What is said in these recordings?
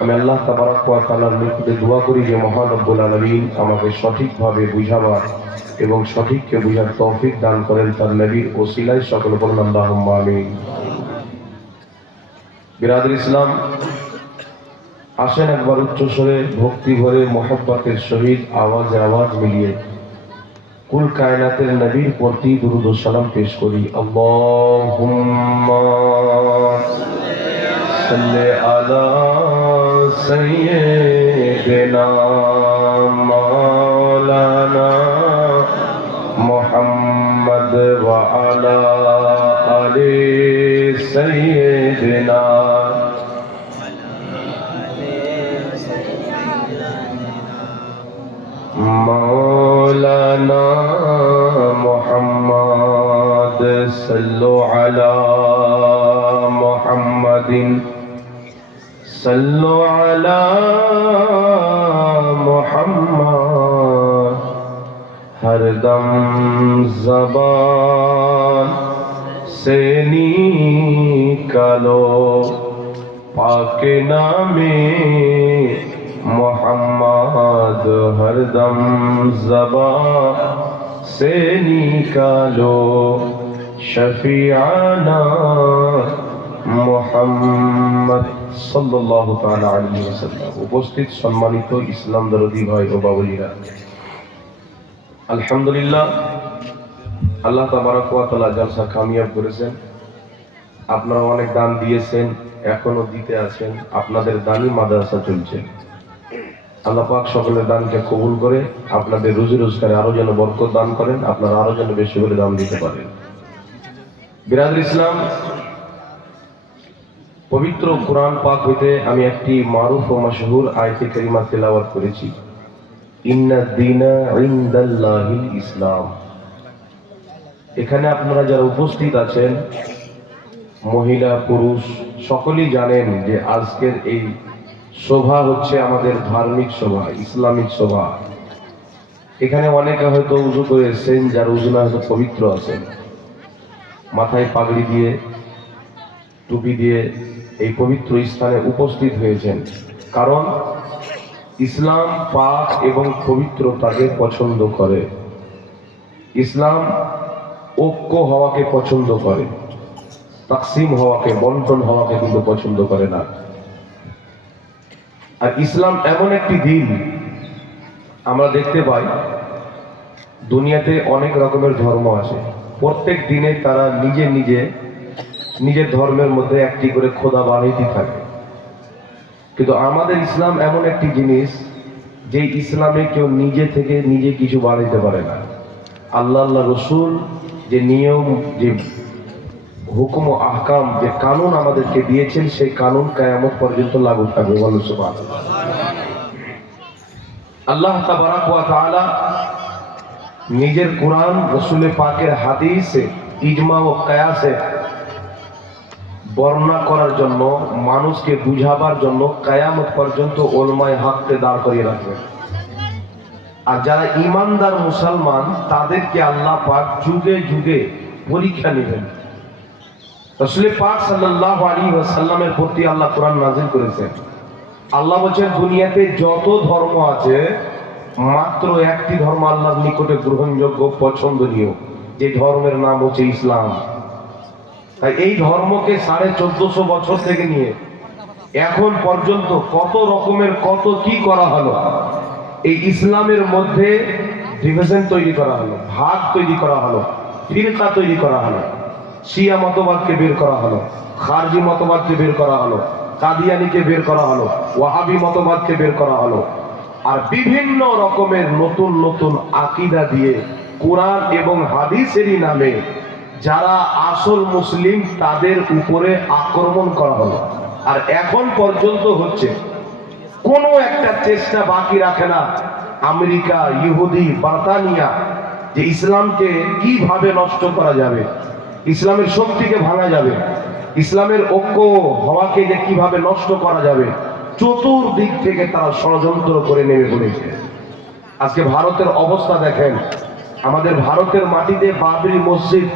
আমি আল্লাহ তাবারক ওয়া তাআলার নিকটে দোয়া করি যে মহান রব্বুল আলামিন আমাকে সঠিকভাবে বুঝাবার এবং সঠিককে বুঝার তৌফিক দান করেন, তার নবীর ওসিলায় সকল বলুন আল্লাহুম্মা আমিন। বিরাদর ইসলাম, আসেন একবার উচ্চস্বরে ভক্তি ভরে মোহাব্বতের সহিত আওয়াজে আওয়াজ মিলিয়ে কুল কায়নাতের নবীর প্রতি দুরূদ ও সালাম পেশ করি। আল্লাহুম্মা সাল্লি আলা সাইয়্যিদিনা মাওলানা মুহাম্মদ ওয়া আলা আলি সাইয়্যিদিনা मौलाना मुहम्मद सल्लु अला मुहम्मदिन सल्लु अला मुहम्मद हरदम ज़बान से निकालो पाक नामे मोहम्मद हरदम ज़बान से निकालो शफीआना मोहम्मद सल्लल्लाहु ताआला अलैहि वसल्लम। उपस्थित सम्मानित इस्लाम दरदी भाई ও বাবুলিরা, আলহামদুলিল্লাহ, আল্লাহ তাবারক ওয়া তাআলা জলসা কামিয়াব করেছেন। আপনারা অনেক দান দিয়েছেন, এখনো দিতে আছেন। আপনাদের দানি মাদ্রাসা চলছে। আল্লাহ পাক সকলের দানকে কবুল করে আপনাদের রুজি রোজগারে আরো যেন বরকত দান করেন, আপনারা আরো যেন বেশি করে দান দিতে পারেন। বিরাদর ইসলাম, পবিত্র কুরআন পাক হইতে আমি একটি মারুফ ও মাশহুর আয়াতে কারিমা তেলাওয়াত করেছি। ইন্নাদ দীনা ইনদাল্লাহিল ইসলাম। এখানে আপনারা যারা উপস্থিত আছেন, মহিলা পুরুষ সকলেই জানেন যে আজকের এই শোভা হচ্ছে আমাদের ধার্মিক শোভা, ইসলামিক শোভা। এখানে অনেকে হয়তো উজু করে এসেছেন, যার উজু না হয়তো পবিত্র আছেন, মাথায় পাগড়ি দিয়ে টুপি দিয়ে এই পবিত্র স্থানে উপস্থিত হয়েছেন। কারণ ইসলাম পাক এবং পবিত্রতাকে পছন্দ করে। ইসলাম ঐক্য হওয়াকে পছন্দ করে, তাকসিম হওয়াকে, বন্টন হওয়াকে কিন্তু পছন্দ করে না। আর ইসলাম এমন একটি দিন, আমরা দেখতে পাই দুনিয়াতে অনেক রকমের ধর্ম আছে। প্রত্যেক দিনে তারা নিজের ধর্মের মধ্যে একটি করে খোদা বানাইতে থাকে। কিন্তু আমাদের ইসলাম এমন একটি জিনিস, যে ইসলামে কেউ নিজে থেকে নিজে কিছু বানাইতে পারে না। আল্লাহ রসুল যে নিয়ম, যে হুকুম ও আহকাম, যে কানুন আমাদেরকে দিয়েছেন, সেই কানুন কিয়ামত পর্যন্ত লাগু থাকবে। বলুন সুবহানাল্লাহ। আল্লাহ তাবারক ওয়া তাআলা নিজের কুরআন, রাসূল পাকের হাদিসে, ইজমা ও কিয়াসে বর্ণনা করার জন্য, মানুষকে বুঝাবার জন্য কিয়ামত পর্যন্ত উলামায়ে হককে দাঁড় করিয়ে রাখবেন। আর যারা ঈমানদার মুসলমান, তাদেরকে আল্লাহ পাক যুগে যুগে পরীক্ষা নেবেন। রাসূল পাক সাল্লাল্লাহু আলাইহি ওয়াসাল্লামের প্রতি আল্লাহ কোরআন নাযিল করেছেন। আল্লাহ বলেছেন, দুনিয়াতে যত ধর্ম আছে, মাত্র একটি ধর্ম আল্লাহর নিকটে গ্রহণযোগ্য, পছন্দনীয়, যে ধর্মের নাম হচ্ছে ইসলাম। তাই এই ধর্মকে 1450 বছর থেকে নিয়ে এখন পর্যন্ত কত রকমের কত কি করা হলো। এই ইসলামের মধ্যে ডিভিশন তৈরি করা হলো, ভাগ তৈরি করা হলো, ফিরকা তৈরি করা হলো। শিয়া মতবাদকে বের করা হলো, খারজি মতবাদকে বের করা হলো, কাদিয়ানীকে বের করা হলো, ওয়াহাবি মতবাদকে বের করা হলো। আর বিভিন্ন রকমের নতুন নতুন আকীদা দিয়ে কোরআন এবং হাদিসেরই নামে যারা আসল মুসলিম, তাদের উপরে আক্রমণ করা হলো। আর এখন পর্যন্ত হচ্ছে। কোনো একটা চেষ্টা বাকি রাখে না আমেরিকা, ইহুদি, ব্রিটানিয়া, যে ইসলামকে কিভাবে নষ্ট করা যাবে, ইসলামের শক্তিকে ভাঙা যাবে, ইসলামের ঐক্য হওয়াকে যে কিভাবে নষ্ট করা যাবে, চতুর্দিক থেকে তারা ষড়যন্ত্র করে নেমে পড়েছে। আজকে ভারতের অবস্থা দেখেন। আমাদের ভারতের মাটিতে বাবরি মসজিদ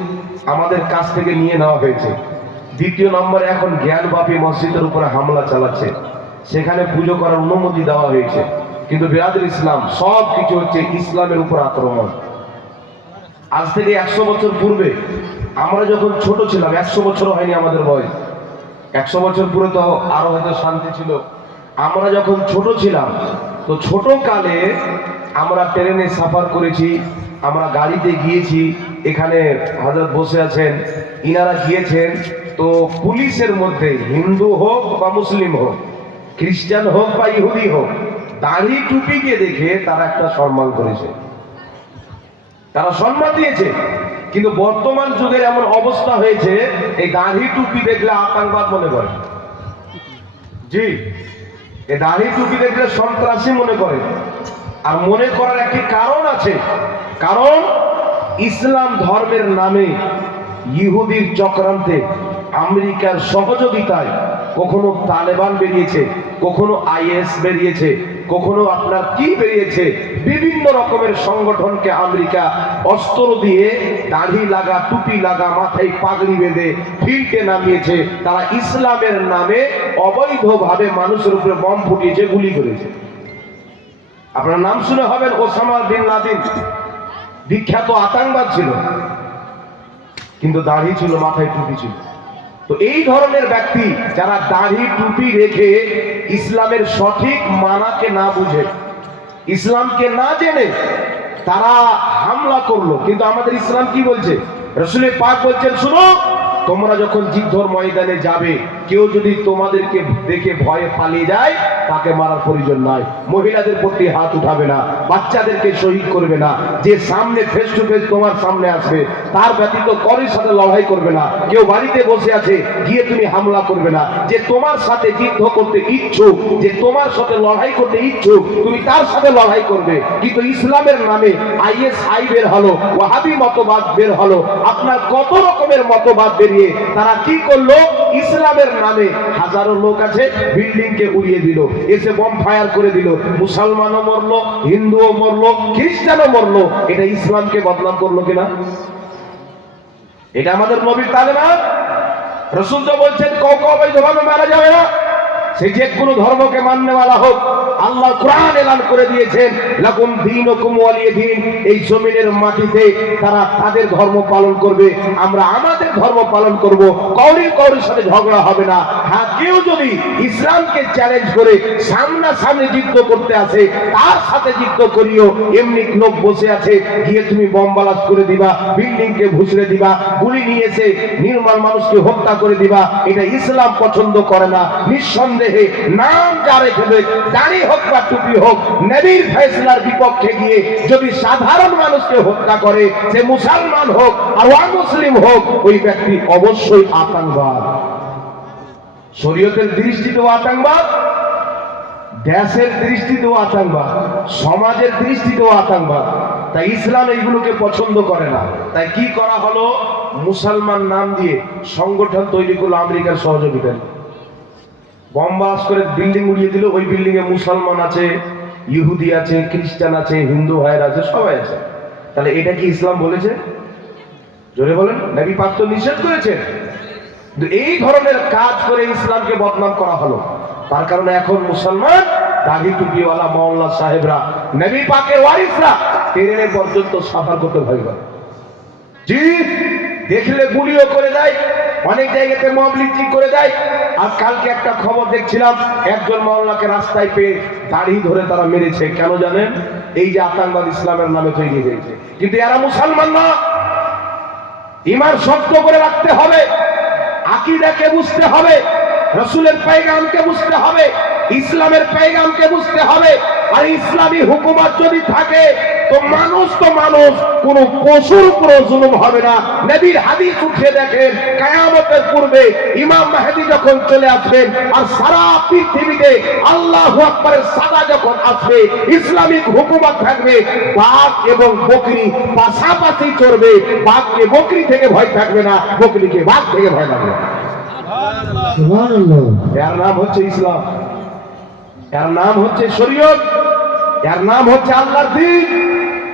আমাদের কাছ থেকে নিয়ে নেওয়া হয়েছে। দ্বিতীয় নম্বরে এখন জ্ঞানবাপী মসজিদের উপরে হামলা চালাচ্ছে। সেখানে পুজো করার অনুমতি দেওয়া হয়েছে। কিন্তু বিরাদুল ইসলাম সব কিছু হচ্ছে ইসলামের উপর আক্রমণ। আজ থেকে 100 বছর পূর্বে আমরা যখন ছোট ছিলাম, 100 বছর হয়নি আমাদের বয়স, 100 বছর পূর্বে তো আরো হয়তো শান্তি ছিল। আমরা যখন ছোট ছিলাম, তো ছোট কালে আমরা ট্রেনে সাফার করেছি, আমরা গাড়িতে গিয়েছি, এখানে হযরত বসে আছেন, ইনারা গিয়েছেন। তো পুলিশের মধ্যে হিন্দু হোক বা মুসলিম হোক, খ্রিস্টান হোক বা ইহুদি হোক, দাড়ি টুপিকে দেখে তারা একটা সম্মান করেছে, তারা সম্মান দিয়েছে। কিন্তু বর্তমান যুগের এমন অবস্থা হয়েছে, এই দাড়ি টুপি দেখলে আতঙ্কবাদ মনে করে। জি, এই দাড়ি টুপি দেখলে সন্ত্রাসী মনে করে। আর মনে করার একটি কারণ আছে, কারণ ইসলাম ধর্মের নামে ইহুদির চক্রান্তে, আমেরিকার সহযোগিতায় কখনো তালেবান বেরিয়েছে, কখনো আইএস বেরিয়েছে, কখনো আপনার কি বেরিয়েছে, বিভিন্ন রকমের সংগঠনকে আমেরিকা অস্ত্র দিয়ে দাড়ি লাগা, টুপি লাগা, মাথায় পাগড়ি বেঁধে ফিল্ডে নামিয়েছে। তারা ইসলামের নামে অবৈধভাবে মানুষের উপরে বম ফুটিয়েছে, গুলি করেছে। আপনার নাম শুনে হবেন, ওসামা বিন লাদেন বিখ্যাত আতঙ্কবাদ ছিল, কিন্তু দাড়ি ছিল, মাথায় টুপি ছিল। তো এই ধরনের ব্যক্তি যারা দাড়ি টুপি রেখে ইসলামের সঠিক মানাকে না বুঝে, ইসলামকে না জেনে তারা হামলা করলো। কিন্তু আমাদের ইসলাম কি বলছে? রাসূল পাক বলছেন, শুনো, তোমরা যখন যুদ্ধের ময়দানে যাবে, কেউ যদি তোমাদেরকে দেখে ভয়ে পালিয়ে যায়, তাকে মারার প্রয়োজন নাই। মহিলাদের প্রতি হাত উঠাবে না, বাচ্চাদেরকে শহীদ করবে না, যে সামনে ফেস টু ফেস তোমার সামনে আসবে তার ব্যতীত কারোর সাথে লড়াই করবে না। কেউ বাড়িতে বসে আছে, গিয়ে তুমি হামলা করবে না। যে তোমার সাথে যুদ্ধ করতে ইচ্ছুক, যে তোমার সাথে লড়াই করতে ইচ্ছুক, তুমি তার সাথে লড়াই করবে। কিন্তু ইসলামের নামে আইএসআই বের হলো, ওয়াহাবি মতবাদ বের হলো, আপনার কত রকমের মতবাদ বেরিয়ে তারা কি করলো? ইসলামের নামে হাজারো লোক আছে, বিল্ডিং কে উড়িয়ে দিল, এসে বম ফায়ার করে দিল, মুসলমানও মরলো, হিন্দুও মরলো, খ্রিস্টানও মরলো। এটা ইসলামকে বদনাম করলো কিনা? এটা আমাদের নবীর তালিমাত। রাসূল তো বলছেন কাউকে অবৈধভাবে মারা যাবে না, সে যে কোনো ধর্মকে মাননেওয়ালা হোক। আল্লাহ কোরআন এলান করে দিয়েছেন, লাকুম দীনুকুম ওয়ালিয়া দীন। এই জমিনের মাটিতে তারা তাদের ধর্ম পালন করবে, আমরা আমাদের ধর্ম পালন করব, কাউরির সাথে ঝগড়া হবে না। হ্যাঁ, কেউ যদি ইসলামকে চ্যালেঞ্জ করে সামনাসামনি যুদ্ধ করতে আসে, তার সাথে যুদ্ধ করিও। এমনি লোক বসে আছে, গিয়ে তুমি বোম ব্লাস্ট করে দিবা, বিল্ডিংকে ভুসড়ে দিবা, গুলি নিয়ে এসে নির্মল মানুষকে হত্যা করে দিবা, এটা ইসলাম পছন্দ করে না। নিঃসন্দেহে নাম যা রেখে, দাড়ি হোক বা টুপি হোক, নবীর ফয়সালার বিপক্ষে গিয়ে যদি সাধারণ মানুষকে হত্যা করে, সে মুসলমান হোক আর অমুসলিম হোক, ওই ব্যক্তি অবশ্যই আতঙ্কবাদ। শরীয়তের দৃষ্টিতেও আতঙ্কবাদ, দেশের দৃষ্টিতেও আতঙ্কবাদ, সমাজের দৃষ্টিতেও আতঙ্কবাদ। তাই ইসলাম এইগুলোকে পছন্দ করে না। তাই কি করা হলো? মুসলমান নাম দিয়ে সংগঠন তৈরি করলো আমেরিকার সহযোগিতায়, বম ব্লাস্ট করে বিল্ডিং উড়িয়ে দিল। ওই বিল্ডিং এ মুসলমান আছে, ইহুদি আছে, খ্রিস্টান আছে, হিন্দু ভাইরা আছে, সবাই আছে। তাহলে এটা কি ইসলাম বলেছে? জোরে বলেন। নবী পাক তো নিষেধ করেছেন। কিন্তু এই ধরনের কাজ করে ইসলামকে বদনাম করা হলো। তার কারণে এখন মুসলমান দাড়ি টুপিওয়ালা মাওলানা সাহেবরা, নবী পাকের ওয়ারিসরা ট্রেনে পর্যন্ত সাফার করতে ভয় করে। জি, দেখলে গুলিও করে দেয়, অনেক জায়গাতে মব লিঞ্চিং করে দেয়। আর কালকে একটা খবর দেখছিলাম, একজন মাওলানাকে রাস্তায় পেয়ে দাড়ি ধরে তারা মেরেছে। কেন জানেন? এই যে আতঙ্কবাদ ইসলামের নামে তৈরি হয়েছে। কিন্তু এরা মুসলমান না। ঈমান শক্ত করে রাখতে হবে, আকীদাকে বুঝতে হবে, রাসূলের পয়গামকে বুঝতে হবে, ইসলামের পয়গামকে বুঝতে হবে। আর ইসলামী হুকুমত যদি থাকে, তো মানুষ কোন পশুর উপর জুলুম হবে না। নবীর হাদিস উঠে দেখেন, কিয়ামতের পূর্বে ইমাম মেহেদী যখন চলে আসবেন আর সারা পৃথিবীতে আল্লাহু আকবারের সাদা যখন আসবে, ইসলামিক হুকুমত থাকবে, বাঘ এবং বকরি পাশাপাশি চড়বে। বাঘকে বকরি থেকে ভয় থাকবে না, বকরিকে বাঘ থেকে ভয় লাগবে। সুবহানাল্লাহ। এর নাম হচ্ছে ইসলাম, এর নাম হচ্ছে শরীয়ত, এর নাম হচ্ছে আল্লাহর দ্বীন।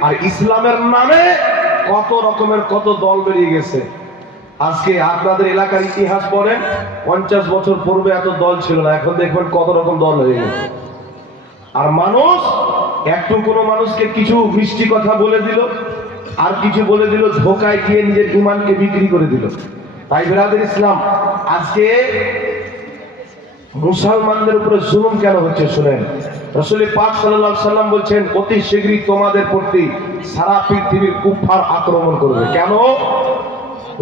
আর ইসলামের নামে কত রকমের কত দল বেরিয়ে গেছে। আজকে আপনাদের এলাকার ইতিহাস পড়েন, 50 বছর পূর্বে এত দল ছিল না, এখন দেখবেন কত রকম দল হয়ে গেছে। আর মানুষ একটু কোনো মানুষকে কিছু মিষ্টি কথা বলে দিল, আর কিছু বলে দিল, ধোকায় গিয়ে নিজের ইমানকে বিক্রি করে দিল। তাই বেরাদের ইসলাম, আজকে মুসলমানদের উপরে জুলুম কেন হচ্ছে শুনেন। রাসূল পাক সাল্লাল্লাহু আলাইহি সাল্লাম বলছেন, অতি শীঘ্রই তোমাদের প্রতি সারা পৃথিবীর কুফফার আক্রমণ করবে। কেন?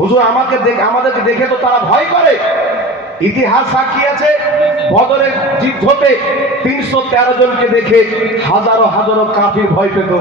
হুজুর আমাদেরকে দেখে তো তারা ভয় করে। ইতিহাস সাক্ষী আছে, বদরের যুদ্ধতে 313 জনকে দেখে হাজারো হাজারো কাফির ভয় পেত।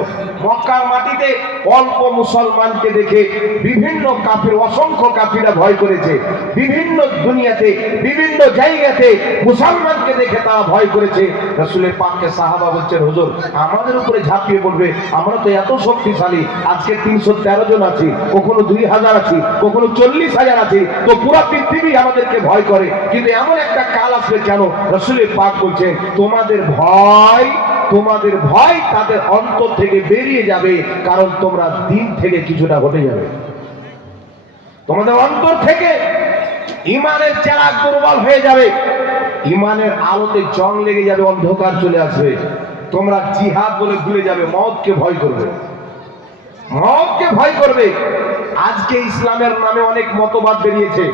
মক্কার মাটিতে অল্প মুসলমানকে দেখে বিভিন্ন কাফির, অসংখ্য কাফিরা ভয় করেছে। বিভিন্ন দুনিয়াতে, বিভিন্ন জায়গাতে মুসলমানকে দেখে তারা ভয় করেছে। রাসূলের পাককে সাহাবা বলছেন, হুজুর আমাদের উপরে ঝাঁপিয়ে পড়বে, আমরা তো এত শক্তিশালী, আজকে 313 জন আছি, কখনো 2000 আছি, কখনো 40,000 আছি, তো পুরো পৃথিবী আমাদেরকে ভয় করে। কিন্তু এমন একটা কাল আসবে কেন? রাসূলের পাক বলছেন, তোমাদের ভয় তাদের অন্তর থেকে বেরিয়ে যাবে, কারণ তোমরা দিন থেকে কিছুটা ঘটে যাবে। তোমাদের অন্তর থেকে ইমানের চেরাগ দুর্বল হয়ে যাবে, ইমানের আলোতে জং লেগে যাবে, অন্ধকার চলে আসবে। তোমরা জিহাদ বলে ভুলে যাবে, মওতকে ভয় করবে, মওতকে ভয় করবে। আজকে ইসলামের নামে অনেক মতবাদ বেরিয়েছে,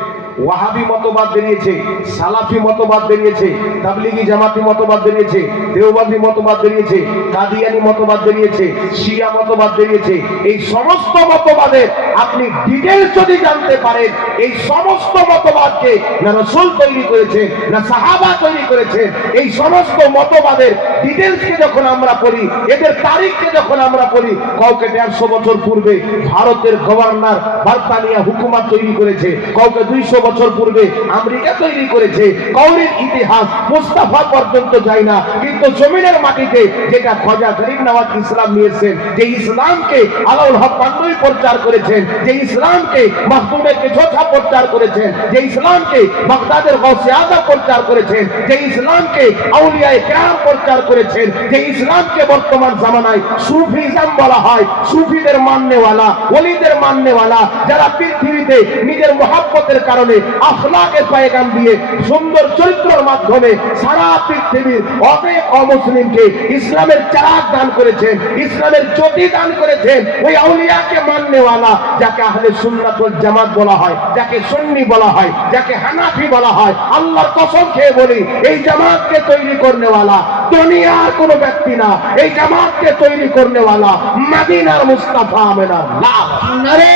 ওয়াহাবি মতবাদ বেরিয়েছে, সালাফি মতবাদ বেরিয়েছে, তাবলিগি জামাতি মতবাদ বেরিয়েছে, দেওবন্দি মতবাদ বেরিয়েছে, কাদিয়ানি মতবাদ বেরিয়েছে, শিয়া মতবাদ বেরিয়েছে। এই সমস্ত মতবাদের আপনি ডিটেইলস যদি জানতে পারেন, এই সমস্ত মতবাদকে না রাসূল তৈরি করেছেন, না সাহাবা তৈরি করেছেন। এই সমস্ত মতবাদের ডিটেইলসকে যখন আমরা পড়ি, এদের তারিখকে যখন আমরা পড়ি, কাউকে 150 বছর পূর্বে ভারতের গভর্নর বার্তানিয়া হুকুমত তৈরি করেছে, কাউকে 200 বছর পূর্বে আমেরিকা তৈরি করেছে। কওমের ইতিহাস মুস্তাফা পর্যন্ত যায় না, কিন্তু জমিনের মাটিতে যেটা খাজা গরিব নওয়াজ ইসলাম নিয়েছেন, যে ইসলামকে আলাউল হক পান্ডুই প্রচার করেছেন, যে ইসলামকে মাহবুবে কেছোছা প্রচার করেছেন, যে ইসলামকে বাগদাদের গাউসে আজম প্রচার করেছেন, যে ইসলামকে আউলিয়ায়ে কেরাম প্রচার করেছেন, যে ইসলামকে বর্তমান জামানায় সুফিজম বলা হয়, সুফিদের মাননেওয়ালা, ওলিদের মাননেওয়ালা, যারা পৃথিবীতে নিজের মহব্বতের কারণে আখলাকের পয়গাম দিয়ে সুন্দর চরিত্রের মাধ্যমে সারা পৃথিবীর অনেক অমুসলিমকে ইসলামের চারাক দান করেছেন, ইসলামের জ্যোতি দান করেছেন। ওই আউলিয়াকে মাননেওয়ালা, যাকে আহলে সুন্নাত ওয়াল জামাত বলা হয়, যাকে সুন্নি বলা হয়, যাকে হানাফি বলা হয়, আল্লাহর কসম খেয়ে বলি, এই জামাতকে তৈরি করনেওয়ালা দুনিয়ার কোনো ব্যক্তি না, এই জামাতকে তৈরি করনেওয়ালা মদিনার মুস্তাফা আমিনার নাম। নারে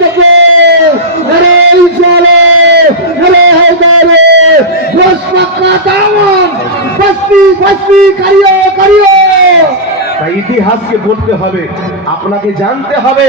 তাকবীর, নারে ইসলাম, নারে হায়দারে, দশমাকা দাওয়ান, বস্তি করিও। তাই ইতিহাসকে পড়তে হবে, আপনাকে জানতে হবে।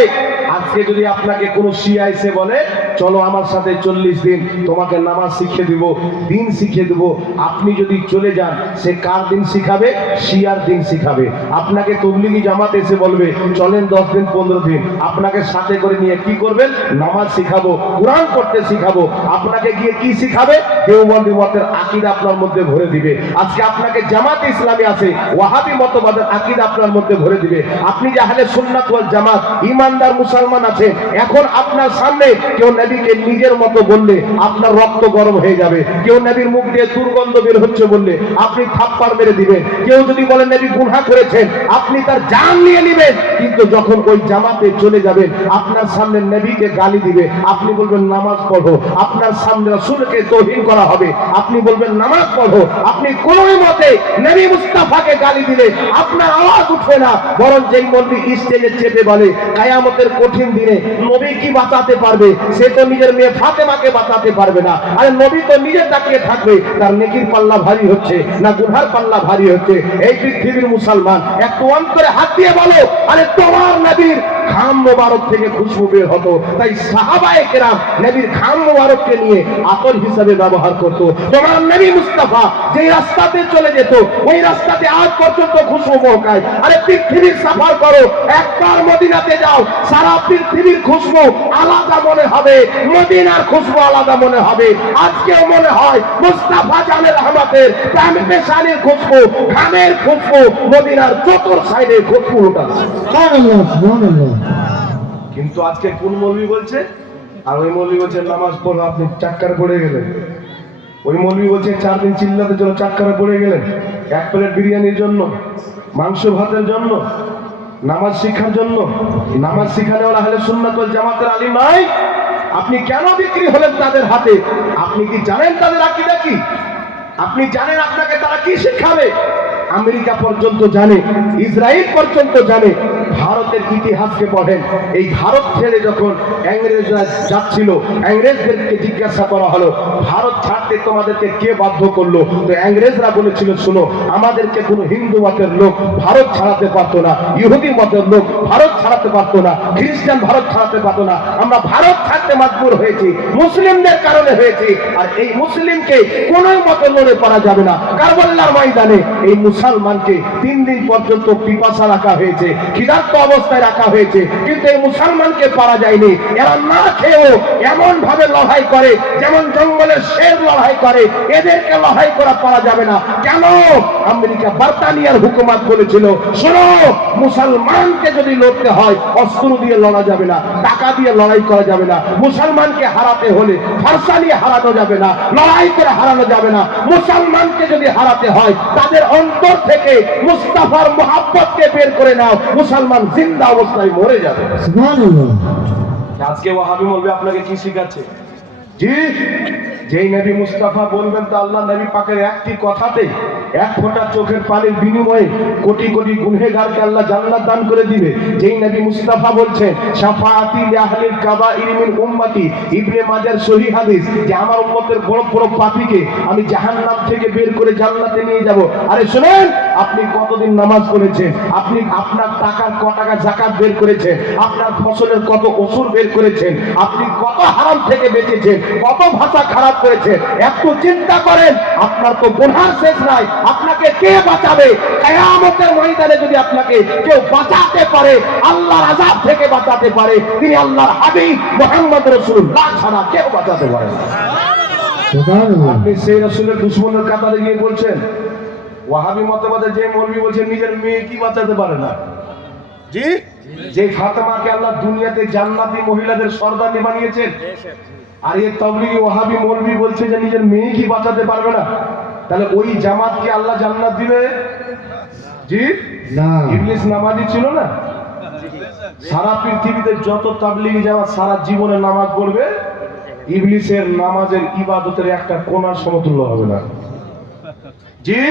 আজকে যদি আপনাকে কোনো শিয়া এসে বলে, চলো আমার সাথে 40 দিন তোমাকে নামাজ শিখিয়ে দিব, দিন শিখিয়ে দেব, আপনি যদি চলে যান, সে কার দিন শিখাবে? শিয়ার দিন শিখাবে। আপনাকে তবলিগি জামাত এসে বলবে, চলেন 10 দিন 15 দিন, আপনাকে সাথে করে নিয়ে কি করবেন? নামাজ শিখাবো, কোরআন পড়তে শিখাবো। আপনাকে গিয়ে কি শিখাবে? দেওবন্দি মতের আকীদা আপনার মধ্যে ভরে দিবে। আজকে আপনাকে জামাত ইসলামী আছে, ওয়াহাবি মতবাদের আকীদা আপনার মধ্যে ভরে দিবে। আপনি যে আহলে সুন্নাত ওয়াল জামাত ইমানদার মুসলমান আছে, এখন আপনার সামনে কেউ নবীকে নিজের মতো বললে আপনার রক্ত গরম হয়ে যাবে। কেউ নবীর মুখ দিয়ে দুর্গন্ধ বের হচ্ছে বললে আপনি থাপ্পড় মেরে দিবেন। কেউ যদি বলে নবী গুনাহ করেছেন, আপনি তার জান নিয়ে নেবেন। কিন্তু যখন ওই জামাতে চলে যাবেন, আপনার সামনে নবীকে গালি দিবে, আপনি বলবেন নামাজ পড়ো। আপনার সামনে রাসূলকে তাওহীন করা হবে, আপনি বলবেন নামাজ পড়ো। আপনি কোনোই মতে নবী মুস্তাফাকে গালি দিলে আপনার আওয়াজ উঠবে না, বরং যেই মৌলবি স্টেজে চেপে বলে কিয়ামতের কঠিন দিনে নবী কি বাঁচাতে পারবে, সে তো নিজের মেয়ে ফাতেমাকে বাঁচাতে পারবে না। আরে নবী তো নিজে তাকিয়ে থাকবে, তার নেকির পাল্লা ভারী হচ্ছে না গুনার পাল্লা ভারী হচ্ছে? এই পৃথিবীর মুসলমান একটু অন্তরে হাত দিয়ে বলো, আরে তোমার নবীর ঘাম মোবারক থেকে খুশবু বের হতো, তাই সাহাবায়ে কেরাম নবীর ঘাম মোবারককে নিয়ে আতর হিসাবে ব্যবহার করত। তোমার নবী মুস্তাফা যেই রাস্তাতে চলে যেত, ওই রাস্তাতে আজ পর্যন্ত খুশবু মহকায়। আরে পৃথিবীর সফর করো, একবার মদিনাতে যাও, সারা পৃথিবীর খুশবু আলাদা মনে হবে, মদিনার খুশবু আলাদা মনে হবে। আজকেও মনে হয় মুস্তাফা জানের রহমতের প্রেমে পেশানির খুশবু, ঘামের খুশবু, মদিনার চতুর সাইডে খুশবু উঠাচ্ছে। সুবহানাল্লাহ, সুবহানাল্লাহ। কিন্তু আজকে কোন মৌলবি বলছে আর ওই মৌলবি বলছেন নামাজ পড়ো, আপনি চাক্কারে পড়ে গেলেন। ওই মৌলবি বলছেন 4 দিন চিল্লাতে জন্য চাক্কারে পড়ে গেলেন, 1 প্লেট বিরিয়ানির জন্য, মাংস ভাতের জন্য, নামাজ শিক্ষার জন্য। নামাজ শিখানে ওরা হলে সুন্নাত ওয়াল জামাতের আলিম নাই। আপনি কেন বিক্রি হলেন তাদের হাতে? আপনি কি জানেন তাদের আকীদা কি? আপনি জানেন আপনাকে তারা কি শিখাবে? আমেরিকা পর্যন্ত জানে, ইসরায়েল পর্যন্ত জানে। ভারতের ইতিহাসকে পড়েন। এই ভারত ছেড়ে যখন ইংরেজরা যাচ্ছিল, ইংরেজদেরকে জিজ্ঞাসা করা হলো ভারত ছাড়তে তোমাদেরকে কে বাধ্য করলো? তো ইংরেজরা বলেছিল শোনো, আমাদেরকে কোনো হিন্দু মতের লোক ভারত ছাড়াতে পারতো না, ইহুদি মতের লোক ভারত ছাড়াতে পারতো না, খ্রিস্টান ভারত ছাড়াতে পারতো না। আমরা ভারত ছাড়তে মজবুর হয়েছি, মুসলিমদের কারণে হয়েছি। আর এই মুসলিমকে কোন মতে লড়ে পারা যাবে না। কারবালার ময়দানে এই মুসলমানকে 3 দিন পর্যন্ত পিপাসা রাখা হয়েছে, ক্ষুধার্ত অবস্থায় রাখা হয়েছে, কিন্তু এই মুসলমানকে পারা যায়নি। এরা না খেয়েও এমন ভাবে লড়াই করে যেমন জঙ্গলের শের লড়াই করে। এদেরকে লড়াই করা পারা যাবে না। কেন? আমেরিকা বার্তানিয়ার হুকুমত বলেছিল শোনো, মুসলমানকে যদি লড়তে হয় অস্ত্র দিয়ে লড়া যাবে না, টাকা দিয়ে লড়াই করা যাবে না। মুসলমানকে হারাতে হলে ফারসা নিয়ে হারানো যাবে না, লড়াই করে হারানো যাবে না। মুসলমানকে যদি হারাতে হয় তাদের অন্তর থেকে মুস্তাফার মুহাব্বতকে বের করে নাও, মুসলমান জিন্দা অবস্থায় মরে যাবে। সুবহানাল্লাহ। আজকে ওয়াহাবি বলবে আপনাকে কি শিখাচ্ছে? জি, যেই নবী মুস্তাফা বলবেন তো আল্লাহ নবী পাকের একটি কথাতে 1 ফোঁটা চোখের পানির বিনিময়ে কোটি কোটি গুনহেগারকে আল্লাহ জান্নাত দান করে দিবে। যেই নবী মুস্তাফা বলছেন শাফাআতি লিআহলিল কাবাইর মিন উম্মতি, ইবনে মাজার সহিহ হাদিস, যে আমার উম্মতের বড় বড় পাপীকে আমি জাহান্নাম থেকে বের করে জান্নাতে নিয়ে যাব। আরে শুনেন, আপনি কতদিন নামাজ পড়েছেন? আপনি আপনার টাকার ক টাকা যাকাত বের করেছেন? আপনার ফসলের কত ওসুর বের করেছেন? আপনি কত হারাম থেকে বেঁচেছেন? কত ভাষা খারাপ করেছেন? একটু চিন্তা করেন। আপনার তো গুনাহ শেষ নাই, আপনাকে কে বাঁচাবে? কিয়ামতের ময়দানে যদি আপনাকে কেউ বাঁচাতে পারে, আল্লাহর আযাব থেকে বাঁচাতে পারে, তিনি আল্লাহর হাবিব মুহাম্মদ রাসূলুল্লাহ ছাড়া কেউ বাঁচাতে পারে না। সুবহানাল্লাহ। আপনি সেই রাসূলের দুশমনের কাতারে গিয়ে বলছেন ওয়াহাবি মতবাদে যে মৌলবি বলছেন নিজের মেয়ে কি বাঁচাতে পারে না। জি, যে ফাতেমাকে আল্লাহ দুনিয়াতে জান্নাতি মহিলাদের সর্দারনি বানিয়েছেন, আর এই তাবলীগী ওয়াহাবি মৌলবি বলছে যে নিজের মেয়ে কি বাঁচাতে পারবে না। তাহলে ওই জামাতকে আল্লাহ জান্নাত দিবে? জি না। ইবলিস নামাজি ছিল না? সারা পৃথিবীতে যত তাবলীগী জামাত সারা জীবনে নামাজ পড়বে, ইবলিসের নামাজের ইবাদতের একটা কোণার সমতুল্য হবে না। জি,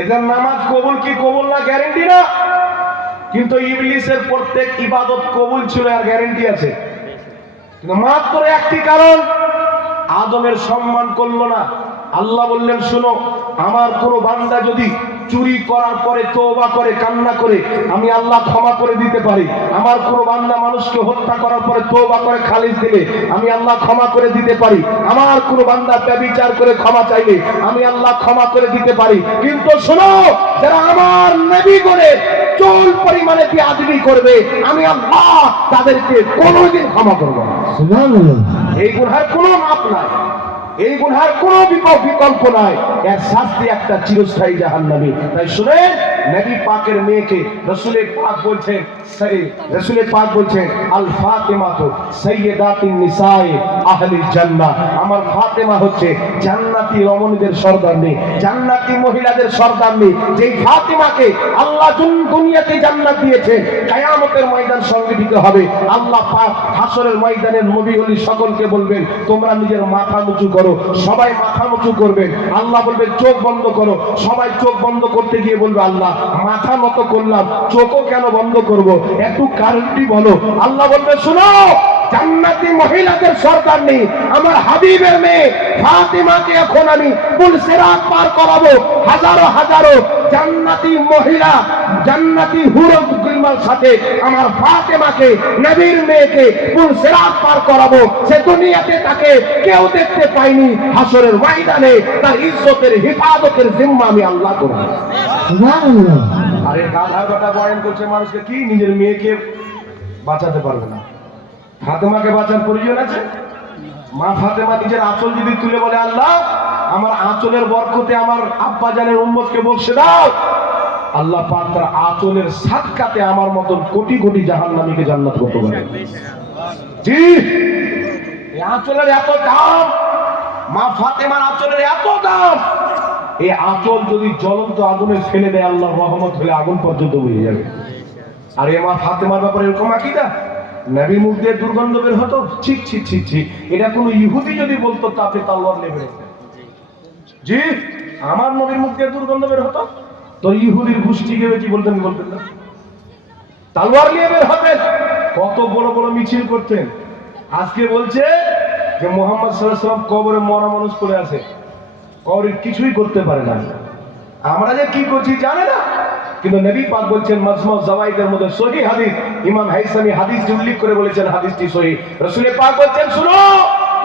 এদের নামাজ কবুল কি কবুল না গ্যারান্টি না, কিন্তু ইবলিসের প্রত্যেক ইবাদত কবুল ছিল আর গ্যারান্টি আছে। কিন্তু মাত্র একটি কারণ, আদমের সম্মান করলো না। আল্লাহ বললেন শুনো, আমার কোন বান্দা যদি চুরি করার পরে তওবা করে কান্না করে আমি আল্লাহ ক্ষমা করে দিতে পারি। আমার কোন বান্দা মানুষকে হত্যা করার পরে তওবা করে খালিস দিলে আমি আল্লাহ ক্ষমা করে দিতে পারি। আমার কোন বান্দা ব্যভিচার করে ক্ষমা চাইলে আমি আল্লাহ ক্ষমা করে দিতে পারি। কিন্তু শোনো, যারা আমার নবীগণের চুল পরিমাণে বেয়াদবি করবে আমি আল্লাহ তাদেরকে কোনোদিন ক্ষমা করব না। সুবহানাল্লাহ। এই গুনার কোনো মাপ নাই, এই গুনার কোনো বিকল্প নাই। এর শাস্তি একটা চিরস্থায়ী জাহান্নামী। তাই শুনেন, নবী পাকের মেয়েকে রাসূলের পাক বলছেন, রাসূলের পাক বলছেন আল ফাতিমা তো সাইয়্যিদাতুন নিসায়ে আহলিল জান্নাহ। আমার ফাতেমা হচ্ছে জান্নাতি রমণীদের সর্দারনী, জান্নাতি মহিলাদের সর্দারনী। যেই ফাতিমাকে আল্লাহ দুনিয়াতে জান্নাত দিয়েছেন, কিয়ামতের ময়দান সংগঠিত হবে। আল্লাহ পাক হাসরের ময়দানের নবী ওলি সকলকে বলবেন তোমরা নিজের মাথা উঁচু করো। সবাই মাথা উঁচু করবেন। আল্লাহ বলবেন চোখ বন্ধ করো। সবাই চোখ বন্ধ করতে গিয়ে বলবে আল্লাহ মাথা নত করলাম, চোখও কেন বন্ধ করব? একটু কারণটি বলো। আল্লাহ বলবে শোনো, জান্নাতি মহিলাদের সর্দারনী আমার হাবিবের মেয়ে ফাতিমাকে এখন আমি পুলসিরাত পার করাবো। হাজারো হাজারো জান্নাতি মহিলা, জান্নাতি হুরুল গুলমার সাথে আমার ফাতিমাকে, নবীর মেয়েকে পুলসিরাত পার করাবো। সে দুনিয়াতে তাকে কেউ দেখতে পায়নি, হাসরের ময়দানে তার ইজ্জতের হিফাজতের জিম্মা আমি আল্লাহ করব। সুবহানাল্লাহ। আরে গাধার কথা বয়ান করছে মানুষকে, কি নিজের মেয়েকে বাঁচাতে পারবে না? ফাতেমাকে বাঁচার প্রয়োজন আছে? মা ফাতেমা নিজের আঁচল যদি তুলে বলে আল্লাহ আমার আঁচলের বরকতে আমার আব্বা জানের উম্মতকে বলছে দাও, আল্লাহ পাক তার আঁচলের সাদকাতে আমার মতন কোটি কোটি জাহান্নামীকে জান্নাত করতে পারে। জি, এই আঁচলের এত দাম, মা ফাতেমার আঁচলের এত দাম, এই আঁচল যদি জ্বলন্ত আগুনে ফেলে দেয় আল্লাহর রহমত হলে আগুন পর্যন্ত বুঝে যাবে। আর এ মা ফাতেমার ব্যাপারে এরকম আকীদা, নবীর মুখ দিয়ে দুর্গন্ধ বের হতো, ঠিক ঠিক ঠিক ঠিক, এটা কোনো ইহুদি যদি বলতো তাতে তালওয়ার নেবে। জি, আমার নবীর মুখ দিয়ে দুর্গন্ধ বের হতো, তো ইহুদির গোষ্ঠী গিয়ে কি বলতেন? বলতেন না, তালওয়ার নিয়ে বের হতেন, কত বড় বড় মিছিল করতেন। আজকে বলছে যে মুহাম্মদ সাল্লাল্লাহু আলাইহি ওয়াসাল্লাম কবরে মরা মানুষ পড়ে আছে, কবরে কিছুই করতে পারে না। আমরা যে কি করছি জানে না, কিন্তু নবী পাক বলছেন মাজমু জাওয়াইদের মধ্যে সহিহ হাদিস, ইমাম হাইসামি হাদিসটি উল্লেখ করে বলেছেন হাদিসটি সহিহ। রাসূল পাক বলছেন, শুনো,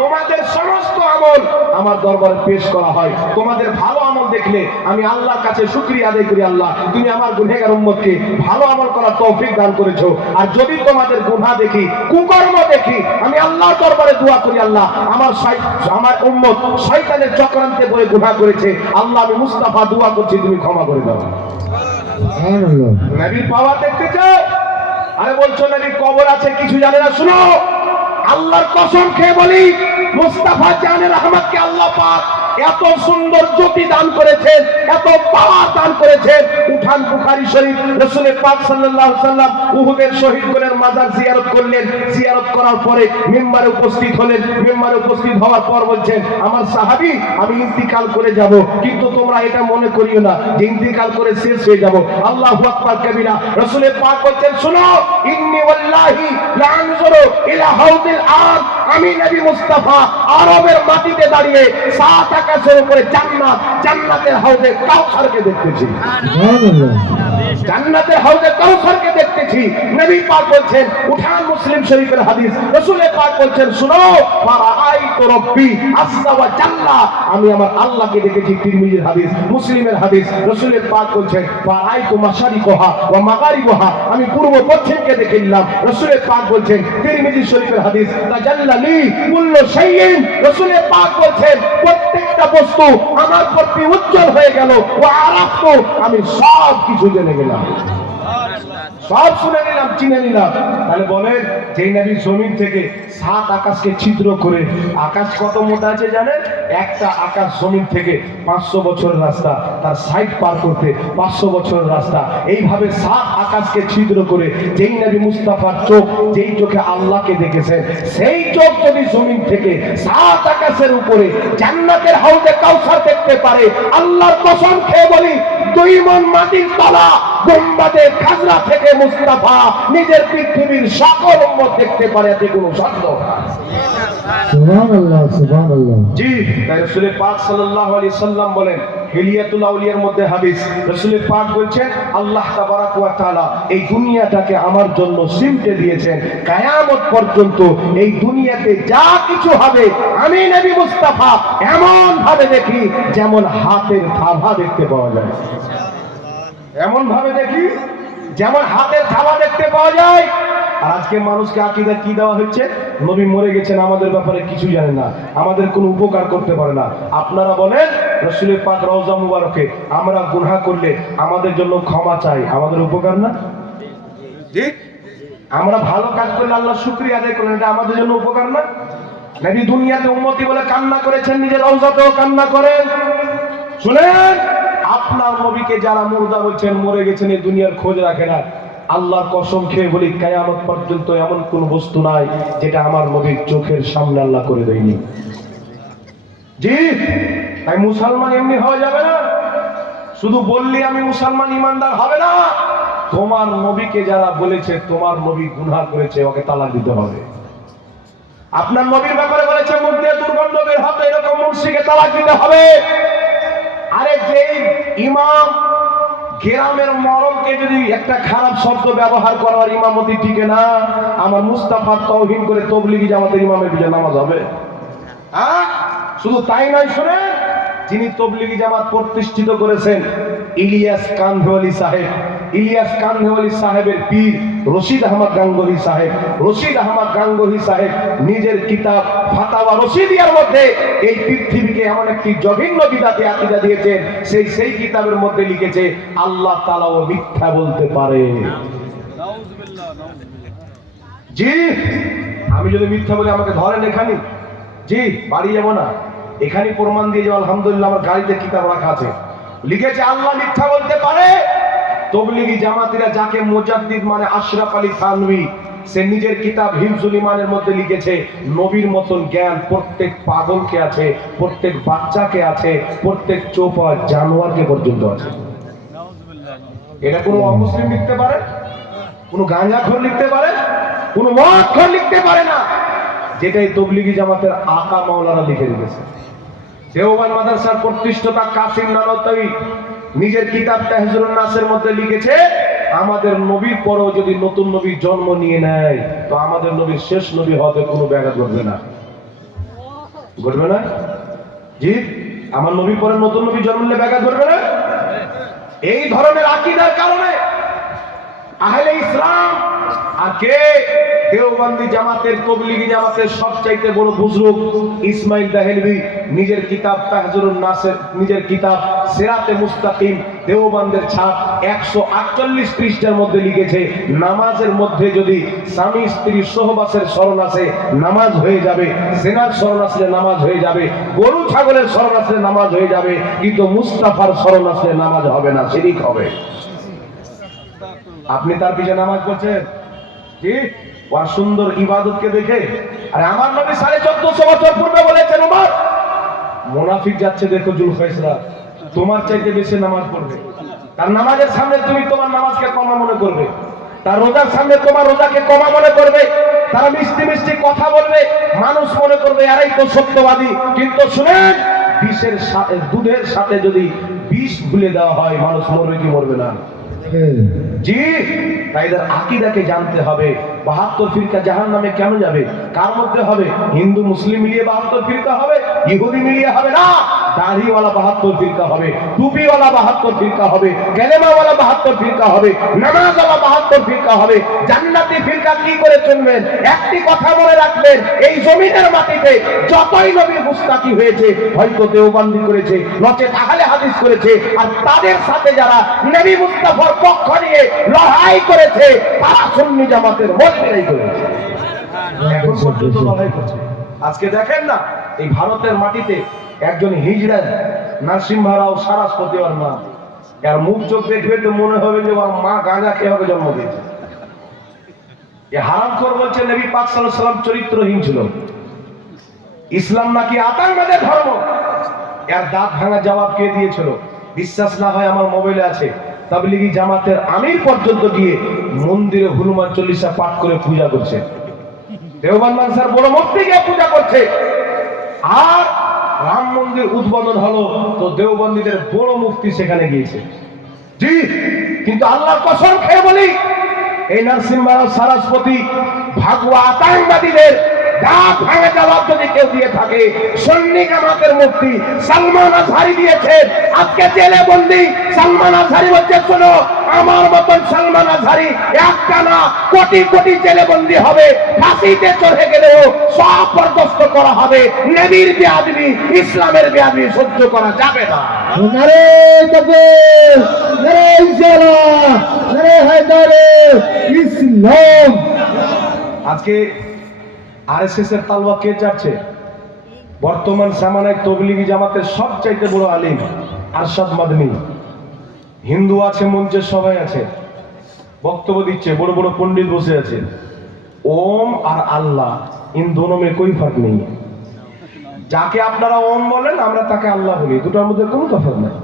তোমাদের সমস্ত আমল আমার দরবারে পেশ করা হয়। তোমাদের ভালো আমল দেখলে আমি আল্লাহর কাছে শুকরিয়া আদায় করি, আল্লাহ তুমি আমার গুনাহগার উম্মতকে ভালো আমল করার তৌফিক দান করেছো। আর যদি তোমাদের গুনাহ দেখি, কুকর্ম দেখি, আমি আল্লাহর দরবারে দোয়া করি, আল্লাহ আমার উম্মত শয়তানের চক্রান্তে পড়ে গুনাহ করেছে, আল্লাহ আমি মুস্তাফা দোয়া করছি তুমি ক্ষমা করে দাও। সুবহানাল্লাহ। নবীর পাওয়ার দেখতে চাও? আরে বলছো নবীর কবর আছে, কিছু জানে না। শুনো, আল্লাহর কসম খেয়ে বলি, মুস্তাফা জানের রহমতকে আল্লাহ পাক এত সুন্দর জ্যোতি দান করেছেন, এত পাওয়ার দান করেছেন। উঠান বুখারী শরীফ, রাসূল পাক সাল্লাল্লাহু আলাইহি ওয়াসাল্লাম উহুদের শহীদদের মাজার জিয়ারত করলেন। জিয়ারত করার পরে মিম্বারে উপস্থিত হলেন। মিম্বারে উপস্থিত হওয়ার পর বলছেন, আমার সাহাবী, আমি ইন্তিকাল করে যাব, কিন্তু তোমরা এটা মনে করিও না যে ইন্তিকাল করে শেষ হয়ে যাব। আল্লাহু আকবার কবিরা। রাসূল পাক বলছেন, শুনো, ইন্নী ওয়াল্লাহি লা আনজুরু ইলা হাউদিল আরদ, আমি নবী মুস্তাফা আরবের মাটিতে দাঁড়িয়ে 7 আকাশের উপরে জান্নাত, জান্নাতের হাউজে কাউসারকে দেখতেছি। সুবহানাল্লাহ। জান্নাতের হাউজে কাউসারকে দেখতেছি। নবী পাক বলছেন, উঠান মুসলিম শরীফের হাদিস, রাসূল পাক বলছেন, শুনো, ফারাআইতু রাব্বি আযজা ওয়া জাল্লা, আমি আমার আল্লাহকে দেখেছি। তিরমিজির হাদিস, মুসলিমের হাদিস, রাসূল পাক বলছেন, ফারাআইতু মাশারিকাহা ওয়া মাগারিবাহা, আমি পূর্ব পশ্চিমকে দেখে নিলাম। রাসূল পাক বলছেন, তিরমিজি শরীফের হাদিস, তাজাল্লালি কুল্লু শাইইন, রাসূল পাক বলছেন, প্রত্যেকটা বস্তু আমার প্রতি উজ্জ্বল হয়ে গেল। ওয়া আরাফতু, আমি সব কিছু জেনে গেলাম, সব শুনে নিলাম, চিনে নিলাম। তাহলে বলেন, যেই নবী জমিন থেকে 7 আকাশকে ছিদ্র করে, আকাশ কত মোটা আছে জানেন? একটা আকাশ জমিন থেকে 500 বছরের রাস্তা, তার সাইড পার করতে 500 বছরের রাস্তা। এইভাবে 7 আকাশকে ছিদ্র করে যেই নবী মুস্তাফার চোখ, যেই চোখে আল্লাহকে দেখেছেন, সেই চোখ যদি জমিন থেকে 7 আকাশের উপরে জান্নাতের হাউজে কাউসার দেখতে পারে, আল্লাহর কসম খেয়ে বলি, 2 মণ মাটির তলা গুম্বাদে খাজরা থেকে মুস্তাফা নিজের পৃথিবীর সকল উম্মত দেখতে পারে, এতে কোনো সন্দেহ নেই। সুবহানাল্লাহ। সুবহানাল্লাহ। জি, তাই রাসূল পাক সাল্লাল্লাহু আলাইহি সাল্লাম বলেন, হিলিয়াতুল আউলিয়ার মধ্যে হাদিস, রাসূল পাক বলছেন, আল্লাহ তাবারাক ওয়া তাআলা এই দুনিয়াটাকে আমার জন্য সিমটে দিয়েছেন। কিয়ামত পর্যন্ত এই দুনিয়াতে যা কিছু হবে, আমি নবী মুস্তাফা এমন ভাবে দেখি যেমন হাতের থাবা দেখতে পাওয়া যায়। এমন ভাবে দেখি যেমন হাতের থাবা দেখতে পাওয়া যায়। আর আজকে মানুষকে আকীদা কি দেওয়া হচ্ছে? নবী মরে গেছেন, আমাদের ব্যাপারে কিছু জানে না, আমাদের কোনো উপকার করতে পারে না। আপনারা বলেন, রাসূলের পাক রওজা মুবারকে আমরা গুনাহ করলে আমাদের জন্য ক্ষমা চাই, আমাদের উপকার না? ঠিক, আমরা ভালো কাজ করলে আল্লাহ শুকরিয়া আদায় করেন, এটা আমাদের জন্য উপকার না? নবী দুনিয়াতে উম্মতি বলে কান্না করেছেন, নিজের রওজাতেও কান্না করেন। শুনেন, আপনার নবীকে যারা মুর্দা বলছেন, মরে গেছেন, এই দুনিয়ার খোঁজ রাখে না, আল্লাহর কসম খেয়ে বলি, কিয়ামত পর্যন্ত এমন কোন বস্তু নাই যেটা আমার নবীর চোখের সামনে আল্লাহ করে দেয়নি। জি, তাই মুসলমান এমনি হওয়া যাবে না, শুধু বললি আমি মুসলমান ইমানদার হবে না। তোমার নবীকে যারা বলেছে তোমার নবী গুনাহ করেছে, ওকে তালাক দিতে হবে। আপনার নবীর ব্যাপারে বলেছে মুখ দিয়ে দুর্গন্ধ বের হবে, এরকম মুর্শিকে তালাক দিতে হবে। আরে যেই ইমাম গ্রামের মরমকে যদি একটা খারাপ শব্দ ব্যবহার করার ইমামতি টিকে না, আমার মুস্তাফার তাওহীন করে তবলিগি জামাতের ইমামের পিছনে নামাজ হবে? হ্যাঁ, শুধু তাই নয়, শুনে, যিনি তবলিগি জামাত প্রতিষ্ঠিত করেছেন ইলিয়াস কান্ধওয়ালি সাহেব, ইলিয়াস কান্ধওয়ালি সাহেবের পীর রশিদ আহমদ গাঙ্গুহি সাহেব, রশিদ আহমদ গাঙ্গুহি সাহেব নিজের কিতাব ফাতাওয়া রশিদিয়ার মধ্যে এই পৃথিবীকে এমন একটি জঘন্য বিদাতি আকীদা দিয়েছেন, সেই কিতাবের মধ্যে লিখেছে, আল্লাহ তাআলাও মিথ্যা বলতে পারে। জি, আমি যদি মিথ্যা বলি আমাকে ধরেন এখানে, জি বাড়ি যাবো না, এখানে প্রমাণ দিয়ে যাবো। আলহামদুলিল্লাহ আমার গাড়িতে কিতাব রাখা আছে, লিখেছে আল্লাহ মিথ্যা বলতে পারে। তবলিগি জামাতিরা যাকে মুজাদ্দিদ মানে আশরাফ আলী থানভী, সে নিজের কিতাব হিফজুল ইমানের মধ্যে লিখেছে নবীর মতন জ্ঞান প্রত্যেক পাগলকে আছে, প্রত্যেক বাচ্চাকে আছে, প্রত্যেক চোপা জানোয়ারকে পর্যন্ত আছে। এটা কোনো অমুসলিম লিখতে পারে, কোনো গাঁজাখোর লিখতে পারে, কোনো মদখোর লিখতে পারে না। যেটাই তবলিগি জামাতের আকা মাওলানা লিখে রেখেছে। দেওবন্দ মাদ্রাসার প্রতিষ্ঠাতা কাসিম নানতাবী নিজের কিতাব তাহজুরুন নাসের মধ্যে লিখেছে, আমাদের নবীর পরেও যদি নতুন নবী জন্ম নিয়ে নেয় তো আমাদের নবীর শেষ নবী হবে, কোনো ব্যাঘাত ঘটবে না। ঘটবে না? জি, আমার নবীর পরে নতুন নবী জন্ম নিলে ব্যাঘাত ঘটবে না। এই ধরনের আকীদার কারণে আহলে ইসলাম আর কে দেওবন্দি জামাতের তবলিগি জামাতের সবচাইতে বড় বুজরুগ ইসমাইল দেহলভী নিজের কিতাব তাহজুরুন নাসের, নিজের কিতাব সিরাতে মুস্তাকিম দেওবন্দের ছাপ 148 পৃষ্ঠার মধ্যে লিখেছে, নামাজের মধ্যে যদি স্বামী স্ত্রী সহবাসের স্মরণ আসে নামাজ হয়ে যাবে, জেনার স্মরণ আসলে নামাজ হয়ে যাবে, গরু ছাগলের স্মরণ আসলে নামাজ হয়ে যাবে, কিন্তু মুস্তাফার স্মরণ আসলে নামাজ হবে না, শিরক হবে। আপনি তার পিছনে নামাজ পড়ছেন কি ওর সুন্দর ইবাদতকে দেখে? আরে আমার নবী 1450 বছর পূর্বে বলেছেন, ওমর মুনাফিক যাচ্ছে দেখো জুলখাইসরা তোমার চাইতে বেশি নামাজ পড়বে, তার নামাজের সামনে তুমি তোমার নামাজকে কমা মনে করবে, তার রোজার সামনে তোমার রোজাকে কমা মনে করবে, তারা মিষ্টি মিষ্টি কথা বলবে, মানুষ মনে করবে এরাই তো সত্যবাদী। কিন্তু শুনেন, দুধের সাথে যদি বিষ ভুলে দেওয়া হয় মানুষ মরবে কি মরবে না? জি, তাই এদের আকীদাকে জানতে হবে। 72 ফিরকা জাহান্নামে কেন যাবে? কার মধ্যে হবে? হিন্দু মুসলিম মিলিয়ে 72 ফিরকা হবে, ইহুদি মিলিয়ে হবে না। দাড়িওয়ালা 72 ফিরকা হবে, টুপিওয়ালা 72 ফিরকা হবে, কালেমাওয়ালা 72 ফিরকা হবে, নামাজওয়ালা 72 ফিরকা হবে। জান্নাতি ফিরকা কি করে চলবেন? একটি কথা মনে রাখবেন, এই জমিনের মাটিতে যতই নবীর মুস্তাকি হয়েছে, হয়তো দেওবন্দি করেছে, নচেত আহলে হাদিস করেছে, আর তাদের সাথে যারা নবী মুস্তাফার পক্ষ নিয়ে লড়াই করেছে তারা সুন্নি জামাতের মৌলবীরাই করেছে, এখন পর্যন্ত লড়াই করছে। আজকে দেখেন না, এই ভারতের মাটিতে একজন হিজড়া নরসিংহ রাও সারস্বতী ওর মা, আর মুখ চোখ দেখবে তো মনে হবে যে ওর মা গাঁজা খেয়ে ওকে জন্ম দিয়েছে। এ হারামখোর বলছে নবী পাক সাল্লাল্লাহু আলাইহি ওয়াসাল্লাম চরিত্রহীন ছিল, ইসলাম নাকি আতঙ্কবাদের ধর্ম। এর দাঁত ভাঙা জবাব কে দিয়েছিল? বিশ্বাস না হয় আমার মোবাইলে আছে। তাবলিগি জামাতের আমির পর্যন্ত গিয়ে মন্দিরে হনুমান চল্লিশা পাঠ করে পূজা করছে, দেওবন্দ মাদ্রাসার বড় মুফতি গিয়ে পূজা করছে। আর রাম মন্দির উদ্বোধন হলো তো দেওবন্দীদের বড় মুফতি সেখানে গিয়েছে। জি, কিন্তু আল্লাহর কসম খেয়ে বলি, এই নরসিংহ রাও সারস্বতী ভাগবত আতঙ্কবাদীদের দাঁত ভাঙা জবাব যদি কেউ দিয়ে থাকে, সুন্নি জামাতের মুফতি সালমান আজহারি দিয়েছেন। আজকে জেলে বন্দি সালমান আজহারি বলছে, শোনো, আমার মতন সালমান আজহারি একটা না কোটি কোটি জেলে বন্দি হবে, ফাঁসিতে চড়ে গেলেও সব বরদাস্ত করা হবে। নবীর বেয়াদবি, ইসলামের বেয়াদবি সহ্য করা যাবে না। নারে তাকবীর, নারে ইনশাআল্লাহ, নারে হায়দারে ইসলাম। আজকে আরএসএস এর তালওয়া কে চাচ্ছে? বর্তমান জামানায় তবলিগি জামাতের সবচাইতে বড় আলিম আরশাদ মাদনী, হিন্দু আছে, মঞ্চে সবাই আছে, বক্তব্য দিচ্ছে, বড় বড় পণ্ডিত বসে আছে। ওম আর আল্লাহ ইন দোনো মে কোই ফার্ক নেই। যাকে আপনারা ওম বলেন আমরা তাকে আল্লাহ বলি, দুটোর মধ্যে কোনো তফাৎ নাই।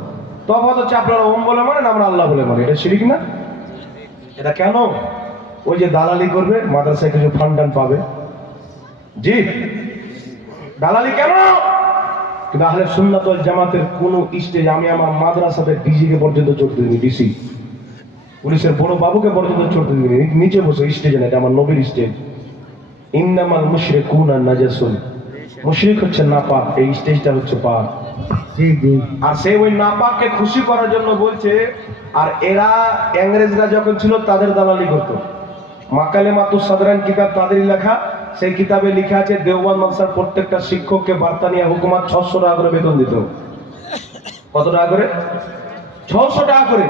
তফাৎ হচ্ছে আপনারা ওম বলে মানেন, আমরা আল্লাহ বলে মানি। এটা শিরক না? এটা কেন? ওই যে দালালি করবে, মাদ্রাসায় কিছু ফান্ড পাবে। জি, দালালি কেন? কিন্তু আহলে সুন্নাত ওয়াল জামাতের কোন স্টেজ আমি আমার মাদ্রাসাতে ডিসিকে পর্যন্ত চড়তে দিইনি, ডিসি পুলিশের বড় বাবুকে পর্যন্ত চড়তে দিইনি, নিচে বসে স্টেজে না। এটা আমার নবীর স্টেজ। ইন্নামাল মুশরিকুনা নাজাসুন, মুশরিক হচ্ছে নাপাক, এই স্টেজটা হচ্ছে পাক। জি জি। আর সে ওই নাপাককে খুশি করার জন্য বলছে। আর এরা ইংরেজরা যখন ছিল তাদের দালালি করতো। মাকালে মাতুস সাদরান কিতাব তাদেরই লেখা, সেই কিতাবে লেখা আছে দেওবন্দ মাদ্রাসার প্রত্যেকটা শিক্ষককে বার্তানিয়া হুকুমাত 600 টাকা করে বেতন দিত। কত টাকা করে? 600 টাকা করে।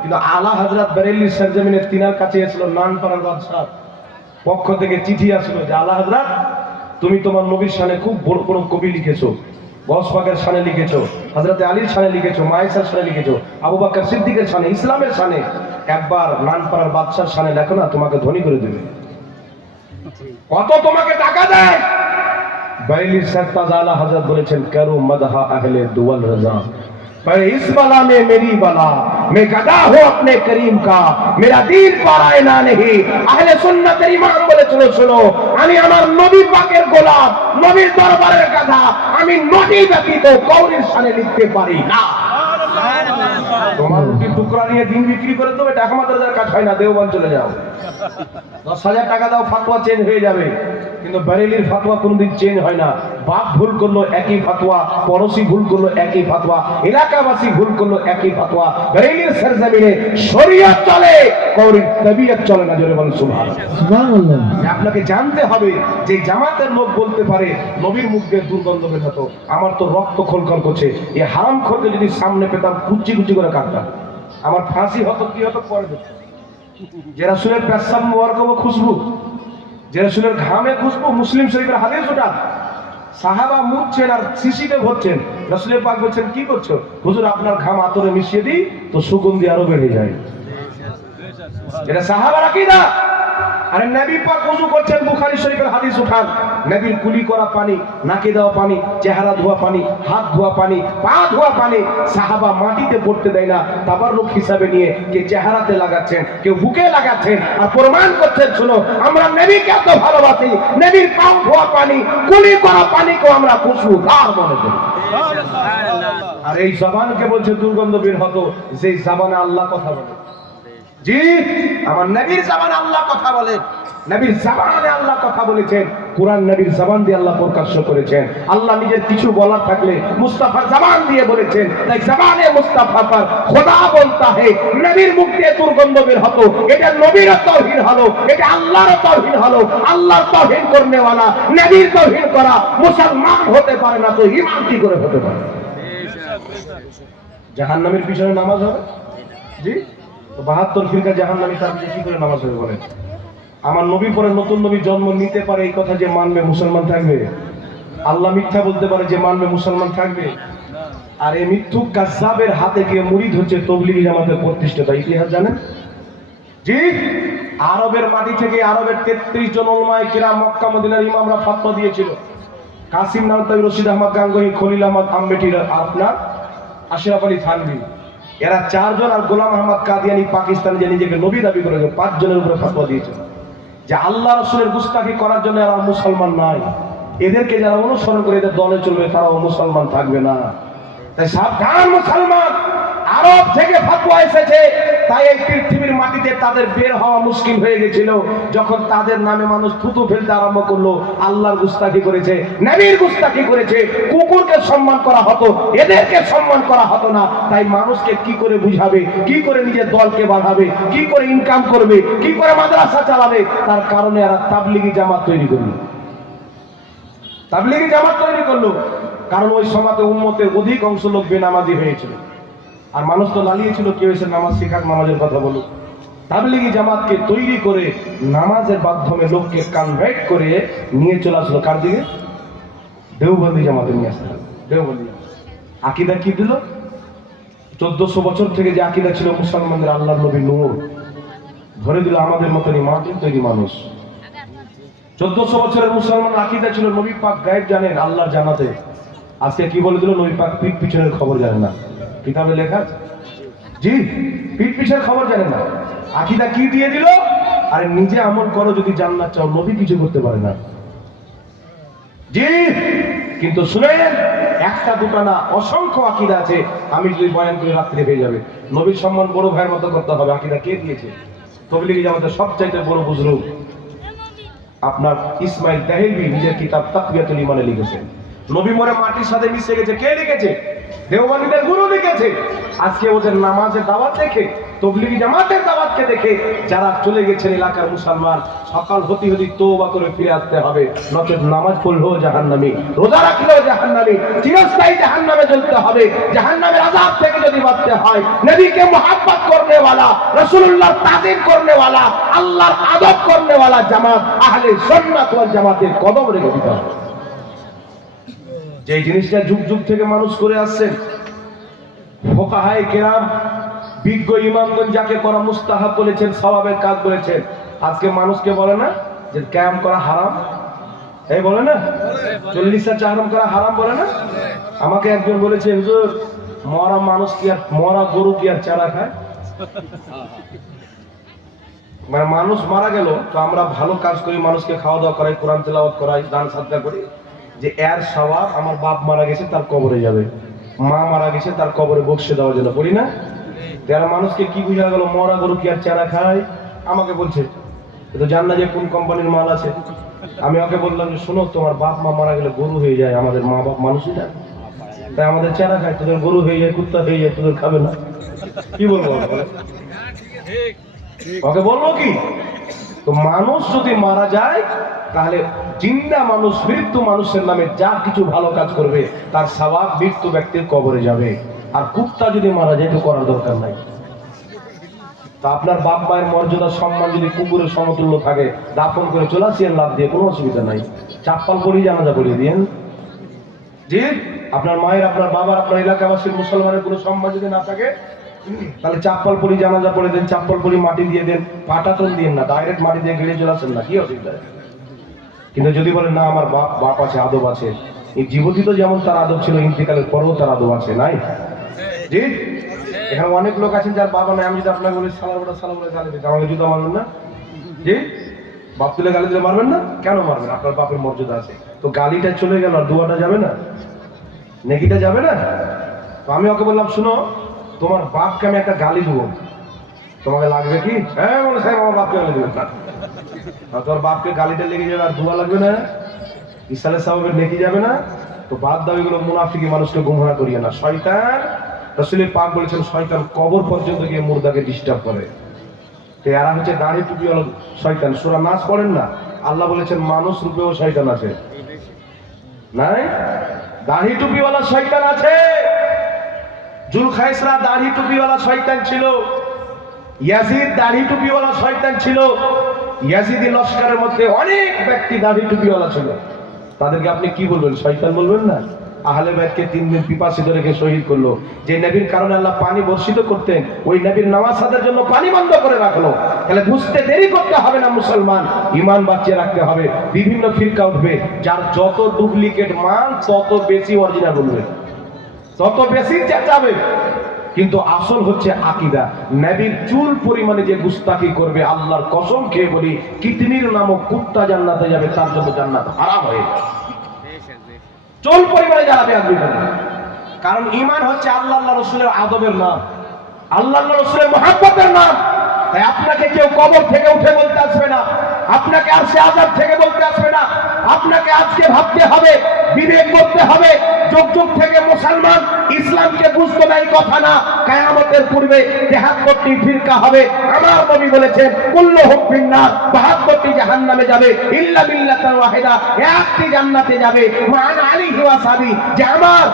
কিন্তু আলা হযরত বেরেলভী সরজমিনের তিনার কাছে এসেছিল নানপাড়ার বাদশাহ পক্ষ থেকে চিঠি আসলো যে আলা হযরত তুমি তোমার নবীর শানে খুব বড় বড় কবি লিখেছো, গস পাকের শানে লিখেছো, হযরত আলীর শানে লিখেছো, মায়েশার শানে লিখেছো, আবু বকর সিদ্দিকের শানে, ইসলামের শানে। একবার নানপাড়ার বাদশার শানে লেখো না, তোমাকে ধনী করে দেবে। কত তোমাকে টাকা দেয়? বাইলির সরতাজ আলা হযরত বলেছেন, করু মদহা আহলে দুওয়াল রাজা, पर इस बला में मेरी बला, मैं गदा हूं अपने करीम का, मेरा दीन पाराए ना नहीं। আহলে সুন্নাতের ইমাম বলে চলো শোনো, আমি আমার নবী পাকের গোলাম, নবীর দরবারের গাধা, আমি নবী ব্যতীত কাউরির শানে লিখতে পারি না। তোমার রুটি টুকরা নিয়ে দিন বিক্রি করে দেবে, টাকা মাদ্রাসার কাজ হয় না, দেওবন্দ চলে যাও, 10,000 টাকা দাও, ফাতোয়া চেঞ্জ হয়ে যাবে। কিন্তু বেরেলির ফাতোয়া কোনদিন চেঞ্জ হয় না। বাপ ভুল করলো একই ফাতোয়া, পড়োশি ভুল করলো একই ফাতোয়া, এলাকাবাসী ভুল করলো একই ফাতোয়া। বেরেলির সরজমিনে শরীয়ত চলে, কওরির তবিয়ত চলে না। জোরে বলেন সুবহানাল্লাহ। সুবহানাল্লাহ। আপনাকে জানতে হবে যে জামাতের লোক বলতে পারে নবীর মুখ দিয়ে দুর্গন্ধ বের হতো, আমার তো রক্ত খলখল করছে, এই হারামখোরকে যদি সামনে পেতাম কুচি কুচি করে কাটতাম, আমার ফাঁসি হতো, কি হতো পরে দেখো। যে রাসূলের পেশাব মোবারক খুশবু, যে রাসূলের ঘামে খুশবু, মুসলিম শরীফের হাদিস ওটা। সাহাবা মুছছেন আর শিশিতে ভরছেন, রাসূলের পাক বলছেন কি করছো? হুজুর আপনার ঘাম আতরে মিশিয়ে দিই তো সুগন্ধি আরো বেড়ে যায়। এটা সাহাবার আকীদা। আরে নবী পাক ওযু করছেন, বুখারী শরীফের হাদিস উঠান, নবীর কুলি করা পানি, নাকে দেওয়া পানি, চেহারা ধোয়া পানি, হাত ধোয়া পানি, পা ধোয়া পানি সাহাবা মাটিতে পড়তে দেয় না, তাবাররুক হিসাবে নিয়ে কে চেহারাতে লাগাচ্ছেন, কেউ বুকে লাগাচ্ছেন, আর প্রমাণ করছেন শুনো আমরা নবীকে এত ভালোবাসি, নবীর পা ধোয়া পানি, কুলি করা পানিকেও আমরা খুশবুদার মনে করি। আর এই জবানকে বলছে দুর্গন্ধ বের হতো, যেই জবানে আল্লাহ কথা বলে। জি, আমার নবীর জবানে আল্লাহ কথা বলেন, নবীর জবানে আল্লাহ কথা বলেছেন, কুরআন নবীর জবান দিয়ে আল্লাহ প্রকাশ করেছেন। আল্লাহ নিজের কিছু বলার থাকলে মুস্তাফার জবান দিয়ে বলেছেন, তাই জবানে মুস্তাফা পর খোদা বলতা হে, নবীর মুখ দিয়ে দুর্গন্ধ বের হতো, এটা নবীর তাওহীদ হলো, এটা আল্লাহর তাওহীদ হলো। আল্লাহর তাওহীদ করনে वाला নবীর তাওহীদ করা মুসলমান হতে পারে না, তো ঈমান কি করে হতে পারে? জাহান্নামের পিছনে নামাজ হবে? জি, 72 ফিরকা জাহান্নামী, তার কি করে নামাজ হবে বলেন? আমার নবী পরে নতুন নবী জন্ম নিতে পারে, এই কথা যে মানবে মুসলমান থাকবে? আল্লাহ মিথ্যা বলতে পারে, যে মানবে মুসলমান থাকবে? আর এই মিথ্যুক কাযযাবের হাতে গিয়ে মুরিদ হচ্ছে তবলিগি জামাতের প্রতিষ্ঠাতা। ইতিহাস জানেন? জি, আরবের মাটি থেকে আরবের 33 জন উলামায়ে কিরাম মক্কা মদিনার ইমামরা ফতোয়া দিয়েছিল। কাসিম নানতাবি, রশিদ আহমদ গাঙ্গুহি, খলিল আহমদ আম্বেটি, আপনার আশরাফ আলী থানভী, এরা 4 জন, আর গোলাম আহমদ কাদিয়ানি পাকিস্তান, যে নিজেকে নবী দাবি করেছে, 5 জনের উপরে ফতোয়া দিয়েছে যে আল্লাহ রাসূলের গুস্তাখি করার জন্য এরা মুসলমান নাই, এদেরকে যারা অনুসরণ করে এদের দলে চলবে তারাও মুসলমান থাকবে না। তাই সাবধান মুসলমান, আরব থেকে ফতোয়া এসেছে, তাই এই পৃথিবীর মাটিতে তাদের বের হওয়া মুশকিল হয়ে গেছিল। যখন তাদের নামে মানুষ থুতু ফেলতে আরম্ভ করলো, আল্লাহর গুস্তাখি করেছে, নবীর গুস্তাখি করেছে, কুকুরকে সম্মান করা হতো, এদেরকে সম্মান করা হতো না। তাই মানুষকে কি করে বুঝাবে, কি করে নিজের দলকে বাড়াবে, কি করে ইনকাম করবে, কি করে মাদ্রাসা চালাবে, তার কারণে এরা তাবলিগি জামাত তৈরি করলো। তাবলিগি জামাত তৈরি করলো কারণ ওই সমাজে উম্মতের অধিক অংশ লোক বেনামাজি হয়েছিল, আর মানুষ তো লালিয়েছিল কেউ এসে নামাজ শিখাক, নামাজের কথা বলুক। তাবলিগি জামাতকে তৈরি করে নামাজের মাধ্যমে লোককে কনভার্ট করে নিয়ে চলে আসলো কার দিকে? দেওবন্দি জামাতে নিয়ে আসলো। দেওবন্দি আকীদা কি দিল? 1400 বছর থেকে যে আকীদা ছিল মুসলমানদের, আল্লাহর নবী নূর ধরে দিল আমাদের মতনই মাটির তৈরি মানুষ। 1400 বছরের মুসলমান আকীদা ছিল নবী পাক গায়েব জানেন, আল্লাহ জানাতে। আজকে কি বলে দিল? নবী পাক পিঠ পিছনের খবর জানেন না, কিতাবে লেখা। জি, পিঠ পিছের খবর জানেন না। আকীদা কি দিয়ে দিল? আরে নিজে আমল করো, যদি জান্নাত চাও, নবী কিছু করতে পারে না। জি, কিন্তু শুনেন, একটা দুটা না, অসংখ্য আকীদা আছে। আমি যদি বয়ান করে রাত্রে হয়ে যাবে। নবীর সম্মান বড় ভাইয়ের মতো করতে হবে। আকীদা কে দিয়েছে? তাবলীগী জামাতের সবচাইতে বড় বুজরুগ আপনার ইসমাইল দেহলভী নিজের কিতাব তাকওয়াতুল ঈমানে লিখেছেন। নবী মরে মাটির সাথে মিশে গেছে, কে লিখেছে? দেওবন্দীদের গুরু লিখেছে। আজকে ওদের নামাজের দাওয়াত দেখে, তবলিগি জামাতের দাওয়াতকে দেখে যারা চলে গেছেন এলাকার মুসলমান, সকাল হতে হতে তওবা করে ফিরে আসতে হবে, নচেত নামাজ পড়লেও জাহান্নামী, রোজা রাখলেও জাহান্নামী, চিরস্থায়ী জাহান্নামে জ্বলতে হবে। জাহান্নামের আযাব থেকে যদি বাঁচতে হয়, নবীকে মুহাব্বত করনে ওয়ালা, রাসূলুল্লাহর তাজিম করনে ওয়ালা, আল্লাহর আদব করনে ওয়ালা জামাত আহলে সুন্নাত ওয়াল জামাতের কদম রেখে দিতে হবে। যে জিনিসটা যুগ যুগ থেকে মানুষ করে আসছেন, ফুকাহায়ে কেরাম, বিজ্ঞ ইমামগণ যাকে করা মুস্তাহাব বলেছেন, সওয়াবের কাজ বলেছেন, আজকে মানুষকে বলে না যে কিয়াম করা হারাম, এই বলে না 40 হারাম করা হারাম বলে না। আমাকে একজন বলেছে, হুজুর মরা মানুষ কি আর মরা গরু কি আর চারা খায়? মানে মানুষ মারা গেল তো আমরা ভালো কাজ করি, মানুষকে খাওয়া দাওয়া করাই, কোরআন তেলাওয়াত করাই, দান সাদকা করি, যে এর সওয়াব আমার বাপ মারা গেছে তার কবরে যাবে, মা মারা গেছে তার কবরে বক্সে দেওয়ার জন্য করি না। যারা মানুষকে কি বুঝা গেল মরা গরু কি আর চারা খায়? আমাকে বলছে তো জান না যে কোন কোম্পানির মাল আছে। আমি ওকে বললাম যে শোনো, তোমার বাপ মা মারা গেলে গরু হয়ে যায়, আমাদের মা বাপ মানুষই না, তাই আমাদের চারা খায়, তোদের গরু হয়ে যায়, কুত্তা হয়ে যায়, তোদের খাবে না। কি বলবো ওকে, বলবো কি? তো মানুষ যদি মারা যায় তাহলে জিন্দা মানুষ, মৃত্যু মানুষের নামে যা কিছু ভালো কাজ করবে তার সওয়াব মৃত্যু ব্যক্তির কবরে যাবে। আর কুত্তা যদি মারা যায় তো করার দরকার নাই। তা আপনার বাপ মায়ের মর্যাদা সম্মান যদি কুকুরের সমতুল্য থাকে, দাফন করে চলে আসেন লাভ দিয়ে, কোনো অসুবিধা নাই। চাপ্পাল পরিয়ে জানাজা করিয়ে দিয়েন। জি, আপনার মায়ের, আপনার বাবার, আপনার এলাকাবাসীর মুসলমানের কোনো সম্মান যদি না থাকে তাহলে চাপ্পাল পরি জানাজা পড়ে দেন, চাপ্পাল পরি মাটি দিয়ে দেন, পাটাতন দিন না, ডাইরেক্ট মাটি দিয়ে গেড়ে চলে আসেন না, কি অসুবিধা? কিন্তু যদি বলেন না আমার বাপ আছে, আদব আছে, এই জীবতিত যেমন তার আদব ছিল, ইন্তিকালের পরেও তার আদব আছে, নাই? জি, এখানে অনেক লোক আছেন যার বাবা নাই। আমি যদি আপনাকে বলি সালা বলে গালি দিতে, আমাকে জুতা মারবেন না? জি, বাপ তুলে গালি দিলে মারবেন না? কেন মারবেন? আপনার বাপের মর্যাদা আছে। তো গালিটা চলে গেল আর দোয়াটা যাবে না, নেকিটা যাবে না? তো আমি ওকে বললাম, শুনো, তোমার বাপকে আমি একটা গালি দেবো, তোমাকে লাগবে কি? হ্যাঁ বলে সাহেব আমার বাপকে গালি দেবেন না। তোর বাপকে গালিটা লেগে যাবে আর দোয়া লাগবে না, ইসালে সাহেবের নেকি যাবে না। তো বাদ দাও এগুলো, মুনাফিকি মানুষকে গুমরা করিয়ে না। শয়তান, রাসূলের পাক বলেছেন, শয়তান কবর পর্যন্ত গিয়ে মুর্দাকে ডিস্টার্ব করে। তো এরা হচ্ছে দাড়ি টুপিওয়ালা শয়তান। সূরা নাস পড়েন না, আল্লাহ বলেছেন মানুষ রূপেও শয়তান আছে, নাই? দাড়ি টুপিওয়ালা শয়তান আছে। জুলখাইসরা দাড়ি টুপিওয়ালা শয়তান ছিল, ইয়াজিদ দাড়ি টুপিওয়ালা শয়তান ছিল, ইয়াজিদি লস্করের মধ্যে অনেক ব্যক্তি দাড়ি টুপিওয়ালা ছিল। তাদেরকে আপনি কি বলবেন? শয়তান বলবেন না? আহলে বাইতকে 3 দিন পিপাসিত রেখে শহীদ করলো। যে নবীর কারণে আল্লাহ পানি বর্ষিত করতেন, ওই নবীর নামাজ আদায়ের জন্য পানি বন্ধ করে রাখলো। তাহলে বুঝতে দেরি করতে হবে না মুসলমান, ঈমান বাঁচিয়ে রাখতে হবে। বিভিন্ন ফিরকা উঠবে, যার যত ডুপ্লিকেট মাল তত বেশি অরিজিনাল বলবে, তত বেশি চেঁচাবে। কিন্তু আসল হচ্ছে আকীদা। নবীর চুল পরিমাণে যে গুস্তাকি করবে, আল্লাহর কসম খেয়ে বলি, কিতনির নামক কুত্তা জান্নাতে যাবে, তার জন্য জান্নাত হারাম হয়ে যাবে। চুল পরিমাণে যারা বেয়াদবি করে, কারণ ঈমান হচ্ছে আল্লাহ রাসূলের আদবের নাম, আল্লাহ রাসূলের মহব্বতের নাম। তাই আপনাকে কেউ কবর থেকে উঠে বলতে আসবে না, আপনাকে আরশে আযাব থেকে বলতে আসবে না। আপনাকে আজকে ভাবতে হবে, বিবেক করতে হবে। যুগ যুগ থেকে মুসলমান ইসলামকে বুঝতো না, এই কথা না। কিয়ামতের পূর্বে 73টি ফিরকা হবে। আমার নবী বলেছেন, কুল্লুহুম ফিন্নার, 72টি জাহান্নামে যাবে, ইল্লা মিল্লাতান ওয়াহিদা, একটি জান্নাতে যাবে। মান আলিহি ওয়া সাহাবী, যে আমার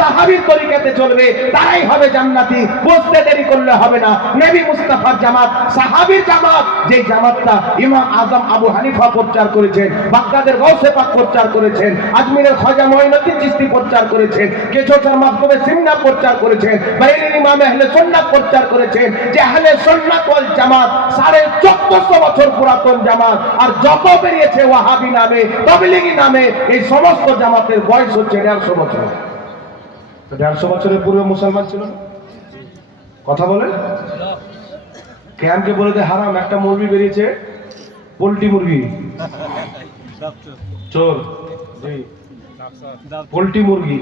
সাহাবীর তরিকাতে চলবে তারাই হবে জান্নাতি। বুঝতে দেরি করলে হবে না। নবী মুস্তাফার জামাত, সাহাবীর জামাত, যে জামাতটা ইমাম আজম আবু হানিফা প্রচার করেছেন, বাগদাদের গাউসে পাক প্রচার করেছেন, আজমিরের খাজা মঈনুদ্দিন চিশতি প্রচার করেছেন, কেশোচার মাধ্যমে সিন্নাহ প্রচার করেছেন, বারেলির ইমাম আহলে সুন্নাত প্রচার করেছেন, যে আহলে সুন্নাত ওয়াল জামাত 1450 বছর পুরাতন জামাত। আর যত বেরিয়েছে ওয়াহাবি নামে, তাবলিগি নামে, এই সমস্ত জামাতের বয়স হচ্ছে 150 বছর। 150 বছরের পূর্বে মুসলমান ছিল না? কথা বলেন। কেয়ামকে বলে যে হারাম, একটা মুরগি বেরিয়েছে, পোল্ট্রি মুরগি, চোর, পোল্ট্রি মুরগি,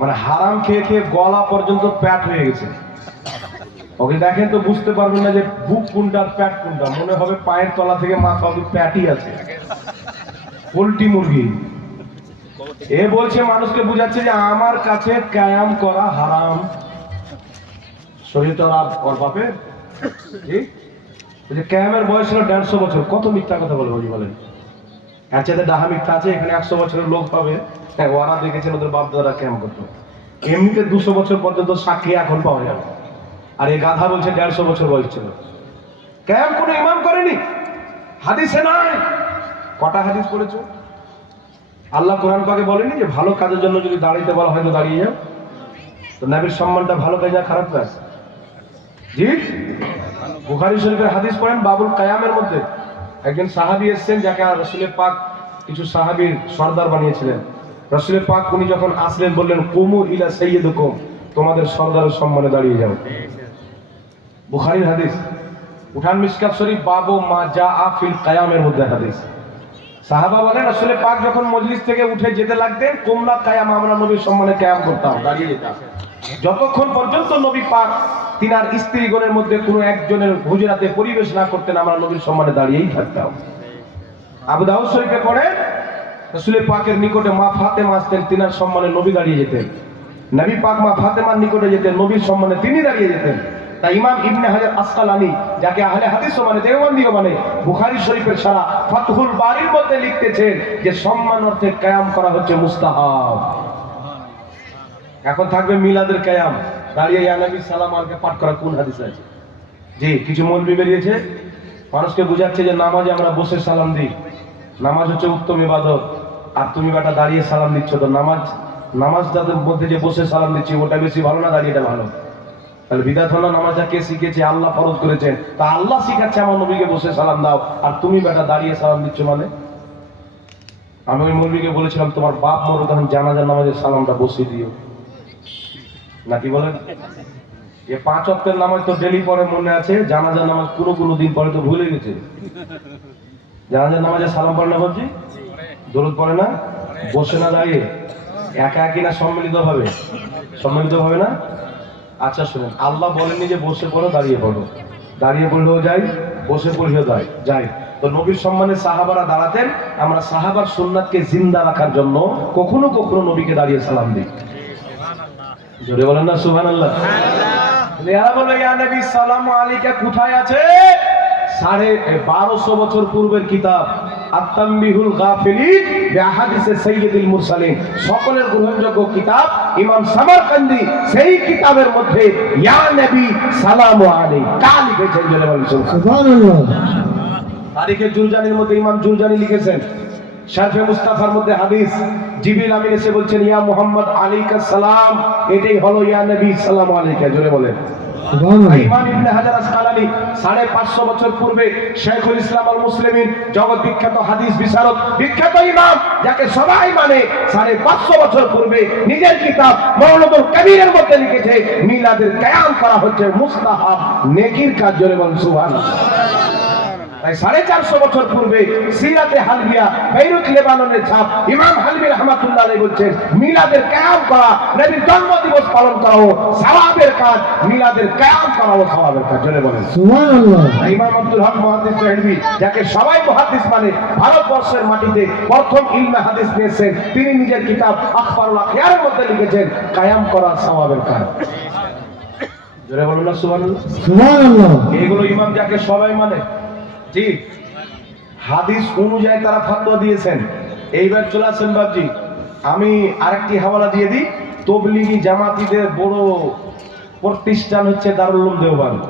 মানে হারাম খেয়ে খেয়ে গলা পর্যন্ত প্যাট হয়ে গেছে। ওকে দেখেন তো বুঝতে পারবেন না যে বুক কোনটা প্যাট কোনটা, মনে হবে পায়ের তলা থেকে মাথা অবধি প্যাটই আছে। পোল্ট্রি মুরগি এ বলছে মানুষকে বুঝাচ্ছে যে আমার কাছে কায়াম করা হারাম। শরীর তো ওর বাপের কায়ামের বয়স ছিল 150 বছর। কত মিথ্যা কথা বলে বলেন। এর চাইতে ডাহা মিথ্যা আছে? এখানে 100 বছরের লোক পাবে, ওরা দেখেছেন ওদের বাপ দাদারা ক্যাম্প করতো। এমনিতে 200 বছর পর্যন্ত সাক্ষী এখন পাওয়া যাবে, আর এই গাধা বলছে 150 বছর বয়স ছিল। ক্যাম্প কোনো ইমাম করেনি, হাদিসে নাই। কটা হাদিস পড়েছো? আল্লাহ কোরআন পাকে বলেনি যে ভালো কাজের জন্য যদি দাঁড়াইতে বলা হয় তো দাঁড়িয়ে যাও? তো নবীর সম্মানটা ভালো কাজ না খারাপ কাজ? জি, বুখারী শরীফের হাদিস পড়েন, বাবুল কায়ামের মধ্যে একজন সাহাবী এসেছেন যাকে রাসূলের পাক কিছু সাহাবীর সর্দার বানিয়েছিলেন। রাসূলের পাক উনি যখন আসলেন বললেন, কুমু ইলা সাইয়্যিদিকুম, তোমাদের সর্দারের সম্মানে দাঁড়িয়ে যাও। বুখারীর হাদিস। উঠান মিশকাত শরীফ বাবু মা জাআ ফিল কায়ামের মধ্যে হাদিস। সাহাবা বলেন রাসূলের পাক যখন মজলিস থেকে উঠে যেতে লাগতেন, কুমলা কায়াম, আমরা নবীর সম্মানে কায়াম করতাম, দাঁড়িয়ে যেতাম। যতক্ষণ পর্যন্ত নবী পাক তিনার স্ত্রীগণের মধ্যে কোনো একজনের হুজরাতে পরিবেশ না করতেন, আমরা নবীর সম্মানে দাঁড়িয়েই থাকতাম। আবু দাউদ শরীফে পড়ে রাসূলের পাকের নিকটে মা ফাতেমা আসতেন, তিনার সম্মানে নবী দাঁড়িয়ে যেতেন। নবী পাক মা ফাতেমার নিকটে যেতেন, নবীর সম্মানে তিনি দাঁড়িয়ে যেতেন। তাই ইমাম ইবনে হাজার আসকালানী, যাকে আহলে হাদিস মানে দেওবন্দিও মানে, বুখারী শরীফের সারা ফাতহুল বারীর মধ্যে লিখতেছেন যে সম্মান অর্থে কায়াম করা হচ্ছে মুস্তাহাব। এখন থাকবে মিলাদের কায়াম, দাঁড়িয়ে ইয়া নবী সালাম আলকে পাঠ করা কোন হাদিসে আছে? জি, কিছু মৌলবি বেরিয়েছে মানুষকে বুঝাচ্ছে যে নামাজে আমরা বসে সালাম দিই, নামাজ হচ্ছে উত্তম ইবাদত, আর তুমি বেটা দাঁড়িয়ে সালাম দিচ্ছ। তো নামাজ যাদের মধ্যে যে বসে সালাম দিচ্ছি ওটা বেশি ভালো না দাঁড়িয়েটা ভালো? তাহলে বিদাত হলো নামাজটা কে শিখেছে? আল্লাহ ফরজ করেছেন। তা আল্লাহ শিখাচ্ছে আমার নবীকে বসে সালাম দাও, আর তুমি বেটা দাঁড়িয়ে সালাম দিচ্ছ মানে? আমি ওই মৌলবীকে বলেছিলাম তোমার বাপ মরো তখন জানাজার নামাজের সালামটা বসিয়ে দিও, নাকি বলেন? এ 5 ওয়াক্তের নামাজ তো ডেলি পড়ে, মনে আছে। জানাজার নামাজ কোনো দিন পরে তো ভুলে গেছে। জানাজার নামাজে সালাম পড়ে না ভাবছি, দরুদ পড়ে না, বসে না দাঁড়িয়ে, একা একই না সম্মিলিত ভাবে না? আচ্ছা শুনেন, আল্লাহ বলেননি যে বসে পড়ো দাঁড়িয়ে পড়ো, দাঁড়িয়ে পড়লেও যাই, বসে পড়লেও যাই। তো নবীর সম্মানে সাহাবারা দাঁড়াতেন। আমরা সাহাবার সুন্নাতকে জিন্দা রাখার জন্য কখনো কখনো নবীকে দাঁড়িয়ে সালাম দিই। জোরে বলেন না সুবহানাল্লাহ। এরা বলে ইয়া নবী সালামু আলাইকা কোথায় আছে? 1250 বছর পূর্বের কিতাব আত-তানবিহুল গাফিলিন বিআহাদিসে সাইয়্যিদুল মুরসালিন, সকলের গ্রহণযোগ্য কিতাব ইমাম সামারকান্দি, সেই কিতাবের মধ্যে ইয়া নবী সালামু আলাইকা লিখেছেন। জোরে বলেন সুবহানাল্লাহ। তারিখে জুরজানির মধ্যে ইমাম জুরজানি লিখেছেন, শারফে মুস্তাফার মধ্যে হাদিস, জিবরিল আমিন এসে বলছেন ইয়া মুহাম্মদ আলাইকাস সালাম, এটাই হলো ইয়া নবী সালামু আলাইকা। জোরে বলেন সুবহানাল্লাহ। ইমাম ইবনে হাজার আসকালানী 550 বছর পূর্বে শাইখুল ইসলাম আল মুসলিমিন, জগৎ বিখ্যাত হাদিস বিশারদ, বিখ্যাত ইমাম যাকে সবাই মানে, 550 বছর পূর্বে নিজের কিতাব মাওলাদুল কবিরের মধ্যে লিখেছে মিলাদের কায়াম করা হচ্ছে মুস্তাহাব, নেকির কাজ। জোরে বলেন সুবহানাল্লাহ। তাই 450 বছর পূর্বে সিরাতে হালবিয়া, বেইরুত লেবাননের ছাপ, ইমাম হালবি রাহমাতুল্লাহ আলাইহি বলছেন মিলাদের কায়াম করা, নবীর জন্মদিবস পালন করাও সওয়াবের কাজ, মিলাদের কায়াম করাও সওয়াবের কাজ। জোরে বলেন সুবহানাল্লাহ। ইমাম আব্দুল হক মুহাদ্দিস তাহরিবি, যাকে সবাই মুহাদ্দিস মানে, ভারতবর্ষের মাটিতে প্রথম ইলমে হাদিস পেয়েছেন, তিনি নিজের কিতাব আখবারুল আখিয়ারের মধ্যে লিখেছেন কায়াম করা সওয়াবের কাজ। জোরে বলুন না সুবহানাল্লাহ। এগুলো ইমাম যাকে সবাই মানে, জি, হাদিস অনুযায়ী তারা ফতোয়া দিয়েছেন। এইবার চলে আসেন বাবজি, আমি আরেকটি হাওয়ালা দিয়ে দিই। তবলিগি জামাতিদের বড় প্রতিষ্ঠান হচ্ছে দারুল উলুম দেওবন্দ।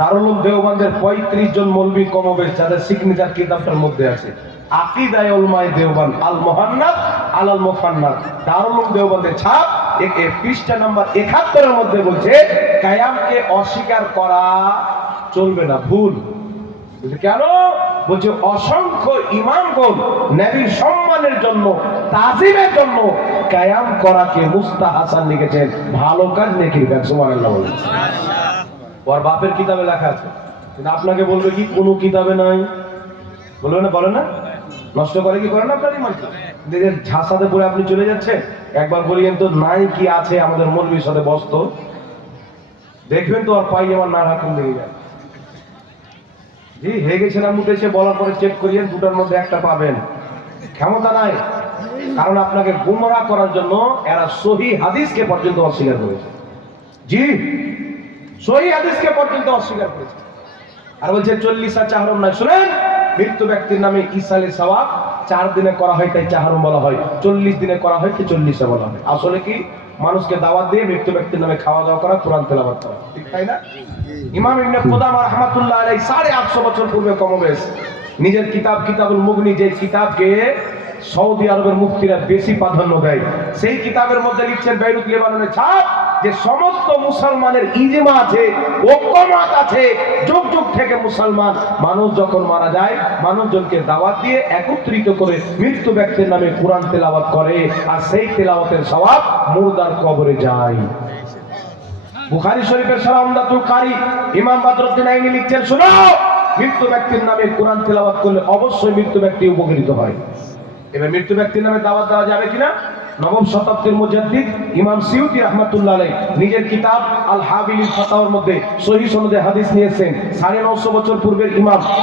দারুল উলুম দেওবন্দের 35 জন মৌলবী কমবেশ, যাদের সিগনেচার কিতাবটার মধ্যে আছে আকিদায়ে উলমায়ে দেওবন্দ আল মুহান্নাদ আলাল মুফান্নাদ। দারুল উলুম দেওবন্দের ছাপ পৃষ্ঠা নাম্বার 71 এর মধ্যে বলছে কায়ামকে অস্বীকার করা চলবে না, ভুল। কেন বলছে? অসংখ্য ইমামগণ নবীর সম্মানের জন্য, তাজিমের জন্য কায়াম করাকে মুস্তাহাসান লিখেছেন, ভালো কাজ, নেকির কাজ। সুবহানাল্লাহ বলেন। ওর বাপের কিতাবে লেখা আছে, কিন্তু আপনাকে বলবে কি কোনো কিতাবে নাই, বলবে না, বলে না, নষ্ট করে কি করে না আপনার ইমান? নিজের ঝাঁসাতে পড়ে আপনি চলে যাচ্ছেন। একবার বলিয়েন তো নাই কি আছে আমাদের মৌলবীর সাথে বসতো, দেখবেন তো আর পায়জামা না রাখুন দেখে যায়। জি, হয়ে গেছে না মুখে এসে বলার পরে চেক করিয়েন, দুটার মধ্যে একটা পাবেন। ক্ষমতা নাই, কারণ আপনাকে গুমরাহ করার জন্য এরা সহিহ হাদিসকে পর্যন্ত অস্বীকার করেছে। জি, সহিহ হাদিসকে পর্যন্ত অস্বীকার করেছে। আর বলছে 40 চাহরম নয়। শুনেন, মৃত্যু ব্যক্তির নামে ইসালে সওয়াব 4 দিনে করা হয় তাই চাহরম বলা হয়, 40 দিনে করা হয় কি 40-এ বলা হয়। আসলে কি, মানুষকে দাওয়াত দিয়ে মৃত্যু ব্যক্তির নামে খাওয়া দাওয়া করা, কোরআন তেলাওয়াত করা, ঠিক তাই না? ইমাম ইবনে কুদামা রাহমাতুল্লাহ আলাইহি 850 বছর পূর্বে কমবেশ নিজের কিতাব কিতাবুল মুগনি, যে কিতাবকে সৌদি আরবের মুফতিরা বেশি প্রাধান্য দেয়, সেই কিতাবের মধ্যে লিখছেন বেইরুত লেবাননের ছাপ যে সমস্ত মুসলমানের ইজমা আছে, ঐক্যমত আছে, যুগ যুগ থেকে মুসলমান মানুষ যখন মারা যায় মানুষজনকে দাওয়াত দিয়ে একত্রিত করে মৃত্যু ব্যক্তির নামে কোরআন তেলাওয়াত করে, আর সেই তেলাওয়াতের সওয়াব মুর্দার কবরে যায়। বুখারী শরীফের শারহ উমদাতুল কারী ইমাম বদরুদ্দিন আইনি লিখছেন, শুনো, মৃত্যু ব্যক্তির নামে কোরআন তেলাওয়াত করলে অবশ্যই মৃত্যু ব্যক্তি উপকৃত হয়। এবার মৃত্যু ব্যক্তির নামে দাওয়াত দেওয়া যাবে কিনা? নবম শতাব্দীর মুজাদ্দিদ ইমাম সিউতি রাহমাতুল্লাহ আলাইহি নিজের কিতাব আল হাবিলিল ফাতাওয়ার মধ্যে সহিহ সনদে হাদিস নিয়েছেন। 950 বছর পূর্বের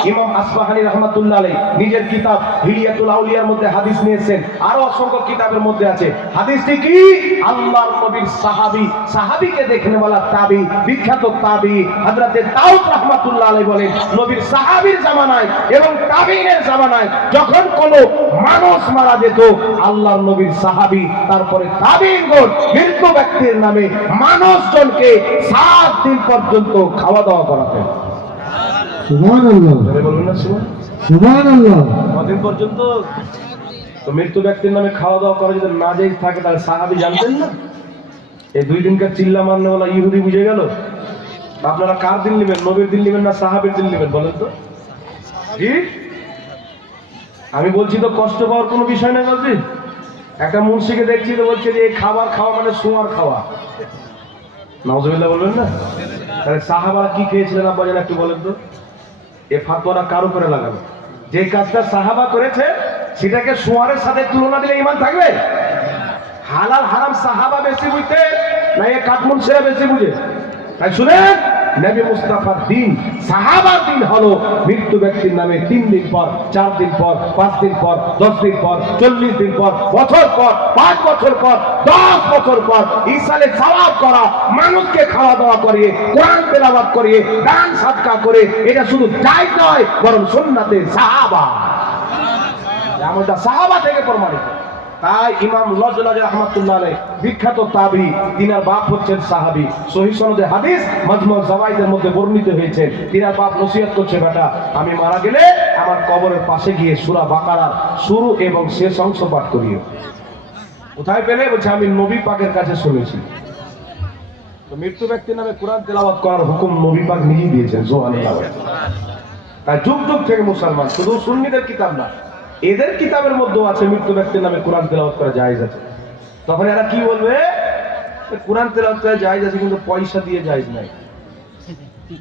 ইমাম আসবাহানী রাহমাতুল্লাহ আলাইহি নিজের কিতাব হিলিয়াতুল আউলিয়ার মধ্যে হাদিস নিয়েছেন। আরো অসংখ্য কিতাবের মধ্যে আছে। হাদিসটি কি? আল্লাহর নবীর সাহাবীকে দেখনে वाला তাবি, বিখ্যাত তাবি হযরতে দাউদ রাহমাতুল্লাহ আলাইহি বলেন, নবীর সাহাবীর জামানায় এবং তাবিঈনের জামানায় যখন কোনো মানুষ মারা যেত, আল্লাহর নবীর সাহাবী তারপরে তাবিঈনগণ মৃত্যু ব্যক্তির নামে মানুষজনকে 7 দিন পর্যন্ত খাওয়া দাওয়া করাতেন। সুবহানাল্লাহ, বলুন না সুবহানাল্লাহ। কতদিন পর্যন্ত? তো মৃত্যু ব্যক্তির নামে খাওয়া দাওয়া করা যদি না জায়েজ থাকে তাহলে সাহাবী জানতেন না? এই 2 দিনকার চিল্লা মারনেওয়ালা ইহুদি বুঝে গেল। আপনারা কার দিন নেবেন, নবীর দিন নেবেন না সাহাবীর দিন নেবেন বলেন তো? জি, আমি বলছি তো কষ্ট পাওয়ার কোনো বিষয় না। বলছি একটা মুন্সিকে দেখছি তো বলছে যে এই খাবার খাওয়া মানে শুয়ার খাওয়া। নাউজুবিল্লাহ বলবেন না? তাহলে সাহাবারা কি খেয়েছিলেন আব্বা জান একটু বলেন তো? এ ফাতোয়াটা কার উপরে লাগাবে? যে কাজটা সাহাবা করেছে সেটাকে শুয়ারের সাথে তুলনা দিলে ঈমান থাকবে? হালাল হারাম সাহাবা বেশি বুঝতে না এ কাঠমুন্সিরা বেশি বুঝে? তাই শুনেন, নবী মুস্তাফার দিন, সাহাবার দিন হলো মৃত্যু ব্যক্তির নামে 3 দিন পর, 4 দিন পর, 5 দিন পর, 10 দিন পর, 40 দিন পর, বছর পর, 5 বছর পর, 10 বছর পর ইসালে সওয়াব করা, মানুষকে খাওয়া দাওয়া করিয়ে, কোরআন তেলাওয়াত করিয়ে, দান সাদকা করে, এটা শুধু জায়েজ নয় বরং সুন্নাতে সাহাবা, যেমনটা সাহাবা থেকে প্রমাণিত। তাই ইমাম লজলাজ রাহমাতুল্লাহ আলাইহি বিখ্যাত তাবি, তিনার বাপ হচ্ছেন সাহাবী, সহিহ সনদে হাদিস মাজমু' যাওয়াইদের মধ্যে বর্ণিত হয়েছে। তিনার বাপ নসিহত করছে, বেটা আমি মারা গেলে আমার কবরের পাশে গিয়ে সূরা বাকারার শুরু এবং শেষ অংশ পাঠ করিও। কোথায় পেলে? বলছে আমি নবী পাকের কাছে শুনেছি। তো মৃত্যু ব্যক্তির নামে কোরআন তেলাওয়াত করার হুকুম নবী পাক নিজেই দিয়েছেন, সুবহানাল্লাহ। তাই যুগ যুগ থেকে মুসলমান, শুধু সুন্নিদের কিতাব না, এদের কিতাবের মধ্যেও আছে মৃত্যু ব্যক্তির নামে কোরআন তেলাওয়াত করা জায়েজ আছে। তখন এরা কি বলবে? কোরআন তেলাওয়াত করা জায়েজ আছে কিন্তু পয়সা দিয়ে জায়েজ নাই।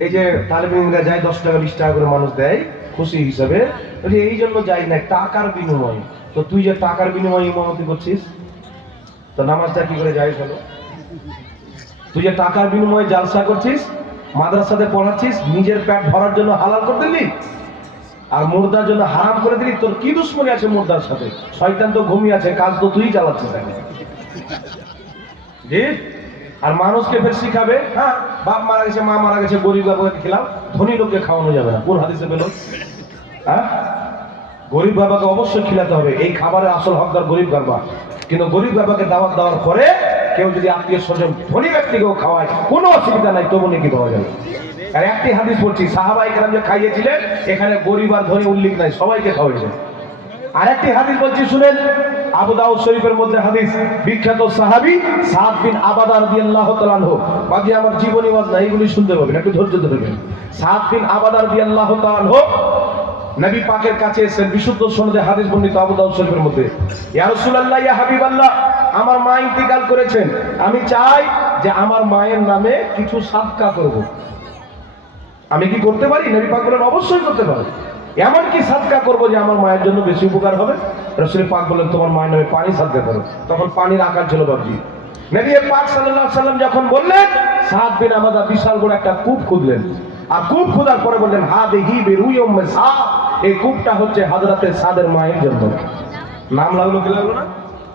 এই যে তালেবেইনরা যায় 10 টাকা 20 টাকা করে মানুষ দেয় খুশি হিসাবে, বলে এই জন্য জায়েজ নাই, টাকার বিনিময়ে। তো তুই যে টাকার বিনিময়ে ইমামতি করছিস, তো নামাজটা কি করে জায়েজ হলো? তুই যে টাকার বিনিময়ে জালসা করছিস, মাদ্রাসাতে পড়াচ্ছিস, নিজের পেট ভরার জন্য হালাল করে দিলি আর মুর্দার জন্য হারাম করে দিলি, তোর কি দুশ্মনী আছে মুর্দার সাথে? শয়তান তো ঘুমিয়ে আছে, কাজ তো তুই চালাচ্ছিস। জি, আর মানুষকে ফের শিখাবে, হ্যাঁ বাপ মারা গেছে, মা মারা গেছে, গরিব বাবাকে খেলাও, ধনী লোককে খাওয়ানো যাবে না। কোন হাদিসে পেল? হ্যাঁ, গরিব বাবাকে অবশ্যই খিলাতে হবে, এই খাবারের আসল হকদার গরিব বাবা। কিন্তু গরিব বাবাকে দাওয়াত দেওয়ার পরে কেউ যদি আত্মীয় স্বজন ধনী ব্যক্তিকেও খাওয়ায়, কোনো অসুবিধা নাই, তবু নাকি পাওয়া যাবে। আর একটি হাদিস পড়ছি, সাহাবায়ে কেরাম যে খাইয়েছিলেন, এখানে গরিব আর ধনী উল্লেখ নাই, সবাইকে খাওয়াইছেন। আরেকটি হাদিস বলছি শুনেন, আবু দাউদ শরীফের মধ্যে হাদিস, বিখ্যাত সাহাবী সাদ বিন আবাদা রাদিয়াল্লাহু তাআলা আনহু, বাকি আমার জীবনী ওয়াজ না, এইগুলি শুনতে পাবেন, একটু ধৈর্য ধরবেন। সাদ বিন আবাদা রাদিয়াল্লাহু তাআলা আনহু নবী পাকের কাছে এসেছেন, বিশুদ্ধ সনদে হাদিস বর্ণিত আবু দাউদ শরীফের মধ্যে। ইয়া রাসূলুল্লাহ, ইয়া হাবিবাল্লাহ, আমার মা ইন্তিকাল করেছেন, আমি চাই যে আমার মায়ের নামে কিছু সাদকা করব। আমি কি করতে পারি? নবী পাক বলেন অবশ্যই করতে পারো। এমন কি সাদকা করবো যে আমার মায়ের জন্য বেশি উপকার হবে? রাসূল পাক বলেন তোমার মায়ের নামে পানি সাদকা করো। তখন পানির আকার ছিল বাবজি। নবী পাক সাল্লাল্লাহু আলাইহি সাল্লাম যখন বললেন, সাদ বিন আবাদা বিশাল বড় একটা কূপ খুঁজলেন, আর কূপ খোঁজার পরে বললেন হাদিহি বিরুই উম্মে সাদ, এই কূপটা হচ্ছে হযরতে সাদের মায়ের জন্য। নাম লাগলো কি লাগলো না?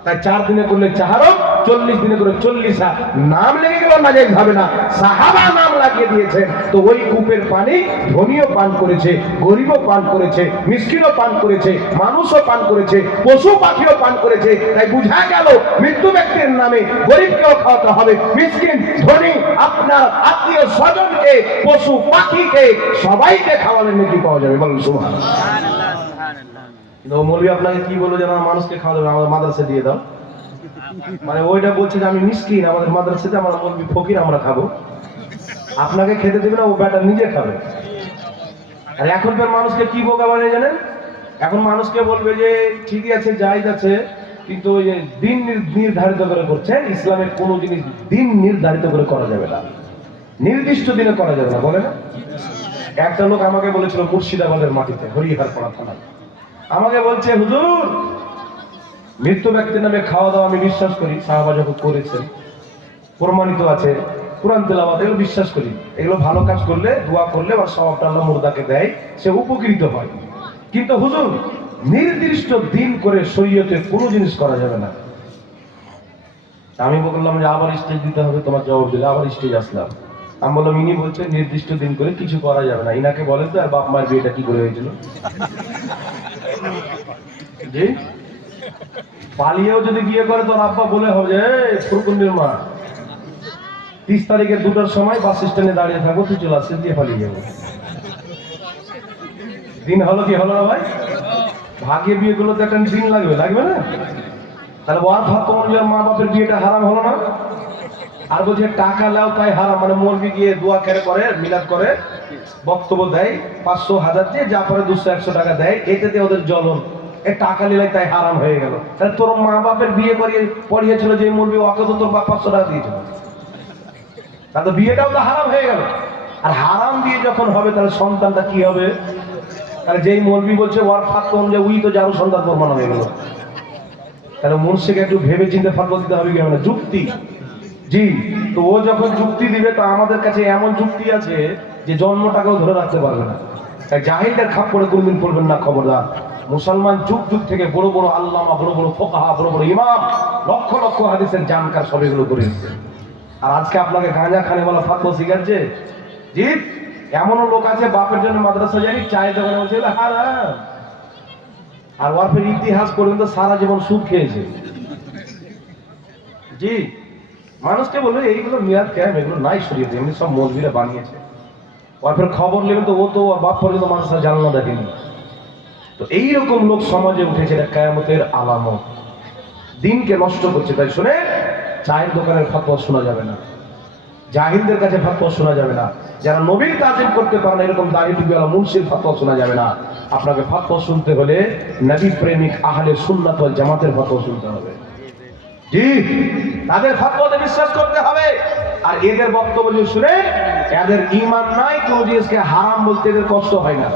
তাই 4 দিনে করলে 4, 40 দিনে করে 40। নাম লেগে গেল না যে হবে না, সাহাবা নাম লাগিয়ে দিয়েছে। তো ওই কূপের পানি ধনীও পান করেছে, গরিবও পান করেছে, মিসকিনও পান করেছে, মানুষও পান করেছে, পশু পাখিও পান করেছে। তাই বুঝা গেল মৃত্যু ব্যক্তির নামে গরিবকেও খাওয়াতে হবে, মিসকিন, ধনী, আপনার আত্মীয় স্বজনকে, পশু পাখিকে, সবাইকে খাওয়ালে নাকি পাওয়া যাবে। বলুন সুবহানাল্লাহ। কিন্তু মৌলভী আপনাকে কি বলবো, যেন মানুষকে খাওয়া যাবে, আমাদের মাদ্রাসা দিয়ে দাও। মানে ওইটা বলছে যে আমি মিসকিন, আমাদের মাদ্রাসাতে আমার মৌলভী ফকির, আমরা খাবো। আপনাকে খেতে দেবে না, ও বেটা নিজে খাবে। আর এখনকার মানুষকে কি বোকা বানিয়ে জানেন? এখন মানুষকে বলবে যে ঠিকই আছে, জায়েজ আছে, কিন্তু ওই যে দিন নির্ধারিত করে করছে। ইসলামের কোনো জিনিস দিন নির্ধারিত করে করা যাবে না, নির্দিষ্ট দিনে করা যাবে না, বলে না? একটা লোক আমাকে বলেছিল মুর্শিদাবাদের মাটিতে, হরিহারপাড়া থানা, আমাকে বলছে হুজুর মৃত্যু ব্যক্তির নামে খাওয়া দাওয়া আমি বিশ্বাস করি, সাহাবা যখন করেছেন প্রমাণিত আছে, কোরআন তেলাওয়াত এগুলো বিশ্বাস করি, এগুলো ভালো কাজ করলে, দোয়া করলে বা সওয়াবটা আল্লাহ মুর্দাকে দেয়, সে উপকৃত হয়। কিন্তু হুজুর নির্দিষ্ট দিন করে শরীয়তে কোনো জিনিস করা যাবে না। আমি বললাম যে আবার স্টেজ দিতে হবে, তোমার জবাব দিলে আবার স্টেজ আসলাম। আমি বললাম ইনি বলছেন নির্দিষ্ট দিন করে কিছু করা যাবে না, ইনাকে বলেন তো আর বাপ মায়ের বিয়েটা কি করে হয়েছিল? জি, পালিয়েও যদি বিয়ে করে তোর আব্বা বলে হবে ফুরকুন্ডির মা 30 তারিখের 2টার সময় বাস স্ট্যান্ডে দাঁড়িয়ে থাকবো, তুই চলে আসছিস দিয়ে পালিয়ে যাবো। দিন হলো কি হলো না ভাই? ভাগিয়ে বিয়ে গুলো তো একটা দিন লাগবে, লাগবে না? তাহলে ওয়ার ভাত তোমার মা বাপের বিয়েটা হারাম হলো না? আর বলছে টাকা লাও তাই হারাম, মানে মৌলবি গিয়ে দোয়া করে মিলাদ করে বক্তব্য দেয় 500 1000 দিয়ে, যা পরে 200 100 টাকা দেয়, এতে ওদের জ্বলন, এ টাকা নিলে তাই হারাম হয়ে গেল। তাহলে তোর মা বাপের বিয়ে পড়িয়েছিল যে মৌলবি, ওকে তো তোর বাপ 500 টাকা দিয়েছিল, তাহলে বিয়েটাও তো হারাম হয়ে গেল। আর হারাম দিয়ে যখন হবে তাহলে সন্তানটা কি হবে? তাহলে যেই মৌলবি বলছে ওয়ার ফাত অনুযায়ী উই তো যারও সন্তান প্রমাণ হয়ে গেল। তাহলে মুর্শিকে একটু ভেবে চিন্তে ফাতোয়া দিতে হবে কি হবে না? যুক্তি, জি। তো ও যখন যুক্তি দিবে, তো আমাদের কাছে এমন যুক্তি আছে যে জন্মটাকেও ধরে রাখতে পারবে না। তাই জাহিলদের খাপ পড়ে কোনদিন পড়বেন না, খবরদার। মুসলমান যুগ যুগ থেকে বড় বড় আল্লামা, বড় বড় ফোকাহা, বড় বড় ইমাম, লক্ষ লক্ষ হাদিসের জানকার সব এগুলো করে এসেছে। আর আজকে আপনাকে গাঁজা খানে বলা ফাতোয়া শিখাচ্ছে। জি, এমনও লোক আছে বাপের জন্য মাদ্রাসা যায়নি, চায়ের দোকানে বলছে হারাম, আর ওয়ার্ফের ইতিহাস পর্যন্ত সারা জীবন সুদ খেয়েছে। জি, মানুষকে বলবে এইগুলো মেয়াদ ক্যাম, এগুলো নাই শরীয়তে, এমনি সব মৌলবীরা বানিয়েছে। ওয়ার্ফের খবর নেবেন তো ও তো ওর বাপ পর্যন্ত মানুষরা জানলা দেখেনি। তো এইরকম লোক সমাজে উঠেছে, এটা কিয়ামতের আলামত, দিনকে নষ্ট করছে। তাই শুনে চায়ের দোকানের ফাতোয়া শোনা যাবে না, জাহিলদের কাছে ফাতোয়া শোনা যাবে না, যারা নবীর তাজিম করতে পারে না এরকম দাড়ি টুপিওয়ালা মুন্সির ফাতোয়া শোনা যাবে না। আপনাকে ফাতোয়া শুনতে হলে নবী প্রেমিক আহলে সুন্নাত ওয়াল জামাতের ফাতোয়া শুনতে হবে। জি, তাদের ফাতোয়াতে বিশ্বাস করতে হবে। আর এদের বক্তব্য যদি শুনে এদের ঈমান নাই, কোন জিনিসকে হারাম বলতে এদের কষ্ট হয় না।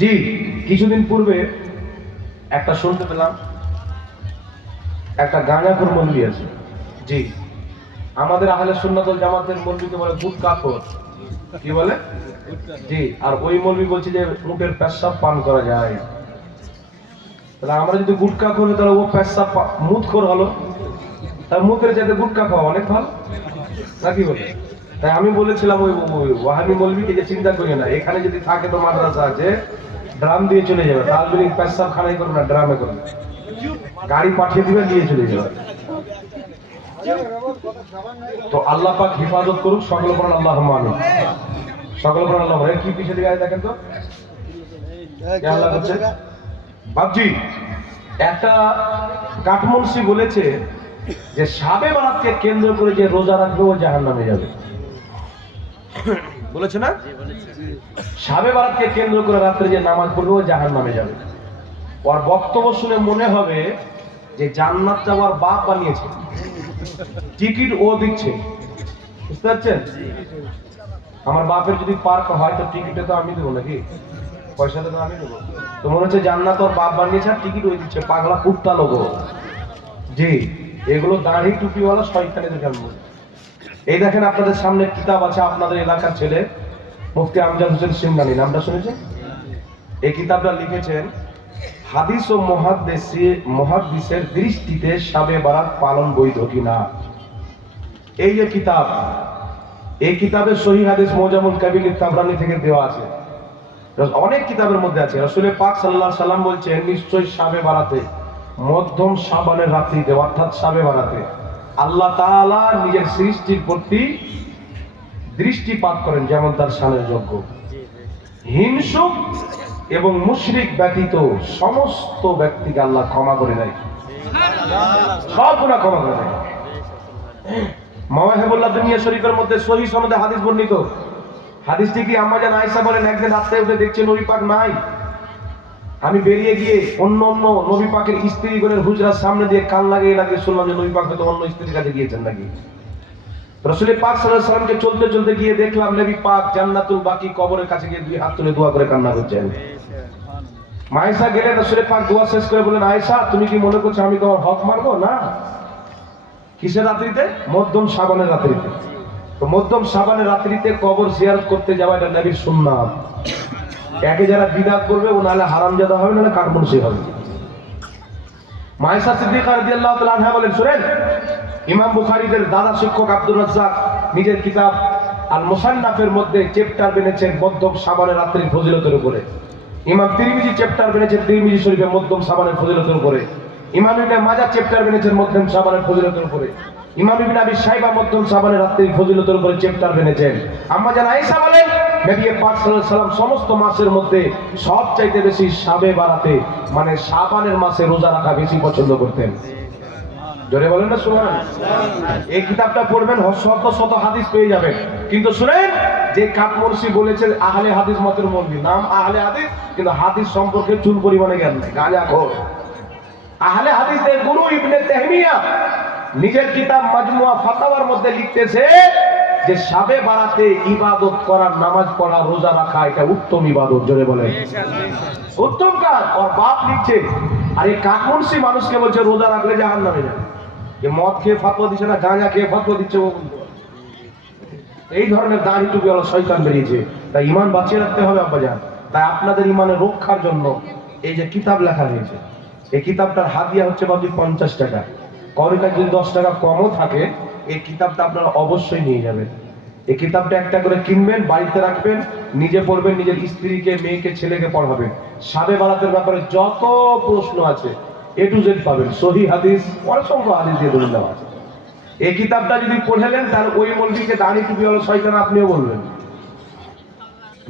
জি, কিছুদিন পূর্বে একটা শুনতে পেলাম, একটা গাঁজাখোর মৌলবি আছে। জি, আমাদের আহলে সুন্নাত ওয়াল জামাতের মৌলবিকে বলে গুটখাখোর। কি বলে? জি, আর ওই মৌলবি বলছে যে মুখের পেশাব পান করা যায়। তাহলে আমরা যদি গুটখাখোর হই, তাহলে ও পেশাব মুতখোর হলো, তার মুখের যাতে গুটখা খাওয়া অনেক ভালো, নাকি বলে? তাই আমি বলেছিলাম ওই ওয়াহাবি মৌলবিকে যে চিন্তা করি না, এখানে যদি থাকে তো মাদ্রাসা আছে, ড্রাম দিয়ে চলে যাবে, তালবির পেশাব খানাই করবে না, ড্রামে করবে, গাড়ি পাঠিয়ে দিবে, দিয়ে চলে যাবে। তো আল্লাহ পাক হিফাজত করুক, সকল পড়ান আল্লাহুম্মা আমিন, সকল পড়ান আল্লাহ। কি পিছিয়ে দিকে দেখেন তো আল্লাহ বলছে বাবজি, একটা কাঠমুন্সি বলেছে যে শাবে বারাতকে কেন্দ্র করে যে রোজা রাখবে ও জাহান্নামে যাবে, বলেছে না? শাবে বারাতকে কেন্দ্র করে রাত্রে যে নামাজ পড়বে ও জাহান্নামে যাবে। ওর বক্তব্য শুনে মনে হবে যে জান্নাত যাওয়ার বাপ বানিয়েছে, টিকিট ও দিচ্ছে, বুঝতে পারছেন? আমার বাপের যদি পার্ক হয় তো টিকিটে তো আমি দেবো, নাকি পয়সাটা তো আমি দেবো। তো মনে হচ্ছে জান্নাত ওর বাপ বানিয়েছে আর টিকিট ওই দিচ্ছে, পাগলা কুত্তা লোক। জি, এগুলো দাড়ি টুপিওয়ালা শয়তানের জন্ম। এই দেখেন আপনাদের সামনে কিতাব আছে, আপনাদের এলাকার ছেলে মুফতি আমজাদ হোসেন সিমনানি, নামটা শুনেছেন? এই কিতাবটা লিখেছেন হাদিস ও মুহাদ্দিসের দৃষ্টিতে শাবে বারাত পালন বৈধ কিনা। এই যে কিতাব, এই কিতাবের সহিহ হাদিস মুজামুল কাবির তাবরানী থেকে দেওয়া আছে, অনেক কিতাবের মধ্যে আছে। রাসূল পাক সাল্লাল্লাহু আলাইহি সাল্লাম বলছেন, নিশ্চয়ই শাবে বারাতে, মধ্যম শাবানের রাত্রিতে, অর্থাৎ শাবে বারাতে আল্লাহ তাআলা নিজের সৃষ্টির প্রতি দৃষ্টিপাত করেন, যেমন তার শানের যোগ্য। হিংসুক এবং মুশরিক ব্যতীত সমস্ত ব্যক্তিকে আল্লাহ ক্ষমা করে দেয়, সব গুনাহ ক্ষমা করে দেয়। মাওয়াহিবুল্লাহ দুনিয়া শরীফের মধ্যে সহিহ সনদে হাদিস বর্ণিত। হাদিসটি কি আম্মা জান আয়েশা বলেন, একদিন রাতে উঠে দেখছে নবী পাক নাই। আমি বেরিয়ে গিয়ে অন্য নবী পাকের স্ত্রীগণের হুজরার সামনে দিয়ে কান লাগিয়ে শুনলাম যে নবী পাক হয়তো অন্য স্ত্রীর কাছে গিয়েছেন নাকি। রাসূল পাক সাল্লাল্লাহু আলাইহি সাল্লামকে চলতে চলতে গিয়ে দেখলাম নবী পাক জান্নাতুল বাকি কবরের কাছে গিয়ে দুই হাত তুলে দোয়া করে কান্না করছেন। আয়েশা গেলেন, রাসূল পাক দোয়া শেষ করে বলেন, আয়েশা তুমি কি মনে করছো আমি তোমার হক মারবো? না। কিসের রাত্রিতে? মধ্যম শাবানের রাত্রিতে। তো মধ্যম শাবানের রাত্রিতে কবর জিয়ারত করতে যাওয়া এটা নবীর সুন্নাত। একে যারা বিদআত করবে ও নালে হারামজাদা হবে, নালে কাঠমুন্সি হবে। আয়েশা সিদ্দিকা রাদিয়াল্লাহু তাআলা আনহা বলেন, শুনেন, ইমাম বুখারীদের দাদা শিক্ষক আব্দুর রাজ্জাক নিজের কিতাব আল মুসান্নাফের মধ্যে চ্যাপ্টার বেনেছেন মধ্যম শাবানের রাত্রির ফজিলতের উপরে। ইমাম তিরমিজি চ্যাপ্টার বেনেছেন তিরমিজি শরীফের মধ্যম শাবানের ফজিলতের উপরে। ইমাম ইবনে মাজাহ চ্যাপ্টার বেনেছেন মধ্যম শাবানের ফজিলতের উপরে। ইমাম ইবনে আবি শাইবা মধ্যম শাবানের রাত্রির ফজিলতের উপরে চ্যাপ্টার বেনেছেন। আম্মা জান আয়েশা বলেন, নবী পাক সাল্লাল্লাহু আলাইহি সাল্লাম সমস্ত মাসের মধ্যে সবচাইতে বেশি শাবে বারাতে, মানে শাবানের মাসে রোজা রাখা বেশি পছন্দ করতেন। জোরে বলেন না সুবহানাল্লাহ। এই কিতাবটা পড়বেন, শত শত হাদিস পেয়ে যাবেন। কিন্তু শুনেন, যে কাঠমুন্সি বলেছে আহলে হাদিস মতের মৌলবি, নাম আহলে হাদিস, কিন্তু হাদিস সম্পর্কে চুল পরিমাণে জ্ঞান নেই, গাঁজাখোর। আহলে হাদিসের গুরু ইবনে তাইমিয়া নিজের কিতাব মাজমুয়া ফাতাওয়ার মধ্যে লিখতেছে যে শাবে বারাতে ইবাদত করা, নামাজ পড়া, রোজা রাখা এটা উত্তম ইবাদত। জোরে বলেন উত্তম কাজ। ওর বাপ লিখছে, আর এই কাঠমুন্সি মানুষকে বলছে রোজা রাখলে জাহান্নামে যাবে। যে মদ খেয়ে ফাতোয়া দিচ্ছে না, গাঁজা খেয়ে ফাতোয়া দিচ্ছে, এই ধরনের দাড়ি টুপিওয়ালা শয়তান বেরিয়েছে। তাই ঈমান বাঁচিয়ে রাখতে হবে আব্বাজান। তাই আপনাদের ঈমানের রক্ষার জন্য এই যে কিতাব লেখা হয়েছে, এই কিতাবটার হাদিয়া হচ্ছে ভাবি 50 টাকা। কারোর যদি 10 টাকা কমও থাকে, এই কিতাবটা আপনারা অবশ্যই নিয়ে যাবেন। এই কিতাবটা একটা করে কিনবেন, বাড়িতে রাখবেন, নিজে পড়বেন, নিজের স্ত্রীকে, মেয়েকে, ছেলেকে পড়াবেন। শাবে বারাতের ব্যাপারে যত প্রশ্ন আছে A to Z পাবেন। সহিহ হাদিস, অসংখ্য হাদিস দিয়ে দলিল দেওয়া আছে। এই কিতাবটা যদি পড়েলেন, তার ওই মৌলবীকে দাড়ি টুপিওয়ালা শয়তান আপনিও বলবেন,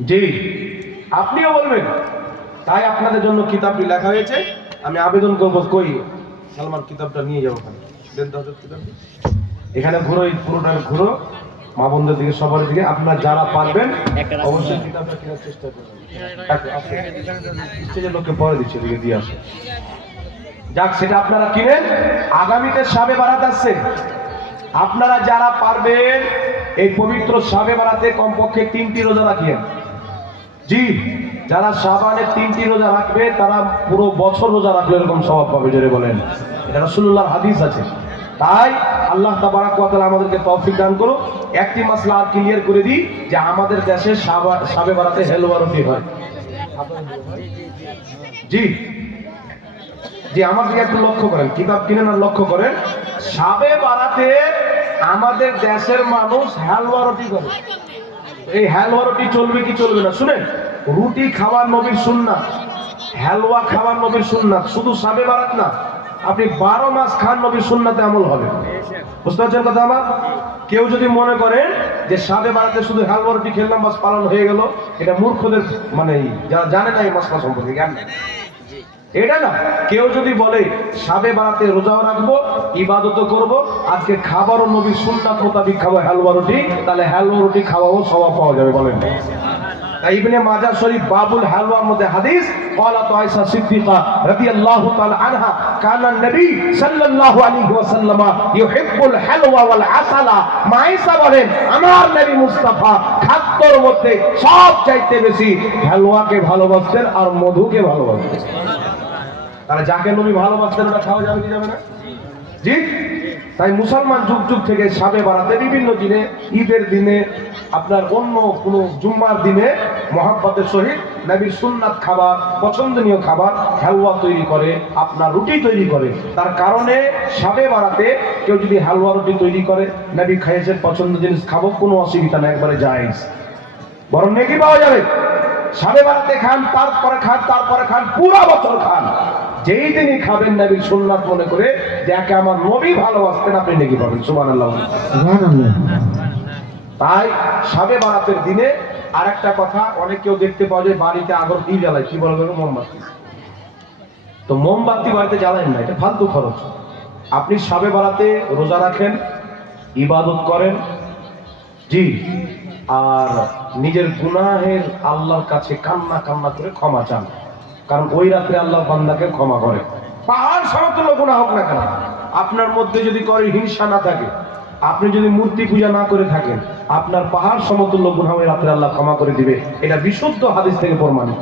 জি আপনিও বলবেন। তাই আপনাদের জন্য কিতাবটি লেখা হয়েছে। আমি আবেদন করবো, কই সালমান কিতাবটা নিয়ে যাবো, এখানে ঘুরো, এই পুরোটা ঘুরো, মা বোনদের দিকে, সবার দিকে। আপনারা যারা পারবেন অবশ্যই কিতাবটা কেনার চেষ্টা করবেন। লোককে পরে দিচ্ছে, এদিকে দিয়ে আসে। যাক, সেটা আপনারা কিনেন। আগামীতে শাবে বারাত আসছে, আপনারা যারা পারবেন এই পবিত্র শাবে বারাতে কমপক্ষে 3টি রোজা রাখিয়েন। জি, যারা শাবানের 3টি রোজা রাখবে তারা পুরো বছর রোজা রাখলে এরকম স্বভাব পাবে। জোরে বলেন, এটা রাসূলুল্লাহর হাদিস আছে। তাই আল্লাহ তাবারাক ওয়া তাআলা আমাদেরকে তৌফিক দান করুন। একটি মাসলা আর ক্লিয়ার করে দিই যে আমাদের দেশে শাবে বারাতে হেলওয়া রুটি হয়। জি জি, আমাদের একটু লক্ষ্য করেন, কিতাব কিনেন আর লক্ষ্য করেন। শাবে বারাতে আমাদের দেশের মানুষ হালুয়া রুটি করে। এই হালুয়া রুটি চলবে কি চলবে না? শুনেন, রুটি খাওয়ার নবীর সুন্নাত, হালুয়া খাওয়ার নবীর সুন্নাত। শুধু শাবে বারাত না, আপনি 12 মাস খান, নবীর সুন্নাতে আমল হবে। বুঝতে পারছেন কথা আমার? কেউ যদি মনে করেন যে শাবে বারাতে শুধু হালুয়া রুটি খেললাম বাস পালন হয়ে গেল, এটা মূর্খদের, মানে যারা জানে না এই মশলা সম্পর্কে জ্ঞান, এটা না। কেউ যদি বলে শাবে বারাতে রোজাও রাখবো, ইবাদতও করব, আজকে খাবারও নবীর সুন্নাত মোতাবিক খাবো হালুয়া রুটি, তাহলে হালুয়া রুটি খাওয়াও সওয়াব পাওয়া যাবে। বলেন। তাই ইবনে মাজাহ শরীফ বাবুল হালওয়ার মধ্যে হাদিস, قالت আয়েশা সিদ্দিকা রাদিয়াল্লাহু তাআলা আনহা, কানা নবী সাল্লাল্লাহু আলাইহি ওয়াসাল্লাম ইউহিব্বুল হালওয়া ওয়াল আসালা। আয়েশা বলেন, আমার নবী মুস্তাফা খাদ্যের মধ্যে সবচাইতে বেশি হালওয়াকে ভালোবাসতেন আর মধুকে ভালোবাসতেন। তাহলে যাকে নবী ভালোবাসতেন না, খাওয়া যাবে কি যাবে না? জি। তাই মুসলমান যুগ যুগ থেকে শাবে বারাতে বিভিন্ন দিনে, ঈদের দিনে, আপনার অন্য কোনো জুম্মার দিনে মহব্বতের সহিত নবীর সুন্নাত খাবার, পছন্দনীয় খাবার হালুয়া তৈরি করে, আপনার রুটি তৈরি করে। তার কারণে শবে বারাতে কেউ যদি হালুয়া রুটি তৈরি করে, নবী খাইয়েছেন পছন্দ জিনিস খাবো, কোনো অসুবিধা না, একবারে জায়েজ, বরং নেকি পাওয়া যাবে। শবে বারাতে খান, তারপরে খান, তারপরে খান, পুরো বছর খান। যেই দিনই খাবেন নবীর সুন্নাত মনে করে, যাকে আমার নবী ভালোবাসতেন, আপনি নেকি পাবেন। সুবহানাল্লাহ। সুবহানাল্লাহ। তাই শবে বারাতের দিনে আরেকটা কথা, অনেকেও দেখতে পাওয়া যায় বাড়িতে আগরবাতি জ্বালায়, কি বলবো, মোমবাতি। তো মোমবাতি বাড়িতে জ্বালায় না, এটা ফালতু খরচ। আপনি শবে বারাতে রোজা রাখেন, ইবাদত করেন, জি, আর নিজের গুনাহের আল্লাহর কাছে কান্না কান্না করে ক্ষমা চান, কারণ ওই রাত্রে আল্লাহ বান্দাকে ক্ষমা করে। পাহাড় সমতুল্য গুনাহ হোক না কেন, আপনার মধ্যে যদি করে হিংসা না থাকে, আপনি যদি মূর্তি পূজা না করে থাকেন, আপনার পাহাড় সমতুল্য গুনাহ ওই রাত্রে আল্লাহ ক্ষমা করে দিবে। এটা বিশুদ্ধ হাদিস থেকে প্রমাণিত।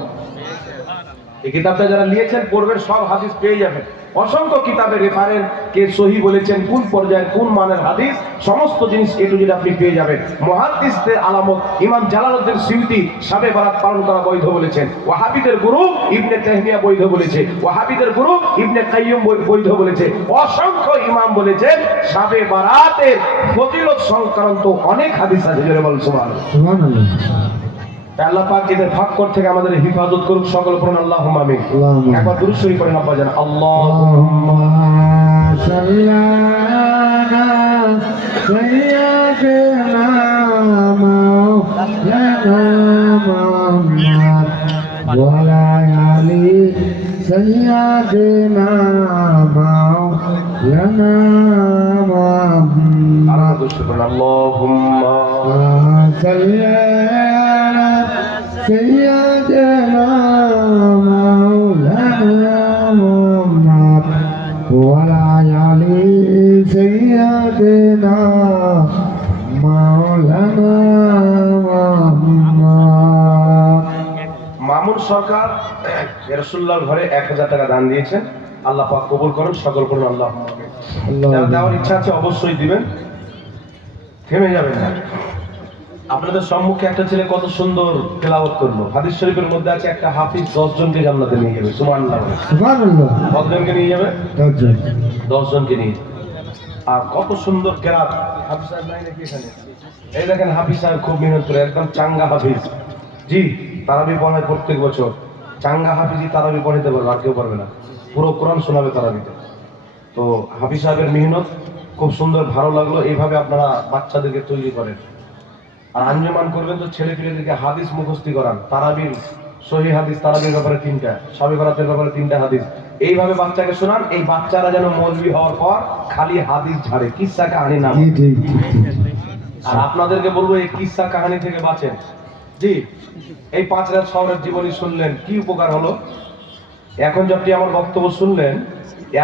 এই কিতাবটা যারা লিখেছেন পড়বেন, সব হাদিস পেয়ে যাবেন। অসংখ্য কিতাবের রেফারেন্স, কে সহি বলেছেন, কোন পর্যায়ের কোন মানের হাদিস, সমস্ত জিনিস এটু যেটা আপনি পেয়ে যাবেন। মুহাদ্দিসদের আলামত ইমাম জালালউদ্দিন সিউতি শবে বারাত পালন করা বৈধ বলেছেন। ওয়াহাবিদের গুরু ইবনে তাহমিয়া বৈধ বলেছে, ওয়াহাবিদের গুরু ইবনে কাইয়ুম বৈধ বলেছে। অসংখ্য ইমাম বলেছেন শবে বারাতের ফজিলত সংক্রান্ত অনেক হাদিস আছে। জোরে বলুন সুবহানাল্লাহ। সুবহানাল্লাহ। আল্লাহ পাক এদের ফাঁকর থেকে আমাদের হিফাজত করুক, সকল পড়ুন আল্লাহুম্মা আমিন। আল্লাহুম্মা। একবার দুরূদ শরীফ পড়েন আব্বাজান। আল্লাহুম্মা সাল্লি আলা সাইয়্যিদিনা মাওলানা মুহাম্মদ ওয়া আলা আলি সাইয়্যিদিনা মাওলানা মুহাম্মদ। আরো দুরূদ শরীফ পড়েন। আল্লাহুম্মা সাল্লি আলা সাইয়্যিদিনা মাওলানা মুহাম্মদ ওয়া আলা আলি সাইয়্যিদিনা মাওলানা মুহাম্মদ। মামুন সরকার রাসূলুল্লাহর ঘরে 1000 টাকা দান দিয়েছেন। আল্লাহ পাক কবুল করুন, সকল করুন আল্লাহুম্মা আমিন। যারা দেওয়ার ইচ্ছা আছে অবশ্যই দিবেন, থেমে যাবেন না। আপনাদের সম্মুখে একটা ছেলে কত সুন্দর তেলাওয়াত করলো। হাদিস শরীফের মধ্যে আছে একটা হাফিজ 10 জনকে জান্নাতে নিয়ে যাবে। সুবহানাল্লাহ। সুবহানাল্লাহ। 10 জনকে নিয়ে যাবে, 10 জনকে নিয়ে। আর কত সুন্দর কেরাত। হাফিজ সাহেব নাই নাকি এখানে? এই দেখেন হাফিজ সাহেব খুব মেহনত করে, একদম চাঙ্গা হাফিজ। জি, তারাবি পড়ায় প্রত্যেক বছর। চাঙ্গা হাফিজই তারাবি পড়াইতে পারবে, আর কেউ পারবে না। পুরো কোরআন শোনাবে তারাবিতে। তো হাফিজ সাহেবের মেহনত খুব সুন্দর, ভালো লাগলো। এইভাবে আপনারা বাচ্চাদেরকে তৈরি করেন। আর আঞ্জমান করবেন তো ছেলে পেলেদেরকে হাদিস মুখস্থি করান। তারাবির সহি হাদিস, তারাবির ব্যাপারে 3টা, শবে বারাতের ব্যাপারে 3টা হাদিস। এইভাবে বাচ্চাকে শোনান। এই বাচ্চারা যেন মৌলবি হওয়ার পর খালি হাদিস ঝাড়ে, কিসসা কাহানি না। জি জি জি। আর আপনাদেরকে বলবো এই কিসসা কাহানি থেকে বাঁচেন। জি, এই 5 রাত শহরের জীবনী শুনলেন, কি উপকার হলো? এখন যখন আমার বক্তব্য শুনলেন,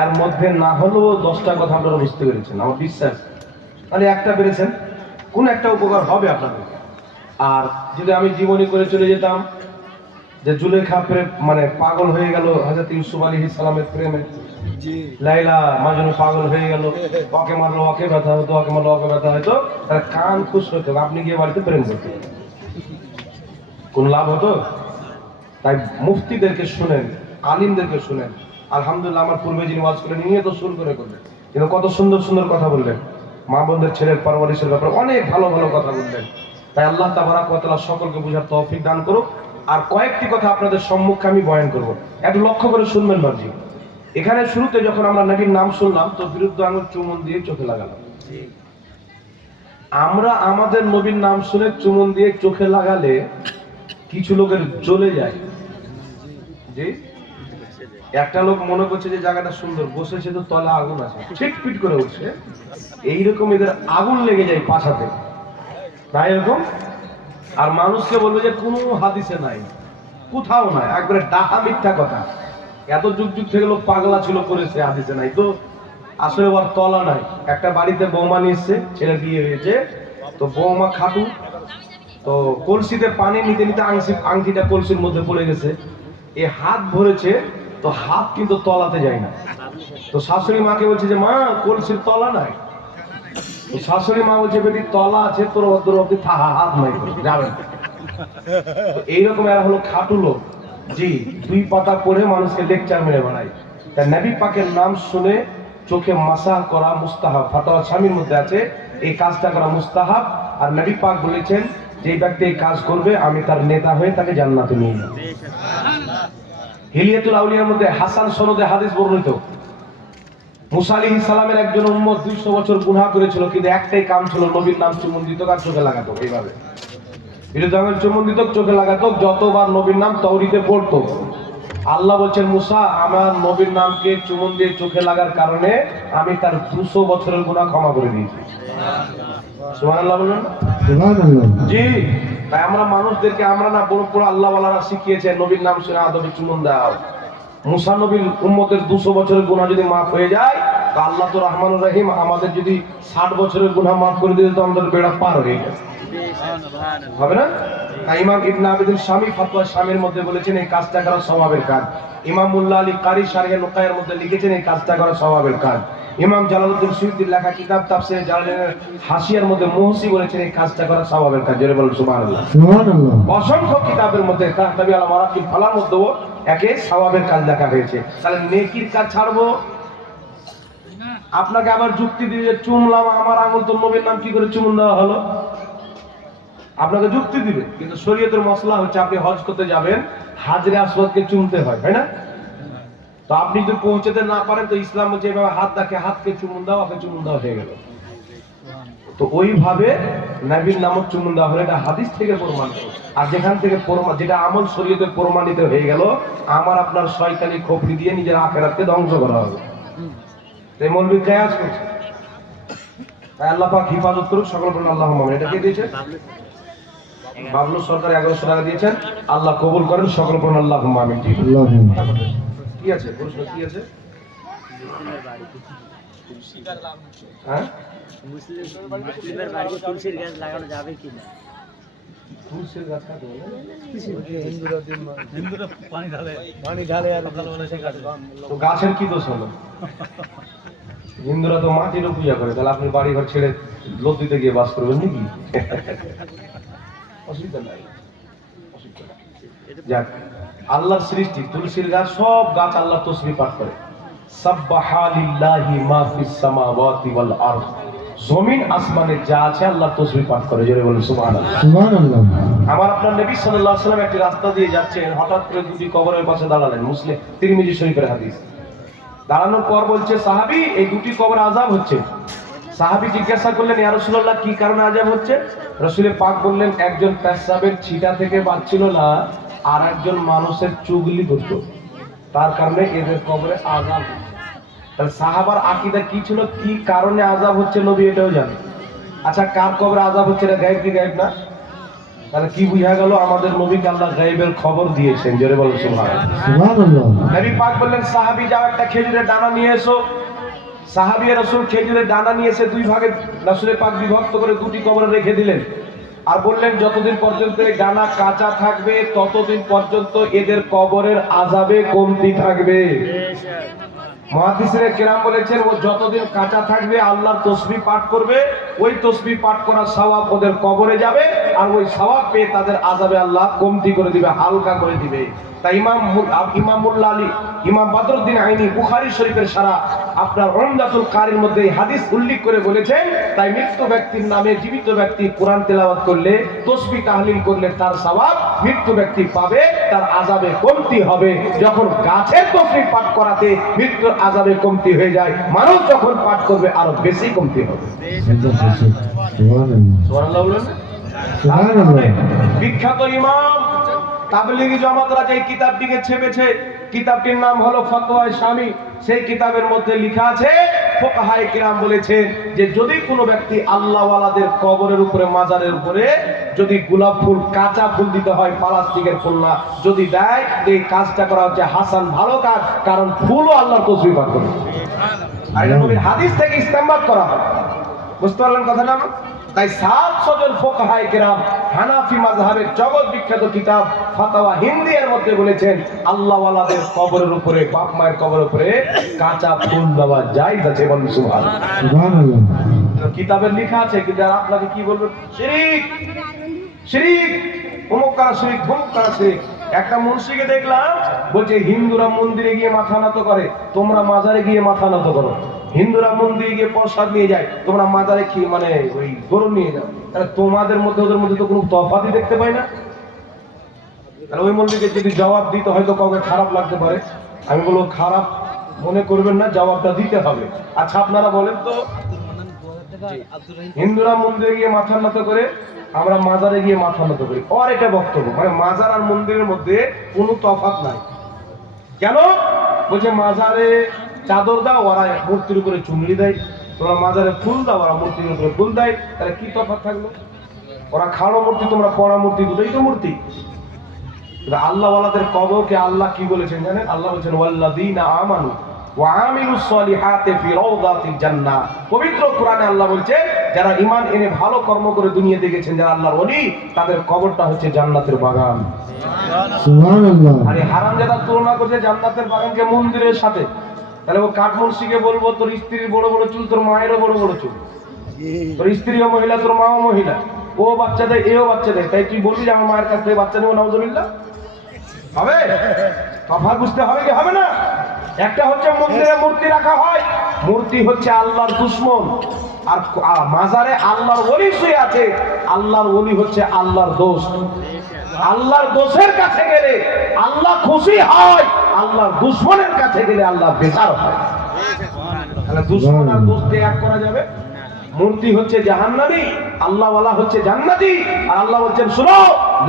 এর মধ্যে না হলেও 10টা কথা আপনারা বুঝতে পেরেছেন, আমার বিশ্বাস। মানে একটা পেরেছেন, কোন একটা উপকার হবে আপনাদের। আর যদি আমি জীবনী করে চলে যেতাম যে জুলেখা মানে পাগল হয়ে গেল হযরত ইউসুফ আলাইহিস সালামের প্রেমে, লাইলা মাজনু পাগল হয়ে গেল, ওকে মারলো ওকে ব্যথা হতো, ওকে মারলো ওকে ব্যথা হতো, তার কান খুশ হতো। আপনি গিয়ে বাড়িতে প্রেম করতেন, কোন লাভ হতো? তাই মুফতিদেরকে শুনেন, আলিমদেরকে শুনেন। আলহামদুলিল্লাহ, আমার পূর্বে যিনি ওয়াজ করেন নিয়ে তো শুরু করে করলেন, কিন্তু কত সুন্দর সুন্দর কথা বললেন। মা বোনদের ছেলের পরবরিশের ব্যাপারে অনেক ভালো ভালো কথা বললেন। তাই আল্লাহ তাবারাক ওয়া তাআলা সকলকে বুঝার তৌফিক দান করুক। আর কয়েকটি কথা আপনাদের সম্মুখে আমি বয়ান করব, একটু লক্ষ্য করে শুনবেন বাজি। এখানে শুরুতে যখন আমরা নবীর নাম শুনলাম, তো বিরুদ্ধ আঙুল চুমন দিয়ে চোখে লাগালাম। আমরা আমাদের নবীর নাম শুনে চুমন দিয়ে চোখে লাগালে কিছু লোকের জ্বলে যায়। জি, একটা লোক মনে করছে যে জায়গাটা সুন্দর, বসেছে তো তলা আগুন আছে, ছিটপিট করে উঠছে। এইরকম এদের আগুন লেগে যায় পাছাতে, তাই এরকম। আর মানুষকে বলবে যে কোনো হাদিসে নাই, কোথাও নাই, একবারে ডাহা মিথ্যা কথা। এত যুগ যুগ থেকে লোক পাগলা ছিল করেছে, হাদিসে নাই তো। আসলে ওর তলা নাই। একটা বাড়িতে বৌমা নিয়ে এসছে, ছেলে বিয়ে হয়েছে, তো বৌমা খাটু, তো কলসিতে পানি নিতে নিতে আংটিটা কলসির মধ্যে পড়ে গেছে। এ হাত ভরেছে, তো হাত কিন্তু তলাতে যায় না। তো শাশুড়ি মাকে বলছে যে মা, কলসির তলা নাই। তো শাশুড়ি মা বলছে বেটি তলা আছে, তোর অদ্দুর অব্দি হাত নাই, যাবে। তো এইরকম এরা হলো খাটু লোক, জি, 2 পাতা পড়ে মানুষকে লেকচার মেরে বানায়। তাই নবী পাকের নাম শুনে চোখে মাসাহ করা মুস্তাহাব, ফাতাওয়া স্বামীর মধ্যে আছে এই কাজটা করা মুস্তাহাব। আর নবী পাক বলেছেন যে ব্যক্তি এই কাজ করবে আমি তার নেতা হয়ে তাকে জান্নাতে নিয়ে যাব। হিলিয়াতুল আউলিয়ার মধ্যে হাসান সনদে হাদিস বর্ণিত, মুসা আলাইহিস সালামের একজন উম্মত 200 বছর গুনাহ করেছিল, কিন্তু একটাই কাম ছিল, নবীর নাম চুমন দিত আর চোখে লাগাতো। এইভাবে এটা যখন চুমন দিত চোখে লাগাতো, যতবার নবীর নাম তাওরীতে পড়তো, আল্লাহ বলছেন মুসা আমার নবীর নামকে চুমন দিয়ে চোখে লাগার কারণে আমি তার 200 বছরের গুনাহ ক্ষমা করে দিয়েছি। সুবহানাল্লাহ বলুন। সুবহানাল্লাহ। জি, তাই আমরা মানুষদেরকে আমরা না বড় বড় আল্লাহ ওয়ালারা শিখিয়েছে নবীর নাম শুনে আদবে চুমন দাও। মুসা নবীর উম্মতের 200 বছরের গুনাহ যদি মাফ হয়ে যায় তো আল্লাহ তো রহমানুর রহিম, আমাদের যদি 60 বছরের গুনাহ মাফ করে দিলে তো আমাদের বেড়া পার হয়ে গেছে, হবে না? তাই ইমাম ইবনে আবিদিন শামী ফাতওয়া শামীর মধ্যে বলেছেন এই কাজটা করা সওয়াবের কাজ। ইমাম মুল্লা আলী কারি শারহে নুকায়ের মধ্যে লিখেছেন এই কাজটা করা সওয়াবের কাজ। ইমাম জালালউদ্দিন সুয়ুতির লেখা কিতাব তাফসীর জালালের হাসিয়ার মধ্যে মুহসি বলেছেন এই কাজটা করা সওয়াবের কাজ। জোরে বলুন সুবহানাল্লাহ। সুবহানাল্লাহ। অসংখ্য কিতাবের মধ্যে তাহতাবি আল মারাকিব ফালার মধ্যেও একে সওয়াবের কাজ লেখা হয়েছে। তাহলে নেকির কাজ ছাড়বো? আপনাকে আবার যুক্তি দিয়ে চুমলাম আমার আঙুল তো নবীর নাম কি করে চুমুন দেওয়া হলো, আপনাকে যুক্তি দিবে, কিন্তু শরীয়তের মসলা হচ্ছে আপনি হজ করতে যাবেন, হাজরে আসওয়াদকে চুমতে হয়, তাই না? তো আপনি যদি পৌঁছতে না পারেন তো ইসলাম হচ্ছে এভাবে হাত দেখে হাতকে চুমুন দাও, ওকে চুমুন দেওয়া হয়ে গেল। তো ওইভাবে নবীর নামক চুমুন দেওয়া হলো, এটা হাদিস থেকে প্রমাণিত। আর যেখান থেকে যেটা আমল শরীয়তে প্রমাণিত হয়ে গেল, আমার আপনার শয়তানি খোপড়ি দিয়ে নিজের আখিরাতকে ধ্বংস করা হবে। এই মৌলবি কিয়াস করছে, তাই আল্লাহ পাক হিফাজত করুক, সকল বলেন আল্লাহুম্মা আমিন। এটা কে দিয়েছে? বাবলু সরকার 1100 টাকা দিয়েছেন, আল্লাহ কবুল করেন, সকল বলেন আল্লাহুম্মা আমিন। আল্লাহুম্মা। কি আছে প্রশ্ন, কি আছে? হ্যাঁ, মুসলিমের বাড়িতে তুলসীর গাছ লাগানো যাবে কিনা? তুলসীর গাছ কাটবে না? হিন্দুরা পানি ঢালে আর সকালবেলা সে কাটে। তো গাছের কি দোষ হলো? হিন্দুরা তো মাটিরও পূজা করে, তাহলে আপনি বাড়ি ঘর ছেড়ে লদ্দিতে গিয়ে বাস করবেন নাকি? অসুবিধা নাই, অসুবিধা নাই। যাক, আল্লাহর সৃষ্টি তুলসীর গাছ, সব গাছ আল্লাহ তাসবিহ পাঠ করে। সাব্বাহা লিল্লাহি মা ফিস সামাওয়াতি ওয়াল আরদ, জমিন আসমানে যা আছে আল্লাহ তাসবিহ পাঠ করে। জোরে বলুন সুবহানাল্লাহ। সুবহানাল্লাহ। আমার আপনার নবী সাল্লাল্লাহু আলাইহি ওয়াসাল্লাম একটি রাস্তা দিয়ে যাচ্ছেন, হঠাৎ করে দুটি কবরের পাশে দাঁড়ালেন। মুসলিম তিরমিজি শরীফের হাদিস। দাঁড়ানোর পর বলছে সাহাবী এই দুটি কবরে আযাব হচ্ছে। সাহাবী জিজ্ঞাসা করলেন ইয়া রাসূলুল্লাহ কি কারণে আযাব হচ্ছে? রাসূলে পাক বললেন একজন পেশাবের ছিটা থেকে বাঁচছিল না, আর একজন মানুষের চুগলি করত, তার কারণে এদের কবরে আযাব। তাহলে সাহাবার আকীদা কি ছিল, কি কারণে আযাব হচ্ছে নবী এটাও জানেন। আচ্ছা, কার কবরে আযাব হচ্ছে এটা গায়েব কি গায়েব না? তাহলে কি বুঝা গেল? আমাদের নবীকে আল্লাহ গায়েবের খবর দিয়েছেন। জোরে বলুন সুবহানাল্লাহ। সুবহানাল্লাহ। নবী পাক বললেন সাহাবী যাও একটা খেজুরের দানা নিয়ে এসো। সাহাবী রাসূল খেজুরের দানা নিয়ে এসে দুই ভাগে রাসূলে পাক বিভক্ত করে দুটি কবরে রেখে দিলেন, আর বললেন যতদিন পর্যন্ত এই দানা কাঁচা থাকবে ততদিন পর্যন্ত এদের কবরের আযাবে কমতি থাকবে। মুহাদ্দিসিনে কেরাম বলেছেন ও যতদিন কাঁচা থাকবে আল্লাহর তাসবিহ পাঠ করবে, ওই তাসবিহ পাঠ করার সওয়াব ওদের কবরে যাবে, আর ওই সওয়াব পেয়ে তাদের আযাবে আল্লাহ কমতি করে দিবে, হালকা করে দিবে। তাই ইমাম মুল্লা আলী ইমাম বদরুদ্দিন আইনি বুখারী শরীফের সারা আপনার উমদাতুল কারির মধ্যে এই হাদিস উল্লেখ করে বলেছেন, তাই মৃত ব্যক্তির নামে জীবিত ব্যক্তি কোরআন তেলাওয়াত করলে, তাসবিহ তাহলিল করলে তার সওয়াব মৃত ব্যক্তি পাবে, তার আযাবে কমতি হবে। যখন গাছের তাসবিহ পাঠ করাতে মৃত্যুর আযাবে কমতি হয়ে যায়, মানুষ যখন পাঠ করবে আরো বেশি কমতি হবে। সুবহানাল্লাহ। সুবহানাল্লাহ বলেন। সুবহানাল্লাহ। বিখ্যাত ইমাম তাবলীগী জামাতরা যে কিতাবটিকে ছেপেছে, কিতাবটির নাম হলো ফাতওয়ায়ে শামী। সেই কিতাবের মধ্যে লেখা আছে ফুকাহায়ে কিরাম বলেছেন যে যদি কোনো ব্যক্তি আল্লাহ ওয়ালাদের কবরের উপরে, মাজারের উপরে যদি গোলাপ ফুল, কাঁচা ফুল দিতে হয়, প্লাস্টিকের ফুল না, যদি দেয়, এই কাজটা করা হচ্ছে হাসান, ভালো কাজ, কারণ ফুলও আল্লাহর তাসবিহ পাঠ করে। আর এটা নবীর হাদিস থেকে ইস্তেমবাদ করা হয়। বুঝতে পারলেন কথাটা? তাই 700 জন ফুকাহায়ে কেরাম হানাফি মাযহাবের জগৎ বিখ্যাত কিতাব ফাতাওয়া হিন্দি এর মধ্যে বলেছেন আল্লাহ ওয়ালাদের কবরের উপরে, বাপ মায়ের কবরের উপরে কাঁচা ফুল দেওয়া জায়েজ আছে। বলুন সুবহানাল্লাহ। সুবহানাল্লাহ। কিতাবের লেখা আছে, কিন্তু আর আপনাকে কি বলবো, শিরক শিরক অমুক কারা শিরিক, ধমুক কারা শিরিক। একটা মুন্সিকে দেখলাম বলছে হিন্দুরা মন্দিরে গিয়ে মাথা নত করে, তোমরা মাজারে গিয়ে মাথা নত করো। হিন্দুরা মন্দিরে গিয়ে প্রসাদ নিয়ে যায়, তোমরা মাজারে কি মানে ওই গরু নিয়ে যাও। তাহলে তোমাদের মধ্যে ওদের মধ্যে তো কোনো তফাতই দেখতে পাই না। তাহলে ওই মন্দিরকে যদি জবাব দিতে হয়তো কাউকে খারাপ লাগতে পারে, আমি বলবো খারাপ মনে করবেন না, জবাবটা দিতে হবে। আচ্ছা আপনারা বলেন তো, হিন্দুরা মন্দিরে গিয়ে মাথা নত করে, আমরা মাজারে গিয়ে মাথা নত করি। আর এটা বক্তব্য মানে মাজার আর মন্দিরের মধ্যে কোনো তফাৎ নাই। কেন বলছে মাজারে চাদর দাও, ওরা মূর্তির উপরে চুনরি দেয়, তোমরা মাজারে ফুল দাও, ওরা মূর্তির উপরে ফুল দেয়। তাহলে কি তফাৎ থাকলো? ওরা খাড়ো মূর্তি, তোমরা পড়া মূর্তি, দুটোই তো মূর্তি। আল্লাহ ওয়ালাদের কবরকে আল্লাহ কি বলেছেন জানেন? আল্লাহ বলেছেন ওয়াল্লাযীনা আমানু ওয়া আমিলুস সলিহাতি ফি রাওদাতিল জান্নাহ। পবিত্র কোরআনে আল্লাহ বলছে যারা ঈমান এনে ভালো কর্ম করে দুনিয়াতে গেছেন, যারা আল্লাহর ওলি, তাদের কবরটা হচ্ছে জান্নাতের বাগান। সুবহানাল্লাহ। আরে হারামজাদা তুলনা করছে জান্নাতের বাগানকে মন্দিরের সাথে। তাহলে ও কাঠমুন্সিকে বলবো তোর স্ত্রীর বড় বড় চুল, তোর মায়েরও বড় বড় চুল, তোর স্ত্রীও মহিলা, তোর মাও মহিলা, ও বাচ্চা দেয়, এও বাচ্চা দেয়, তাই তুই বলবি যে আমার মায়ের কাছ থেকে বাচ্চা নেবো? নাউজুবিল্লাহ। হবে? তফাৎ বুঝতে হবে কি হবে না? একটা হচ্ছে মন্দিরে মূর্তি রাখা হয়, মূর্তি হচ্ছে আল্লাহর দুশমন। আর মাজারে আল্লাহর ওলি শুয়ে আছে, আল্লাহর ওলি হচ্ছে আল্লাহর দোস্ত। আল্লাহর দোষের কাছে গেলে আল্লাহ খুশি হয়, আল্লাহর দুশমনের কাছে গেলে আল্লাহ বেজার হয়। তাহলে দুশমন আর দোষকে এক করা যাবে? মূর্তি হচ্ছে জাহান্নামী, আল্লাহ ওয়ালা হচ্ছে জান্নাতি। আর আল্লাহ বলছেন শুনো,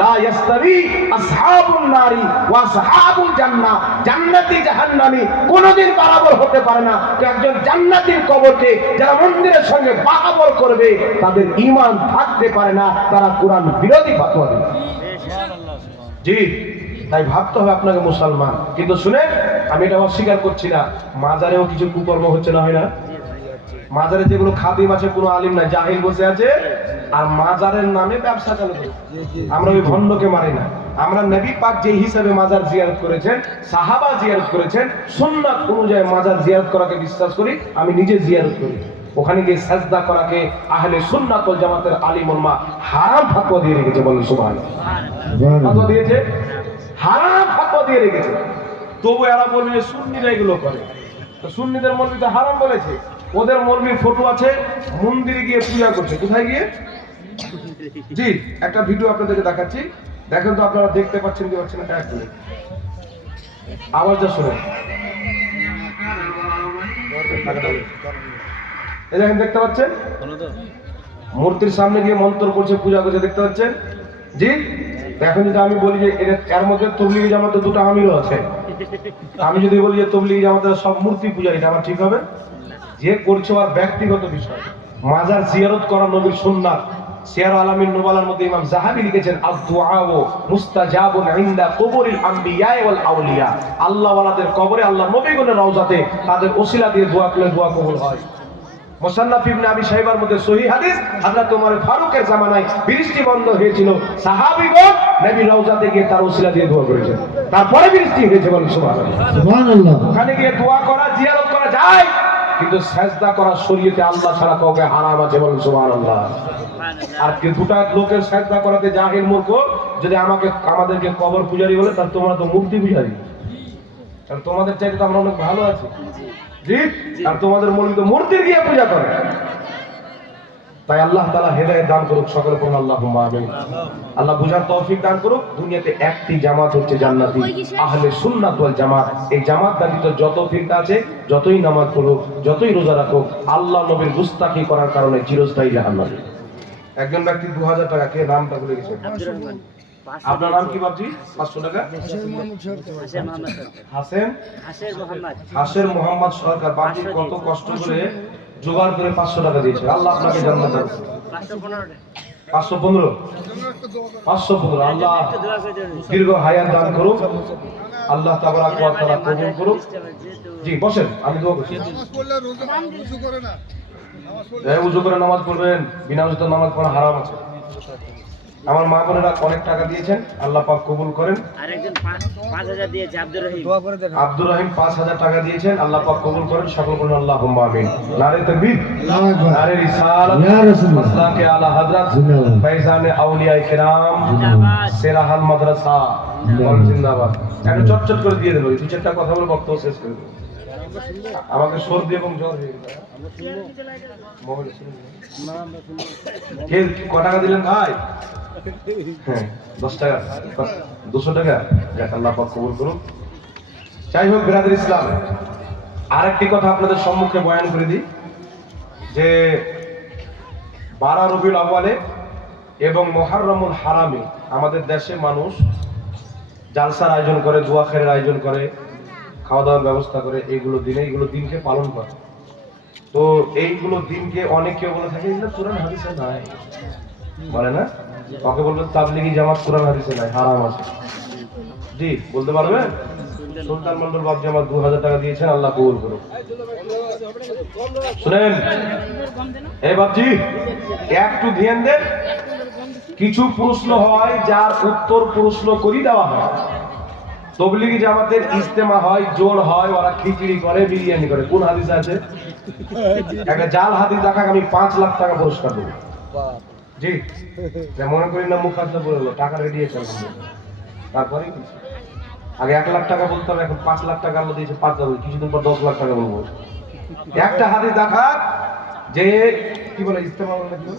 লা ইয়াস্তাবি আসহাবুন নারি ওয়া আসহাবুল জান্নাহ। জান্নাতি জাহান্নামী কোনোদিন বরাবর হতে পারে না। তো একজন জান্নাতীর কবরকে যারা মন্দিরের সঙ্গে বরাবর করবে, তাদের ঈমান থাকতে পারে না, তারা কোরআন বিরোধী ফতোয়া দেবে। জি, তাই ভাবতে হবে আপনাকে মুসলমান। কিন্তু শুনে আমি এটা অস্বীকার করছি না, মাজারেও কিছু কুকর্ম হচ্ছে না, হয় না? মাজারে যেগুলো খাদিম আছে, কোনো আলিম নাই, জাহিল বসে আছে, আর মাজারের নামে ব্যবসা চালু করে। আমরা ওই ভণ্ডকে মারি না। আমরা নবী পাক যে হিসাবে মাজার জিয়ারত করেছেন, সাহাবা জিয়ারত করেছেন, সুন্নাত অনুযায়ী মাজার জিয়ারত করাকে বিশ্বাস করি। আমি নিজে জিয়ারত করি। ওখানে গিয়ে সাজদা করাকে আহলে সুন্নাত ওয়াল জামাতের আলিম উলামা হারাম ফাতোয়া দিয়ে রেখেছে। বলেন সুবহানাল্লাহ। ফাতোয়া দিয়েছে, হারাম ফাতোয়া দিয়ে রেখেছে। তবু এরা বলবে যে সুন্নিরা এগুলো করে। তো সুন্নিদের মৌলবি তো হারাম বলেছে। ওদের মৌলবীর ফটো আছে, মন্দিরে গিয়ে পূজা করছে। কোথায় গিয়ে? জি, একটা ভিডিও আপনাদেরকে দেখাচ্ছি, দেখেন তো আপনারা দেখতে পাচ্ছেন কি পাচ্ছেন না? এক মিনিট আওয়াজটা শুনুন। এই দেখেন, দেখতে পাচ্ছেন মূর্তির সামনে গিয়ে মন্ত্র করছে, পূজা করছে, দেখতে পাচ্ছেন? জি, এখন যদি আমি বলি যে এর মধ্যে তবলিগি জামাতে দুটো আমিরও আছে, আমি যদি বলি যে তবলিগি জামাতে সব মূর্তি পূজা, এটা আমার ঠিক হবে? যে করছে আর ব্যক্তিগত বিষয়। মাজার জিয়ারত করা নবীর সুন্নাত। সিয়ার আলামিন নুবালার মধ্যে ইমাম যাহাবী লিখেছেন আদ-দুআউ মুস্তাজাবুন ইনদা কুবুরিল আমবিয়া ওয়াল আউলিয়া। আল্লাহ ওয়ালাদের কবরে, আল্লাহ নবীগণের রওজাতে তাদের ওসিলা দিয়ে দোয়া করলে দোয়া কবুল হয়। মুসান্নাফ ইবনে আবি শাইবার মধ্যে সহিহ হাদিস, হযরত ওমর ফারুকের জামানায় বৃষ্টি বন্ধ হয়েছিল, সাহাবীগণ নবীর রওজাতে গিয়ে তার ওসিলা দিয়ে দোয়া করেছেন, তারপরে বৃষ্টি হয়েছে। বলেন সুবহানাল্লাহ। সুবহানাল্লাহ। ওখানে গিয়ে দোয়া করা, জিয়ারত করা যায়, কিন্তু সাজদা করা শরীয়তে আল্লাহ ছাড়া কাউকে হারাম আছে। বলেন সুবহানাল্লাহ। আর কি দুটা লোকের সাজদা করাতে জাহিল মূর্খ যদি আমাদেরকে কবর পূজারি বলে, তাহলে তোমরা তো মূর্তি পূজারি। আর তোমাদের চাইতে তো আমরা অনেক ভালো আছি। জি, আর তোমাদের মৌলবি তো মূর্তির গিয়ে পূজা করে। তাই আল্লাহ তাআলা হেদায়েত দান করুক সকলে, পড়ুন আল্লাহুম্মা আমিন। আল্লাহ বুঝার তৌফিক দান করুক। দুনিয়াতে একটি জামাত হচ্ছে জান্নাতি, আহলে সুন্নাত ওয়াল জামাত। এই জামাত ব্যতীত যত ফিরকা আছে, যতই নামাজ পড়ুক, যতই রোজা রাখুক, আল্লাহ নবীর গুস্তাখি করার কারণে চিরস্থায়ী জাহান্নামী। একজন ব্যক্তি 2000 টাকা কে নামটা ভুলে গেছে। আপনার নাম কি বাপজি? 500 টাকা। হাসের মোহাম্মদ সরকার। বাপজি কত কষ্ট করে জোগাড় করে 500 টাকা দিয়েছে। আল্লাহ আপনাকে জান্নাত দান করুন। 515 আল্লাহ দীর্ঘ হায়াত দান করুক, আল্লাহ তাবারাক ওয়া তাআলা কবুল করুক। জি বসেন, আমি দোয়া করছি। উযু করে নামাজ পড়বেন, বিনা উযুতে নামাজ পড়া হারাম আছে। আমার মা বোনেরা অনেক টাকা দিয়েছেন, আল্লাহ পাক কবুল করেন। আরেকজন 5,000 দিয়েছে আব্দুর রহিম। আব্দুর রহিম 5,000 টাকা দিয়েছেন, আল্লাহ পাক কবুল করেন। সকল বলুন আল্লাহুম্মা আমিন। নারে তাকবীর, আল্লাহু আকবার। নারে রিসালাত, ইয়া রাসূলুল্লাহ। মাসলাকে আলা হযরত জিন্দাবাদ। ফয়জানে আউলিয়া কিরাম, জিন্দাবাদ। সেরাহাল মাদ্রাসা, বল জিন্দাবাদ। একটু চটচট করে দিয়ে দেবো, দুই চারটা কথা বলে বক্তব্য শেষ করে দেবো। আমাকে সর্দি এবং জ্বর হয়ে গেছে। মোবাইলে শুনুন। কে ক টাকা দিলেন ভাই? হ্যাঁ 10 টাকা, 200 টাকা। যাক, আল্লাহ পাক কবুল করুন। যাই হোক বিরাদর ইসলাম, আরেকটি কথা আপনাদের সম্মুখে বয়ান করে দিই যে 12 রবিউল আউয়ালে এবং মুহররমুল হারামে আমাদের দেশে মানুষ জালসার আয়োজন করে, দোয়া খেরের আয়োজন করে, খাওয়া দাওয়ার ব্যবস্থা করে, এইগুলো দিনকে পালন করে। তো এইগুলো দিনকে অনেকে বলে থাকে এগুলো কোরআন হাদিসে নাই, বলে না? কাকে বলবেন তাবলিগি জামাত কোরআন হাদিসে নাই, হারাম আছে। জি বলতে পারবেন? সুলতান মন্ডল বাপ জামাত 2000 টাকা দিয়েছেন, আল্লাহ কবুল করুন। শুনেন এই বাপজি, একটু ধ্যান দেন। কিছু প্রশ্ন হয় যার উত্তর প্রশ্ন করি দেওয়া হয়। তবলিগি জামাতের ইজতেমা হয়, জোর হয়, ওরা খিচড়ি করে, বিরিয়ানি করে। কোন হাদিস আছে? একটা জাল হাদিস দেখাক, আমি 5 লাখ টাকা পুরস্কার দেবো। জি মনে করি না মুখ হাতে বলে হলো, টাকা রেডি আছে। তারপরে আগে 1 লাখ টাকা বলতে হবে, এখন 5 লাখ টাকা আল্লাহ দিয়েছে, 5 যাবে, কিছুদিন পর 10 লাখ টাকা বলবো। একটা হাদিস দেখাক যে কি বলে ইজতেমা বলে নাকি?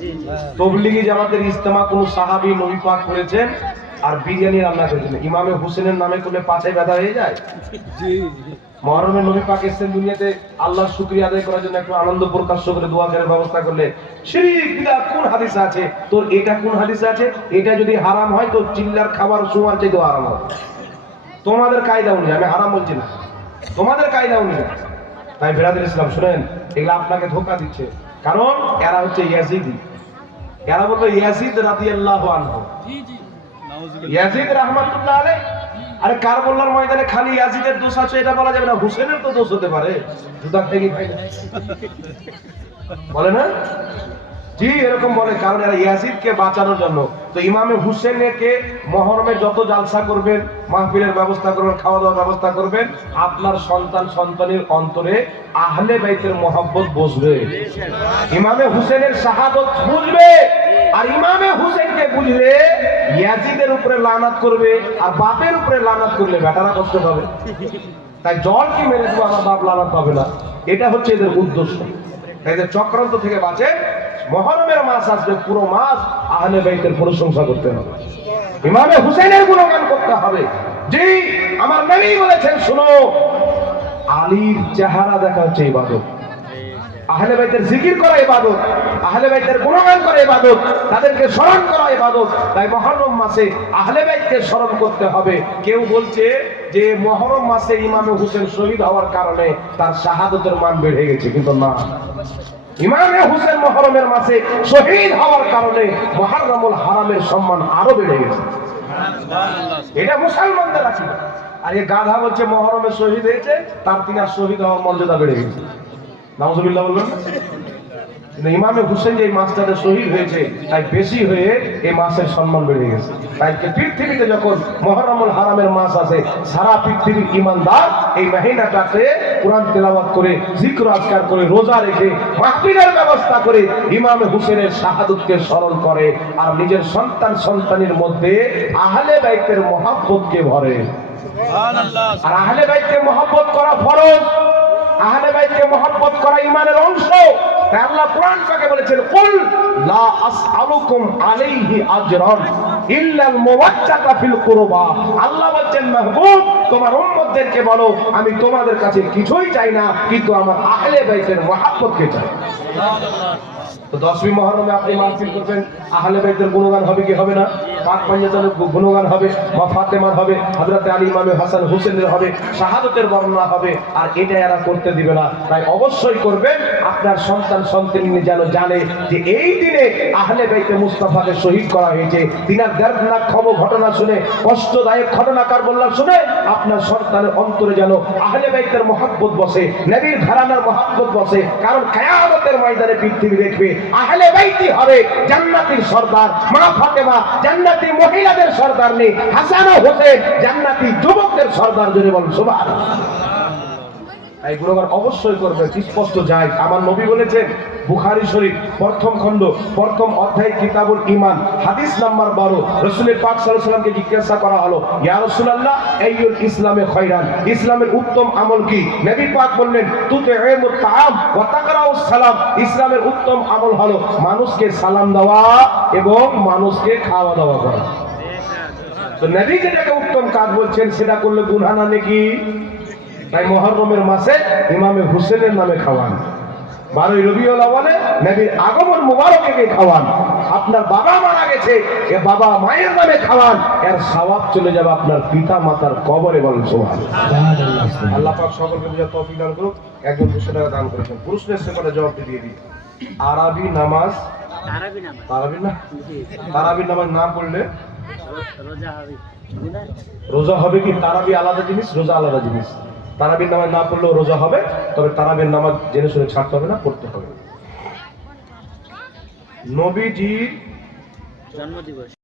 তবলিগি জামাতের ইজতেমা কোন সাহাবী নবী পাক করেছেন আর বিরিয়ানি রান্না করেছেন। ইমামে হোসেনের নামে করলে পাছায় ব্যথা হয়ে যায়। মুহররমে নবী পাক এসেছেন দুনিয়াতে আল্লাহর শুকরিয়া আদায় করার জন্য, একটু আনন্দ প্রকাশ করে দোয়া করার ব্যবস্থা করলে শিরক বিদআত কোন হাদিসে আছে? তোর এটা কোন হাদিসে আছে? এটা যদি হারাম হয় তো চিল্লার খাবার সুমার চাইতে হারাম হবে। তোমাদের কায়দা অনুযায়ী, আমি হারাম বলছি না, তোমাদের কায়দা অনুযায়ী। তাই বিরাদর ইসলাম শুনেন, এগুলো আপনাকে ধোঁকা দিচ্ছে, কারণ এরা হচ্ছে ইয়াজিদি। এরা বলবে ইয়াজিদ রাদিয়াল্লাহু আনহু, ইয়াজিদ রাহমাতুল্লাহ আলাইহি। আরে কারবালার ময়দানে খালি ইয়াজিদের দোষ আছে এটা বলা যাবে না, হুসেনের তো দোষ হতে পারে। জুতা থেকে ভাই বলে না? জি এরকম বলে, কারণ এরা ইয়াজিদকে বাঁচানোর জন্য। তো ইমামে হুসেনকে মুহররমে যত জালসা করবেন, মাহফিলের ব্যবস্থা করবেন, খাওয়া দাওয়ার ব্যবস্থা করবেন, আপনার সন্তান সন্তানের অন্তরে আহলে বাইতের মহব্বত বসবে, ইমামে হুসেনের শাহাদত বুঝবে। আর ইমামে হুসেনকে বুঝলে ইয়াজিদের উপরে লানাত করবে, আর বাপের উপরে লানাত করলে বেটারা কষ্ট পাবে। তাই জল কি মেরে দেবো, আমার বাপ লানাত পাবে না, এটা হচ্ছে এদের উদ্দেশ্য। এদের চক্রান্ত থেকে বাঁচে। মুহররমের মাস আসবে, পুরো মাস আহলে বাইতের প্রশংসা করতে হবে, ইমামে হুসেনের গুণগান করতে হবে। জি আমার নবী বলেছেন, শুনো, আলীর চেহারা দেখা হচ্ছে ইবাদত, আহলে বাইতের জিকির করা ইবাদত, আহলে বাইতের গুণগান করা ইবাদত, তাদেরকে স্মরণ করা ইবাদত। তাই মুহররম মাসে আহলে বাইতকে স্মরণ করতে হবে। কেউ বলছে যে মুহররম মাসে ইমামে হুসেন শহীদ হওয়ার কারণে তার শাহাদতের মান বেড়ে গেছে, কিন্তু না, ইমামে হুসেন মুহররমের মাসে শহীদ হওয়ার কারণে মুহররমুল হারামের সম্মান আরো বেড়ে গেছে। এটা মুসলমানদের আছে। আর এই গাধা বলছে মুহররমে শহীদ হয়েছে, তার তিনার শহীদ হওয়ার মর্যাদা বেড়ে গেছে। নাউজুবিল্লাহ বলবেন না? কিন্তু ইমামে হুসেন যে মাসটাতে শহীদ হয়েছে, তাই বেশি হয়ে এই মাসের সম্মান বেড়ে গেছে। তাই পৃথিবীতে যখন মুহররমুল হারামের মাস আছে, সারা পৃথিবীর ঈমানদার এই মাহিনাটাতে কোরআন তেলাওয়াত করে, জিকির আজকার করে, রোজা রেখে, মাহফিলের ব্যবস্থা করে ইমামে হুসেনের শাহাদতকে স্মরণ করে, আর নিজের সন্তান সন্তানের মধ্যে আহলে বাইতের মহব্বতকে ভরে। আর আহলে বাইতকে মহব্বত করা ফরজ, আহলে বাইতকে মহব্বত করা ঈমানের অংশ। তাই আল্লাহ কোরআন পাকে বলেছেন, কুল লা আসআলুকুম আলাইহি আজরান ইল্লাল মুওয়াজ্জাতা ফিল কুরবা। আল্লাহ বলেন, মাহবুব তোমার উম্মতদেরকে বলো, আমি তোমাদের কাছে কিছুই চাই না, কিন্তু আমার আহলে বাইতের মহব্বতকে চাই। তো 10ই মুহররমে আপনি মাহফিল করবেন, আহলে বাইতের গুণগান হবে কি হবে না? পাক পাঞ্জাতের গুণগান হবে, মা ফাতেমার হবে, হযরত আলী ইমাম হাসান হুসেনের হবে, শাহাদাতের বর্ণনা হবে, আর এটা এরা করতে দিবে না। তাই অবশ্যই করবেন, আপনার সন্তান সন্ততি যেন জানে যে এই দিনে আহলে বাইতে মুস্তাফাকে শহীদ করা হয়েছে। তিনার দর্দনাক ঘটনা শুনে, কষ্টদায়ক ঘটনা কারবালার শুনে আপনার সন্তানের অন্তরে যেন আহলে বাইতের মহব্বত বসে, নবীর ঘরানার মহব্বত বসে। কারণ কিয়ামতের ময়দানে পৃথিবী দেখবে আহলে বাইতই হবে জান্নাতের সরদার। মা ফাতেমা জান্নাতি মহিলাদের সরদার নেই, হাসান ও হোসেন জান্নাতি যুবকদের সরদার। জোরে বলুন সুবহানাল্লাহ। এই গুণগান অবশ্যই করবে, স্পষ্ট যায়। আমার নবী বলেছেন, বুখারী শরীফ প্রথম খণ্ড প্রথম অধ্যায় কিতাবুল ঈমান হাদিস নাম্বার 12, রাসূল পাক সাল্লাল্লাহু আলাইহি ওয়াসাল্লামকে জিজ্ঞাসা করা হলো, ইয়া রাসূলুল্লাহ আইয়ুল ইসলামে খায়রান, ইসলামের উত্তম আমল কি? নবী পাক বললেন, তুতঈমুত তাআম ওয়া তাকরাউস সালাম, ইসলামের উত্তম আমল হলো মানুষকে সালাম দেওয়া এবং মানুষকে খাওয়া দাওয়া করা। তো নবী যেটাকে উত্তম কাজ বলছেন সেটা করলে গুনাহ না নাকি? তাই মুহররমের মাসে ইমামে হুসেনের নামে খাওয়ান, 12 রবিউল আউয়ালে নবীর আগমন মুবারকে খাওয়ান। আপনার বাবা মারা গেছে, এ বাবা মায়ের নামে খাওয়ান, এর সওয়াব চলে যাবে আপনার পিতা মাতার কবরে। বলেন সুবহানাল্লাহ। আল্লাহ পাক সকলকে বুঝার তৌফিক দান করুক। একজন 200 টাকা দান করেছেন, প্রশ্নের সেকন্ডে জবাব দিয়ে দিই। আরবি নামাজ, তারাবি নামাজ না পড়লে রোজা হবে কি? তারাবি আলাদা জিনিস, রোজা আলাদা জিনিস। তারাবির নামাজ না পড়লেও রোজা হবে, তবে তারাবির নামাজ জেনে শুনে ছাড়তে হবে না, পড়তে হবে। নবীজির জন্মদিবস